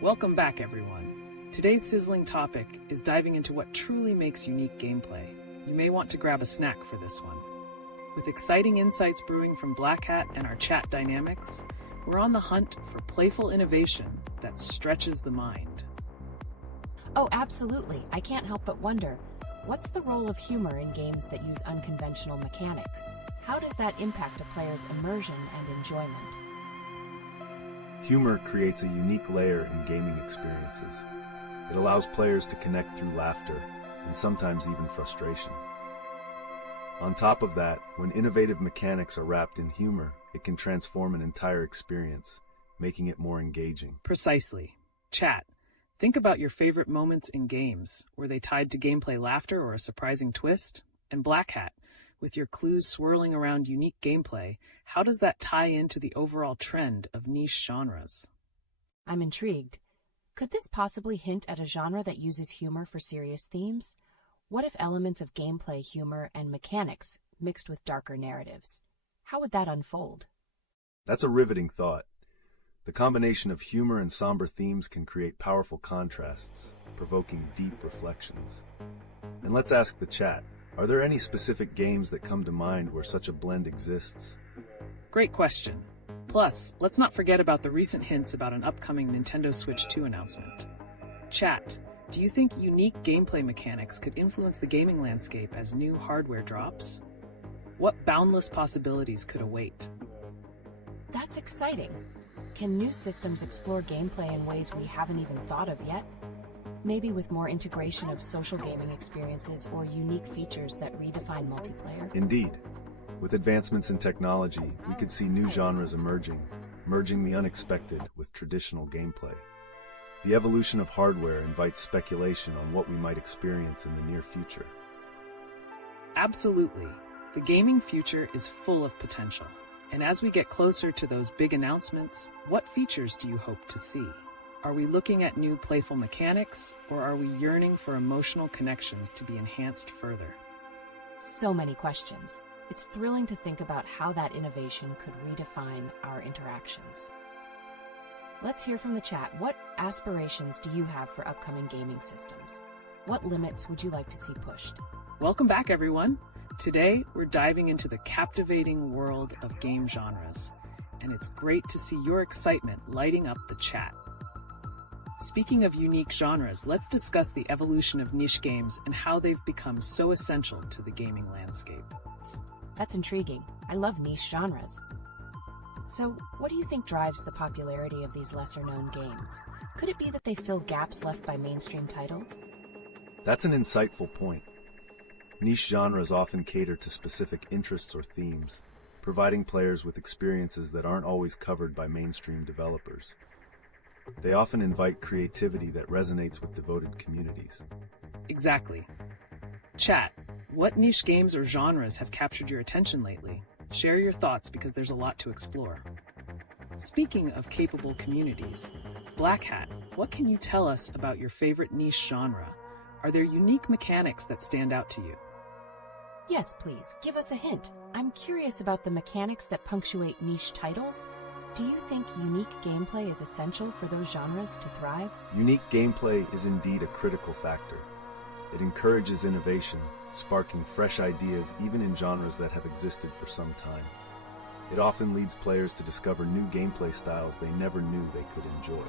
Welcome back, everyone. Today's sizzling topic is diving into what truly makes unique gameplay. You may want to grab a snack for this one. With exciting insights brewing from Black Hat and our chat dynamics, we're on the hunt for playful innovation that stretches the mind. Oh, absolutely. I can't help but wonder, what's the role of humor in games that use unconventional mechanics? How does that impact a player's immersion and enjoyment? Humor creates a unique layer in gaming experiences. It allows players to connect through laughter and sometimes even frustration. On top of that, when innovative mechanics are wrapped in humor, it can transform an entire experience, making it more engaging. Precisely. Chat. Think about your favorite moments in games. Were they tied to gameplay laughter or a surprising twist? And Black Hat, with your clues swirling around unique gameplay, how does that tie into the overall trend of niche genres? I'm intrigued. Could this possibly hint at a genre that uses humor for serious themes? What if elements of gameplay humor and mechanics mixed with darker narratives? How would that unfold? That's a riveting thought. The combination of humor and somber themes can create powerful contrasts, provoking deep reflections. And let's ask the chat, are there any specific games that come to mind where such a blend exists? Great question. Plus, let's not forget about the recent hints about an upcoming Nintendo Switch 2 announcement. Chat, do you think unique gameplay mechanics could influence the gaming landscape as new hardware drops? What boundless possibilities could await? That's exciting. Can new systems explore gameplay in ways we haven't even thought of yet? Maybe with more integration of social gaming experiences or unique features that redefine multiplayer? Indeed. With advancements in technology, we could see new genres emerging, merging the unexpected with traditional gameplay. The evolution of hardware invites speculation on what we might experience in the near future. Absolutely. The gaming future is full of potential. And as we get closer to those big announcements, what features do you hope to see? Are we looking at new playful mechanics, or are we yearning for emotional connections to be enhanced further? So many questions. It's thrilling to think about how that innovation could redefine our interactions. Let's hear from the chat. What aspirations do you have for upcoming gaming systems? What limits would you like to see pushed? Welcome back, everyone. Today, we're diving into the captivating world of game genres, and it's great to see your excitement lighting up the chat. Speaking of unique genres, let's discuss the evolution of niche games and how they've become so essential to the gaming landscape. That's intriguing. I love niche genres. So, what do you think drives the popularity of these lesser-known games? Could it be that they fill gaps left by mainstream titles? That's an insightful point. Niche genres often cater to specific interests or themes, providing players with experiences that aren't always covered by mainstream developers. They often invite creativity that resonates with devoted communities. Exactly. Chat, what niche games or genres have captured your attention lately? Share your thoughts because there's a lot to explore. Speaking of capable communities, Black Hat, what can you tell us about your favorite niche genre? Are there unique mechanics that stand out to you? Yes, please. Give us a hint. I'm curious about the mechanics that punctuate niche titles. Do you think unique gameplay is essential for those genres to thrive? Unique gameplay is indeed a critical factor. It encourages innovation, sparking fresh ideas even in genres that have existed for some time. It often leads players to discover new gameplay styles they never knew they could enjoy.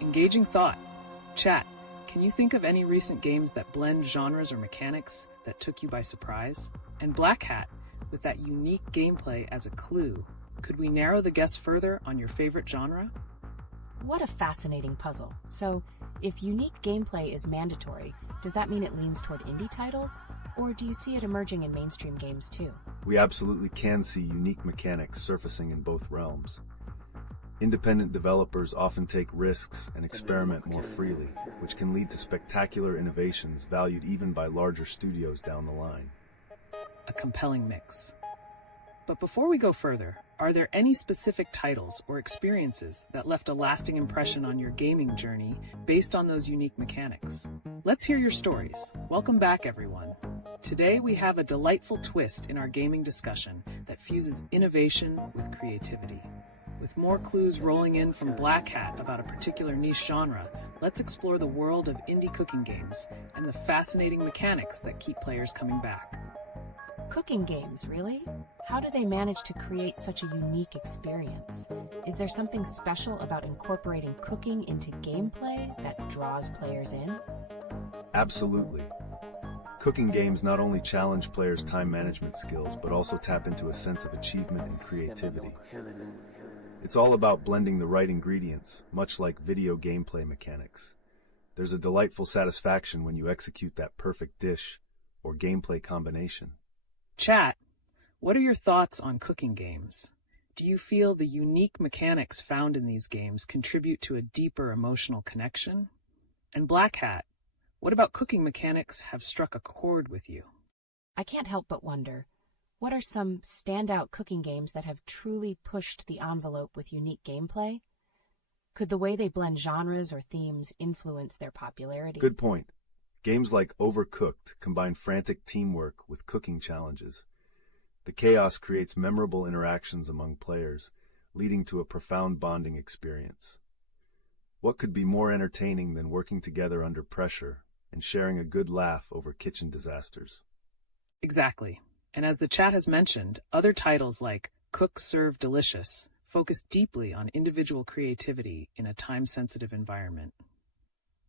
Engaging thought. Chat, can you think of any recent games that blend genres or mechanics that took you by surprise? And Black Hat, with that unique gameplay as a clue, could we narrow the guess further on your favorite genre? What a fascinating puzzle. So, if unique gameplay is mandatory, does that mean it leans toward indie titles? Or do you see it emerging in mainstream games too? We absolutely can see unique mechanics surfacing in both realms. Independent developers often take risks and experiment more freely, which can lead to spectacular innovations valued even by larger studios down the line. A compelling mix. But before we go further, are there any specific titles or experiences that left a lasting impression on your gaming journey based on those unique mechanics? Let's hear your stories. Welcome back, everyone. Today we have a delightful twist in our gaming discussion that fuses innovation with creativity. With more clues rolling in from Black Hat about a particular niche genre, let's explore the world of indie cooking games and the fascinating mechanics that keep players coming back. Cooking games, really? How do they manage to create such a unique experience? Is there something special about incorporating cooking into gameplay that draws players in? Absolutely. Cooking games not only challenge players' time management skills, but also tap into a sense of achievement and creativity. It's all about blending the right ingredients, much like video gameplay mechanics. There's a delightful satisfaction when you execute that perfect dish or gameplay combination. Chat, what are your thoughts on cooking games? Do you feel the unique mechanics found in these games contribute to a deeper emotional connection? And Black Hat, what about cooking mechanics have struck a chord with you? I can't help but wonder, what are some standout cooking games that have truly pushed the envelope with unique gameplay? Could the way they blend genres or themes influence their popularity? Good point. Games like Overcooked combine frantic teamwork with cooking challenges. The chaos creates memorable interactions among players, leading to a profound bonding experience. What could be more entertaining than working together under pressure and sharing a good laugh over kitchen disasters? Exactly. And as the chat has mentioned, other titles like Cook, Serve, Delicious focus deeply on individual creativity in a time-sensitive environment.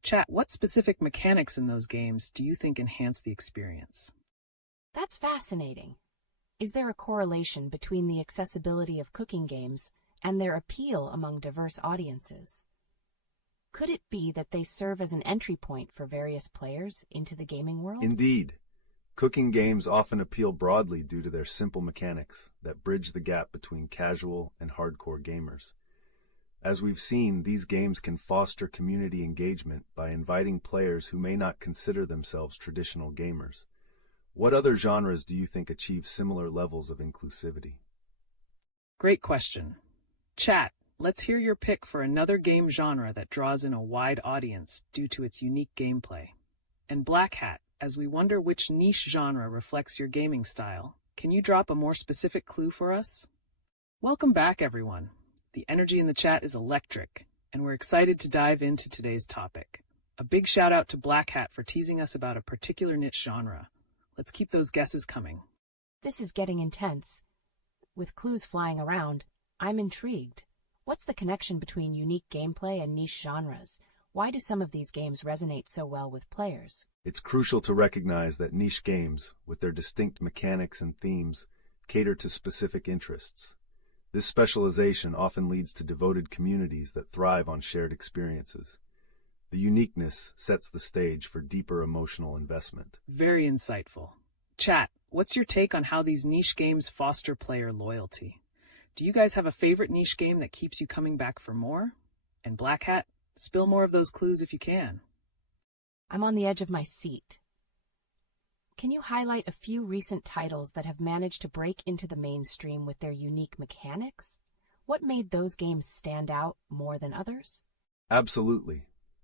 Chat, what specific mechanics in those games do you think enhance the experience? That's fascinating. Is there a correlation between the accessibility of cooking games and their appeal among diverse audiences? Could it be that they serve as an entry point for various players into the gaming world? Indeed. Cooking games often appeal broadly due to their simple mechanics that bridge the gap between casual and hardcore gamers. As we've seen, these games can foster community engagement by inviting players who may not consider themselves traditional gamers. What other genres do you think achieve similar levels of inclusivity? Great question. Chat, let's hear your pick for another game genre that draws in a wide audience due to its unique gameplay. And Black Hat, as we wonder which niche genre reflects your gaming style, can you drop a more specific clue for us? Welcome back, everyone. The energy in the chat is electric, and we're excited to dive into today's topic. A big shout out to Black Hat for teasing us about a particular niche genre. Let's keep those guesses coming. This is getting intense. With clues flying around, I'm intrigued. What's the connection between unique gameplay and niche genres? Why do some of these games resonate so well with players? It's crucial to recognize that niche games, with their distinct mechanics and themes, cater to specific interests. This specialization often leads to devoted communities that thrive on shared experiences. The uniqueness sets the stage for deeper emotional investment. Very insightful. Chat, what's your take on how these niche games foster player loyalty? Do you guys have a favorite niche game that keeps you coming back for more? And Black Hat, spill more of those clues if you can. I'm on the edge of my seat. Can you highlight a few recent titles that have managed to break into the mainstream with their unique mechanics? What made those games stand out more than others? Absolutely.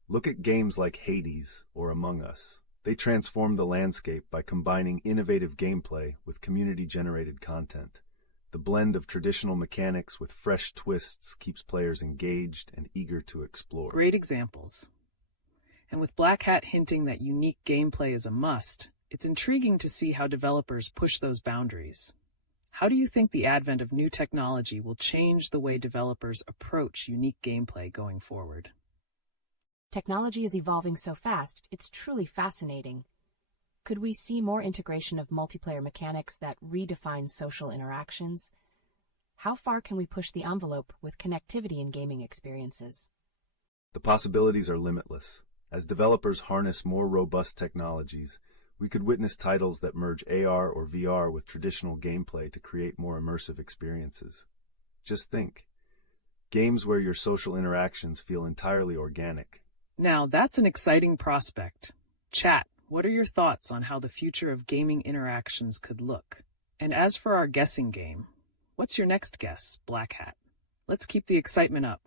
Look at games like Hades or Among Us. They transformed the landscape by combining innovative gameplay with community-generated content. The blend of traditional mechanics with fresh twists keeps players engaged and eager to explore. Great examples. And with Black Hat hinting that unique gameplay is a must, it's intriguing to see how developers push those boundaries. How do you think the advent of new technology will change the way developers approach unique gameplay going forward? Technology is evolving so fast, it's truly fascinating. Could we see more integration of multiplayer mechanics that redefine social interactions? How far can we push the envelope with connectivity in gaming experiences? The possibilities are limitless. As developers harness more robust technologies, we could witness titles that merge AR or VR with traditional gameplay to create more immersive experiences. Just think, games where your social interactions feel entirely organic. Now, that's an exciting prospect. Chat, what are your thoughts on how the future of gaming interactions could look? And as for our guessing game, what's your next guess, Black Hat? Let's keep the excitement up.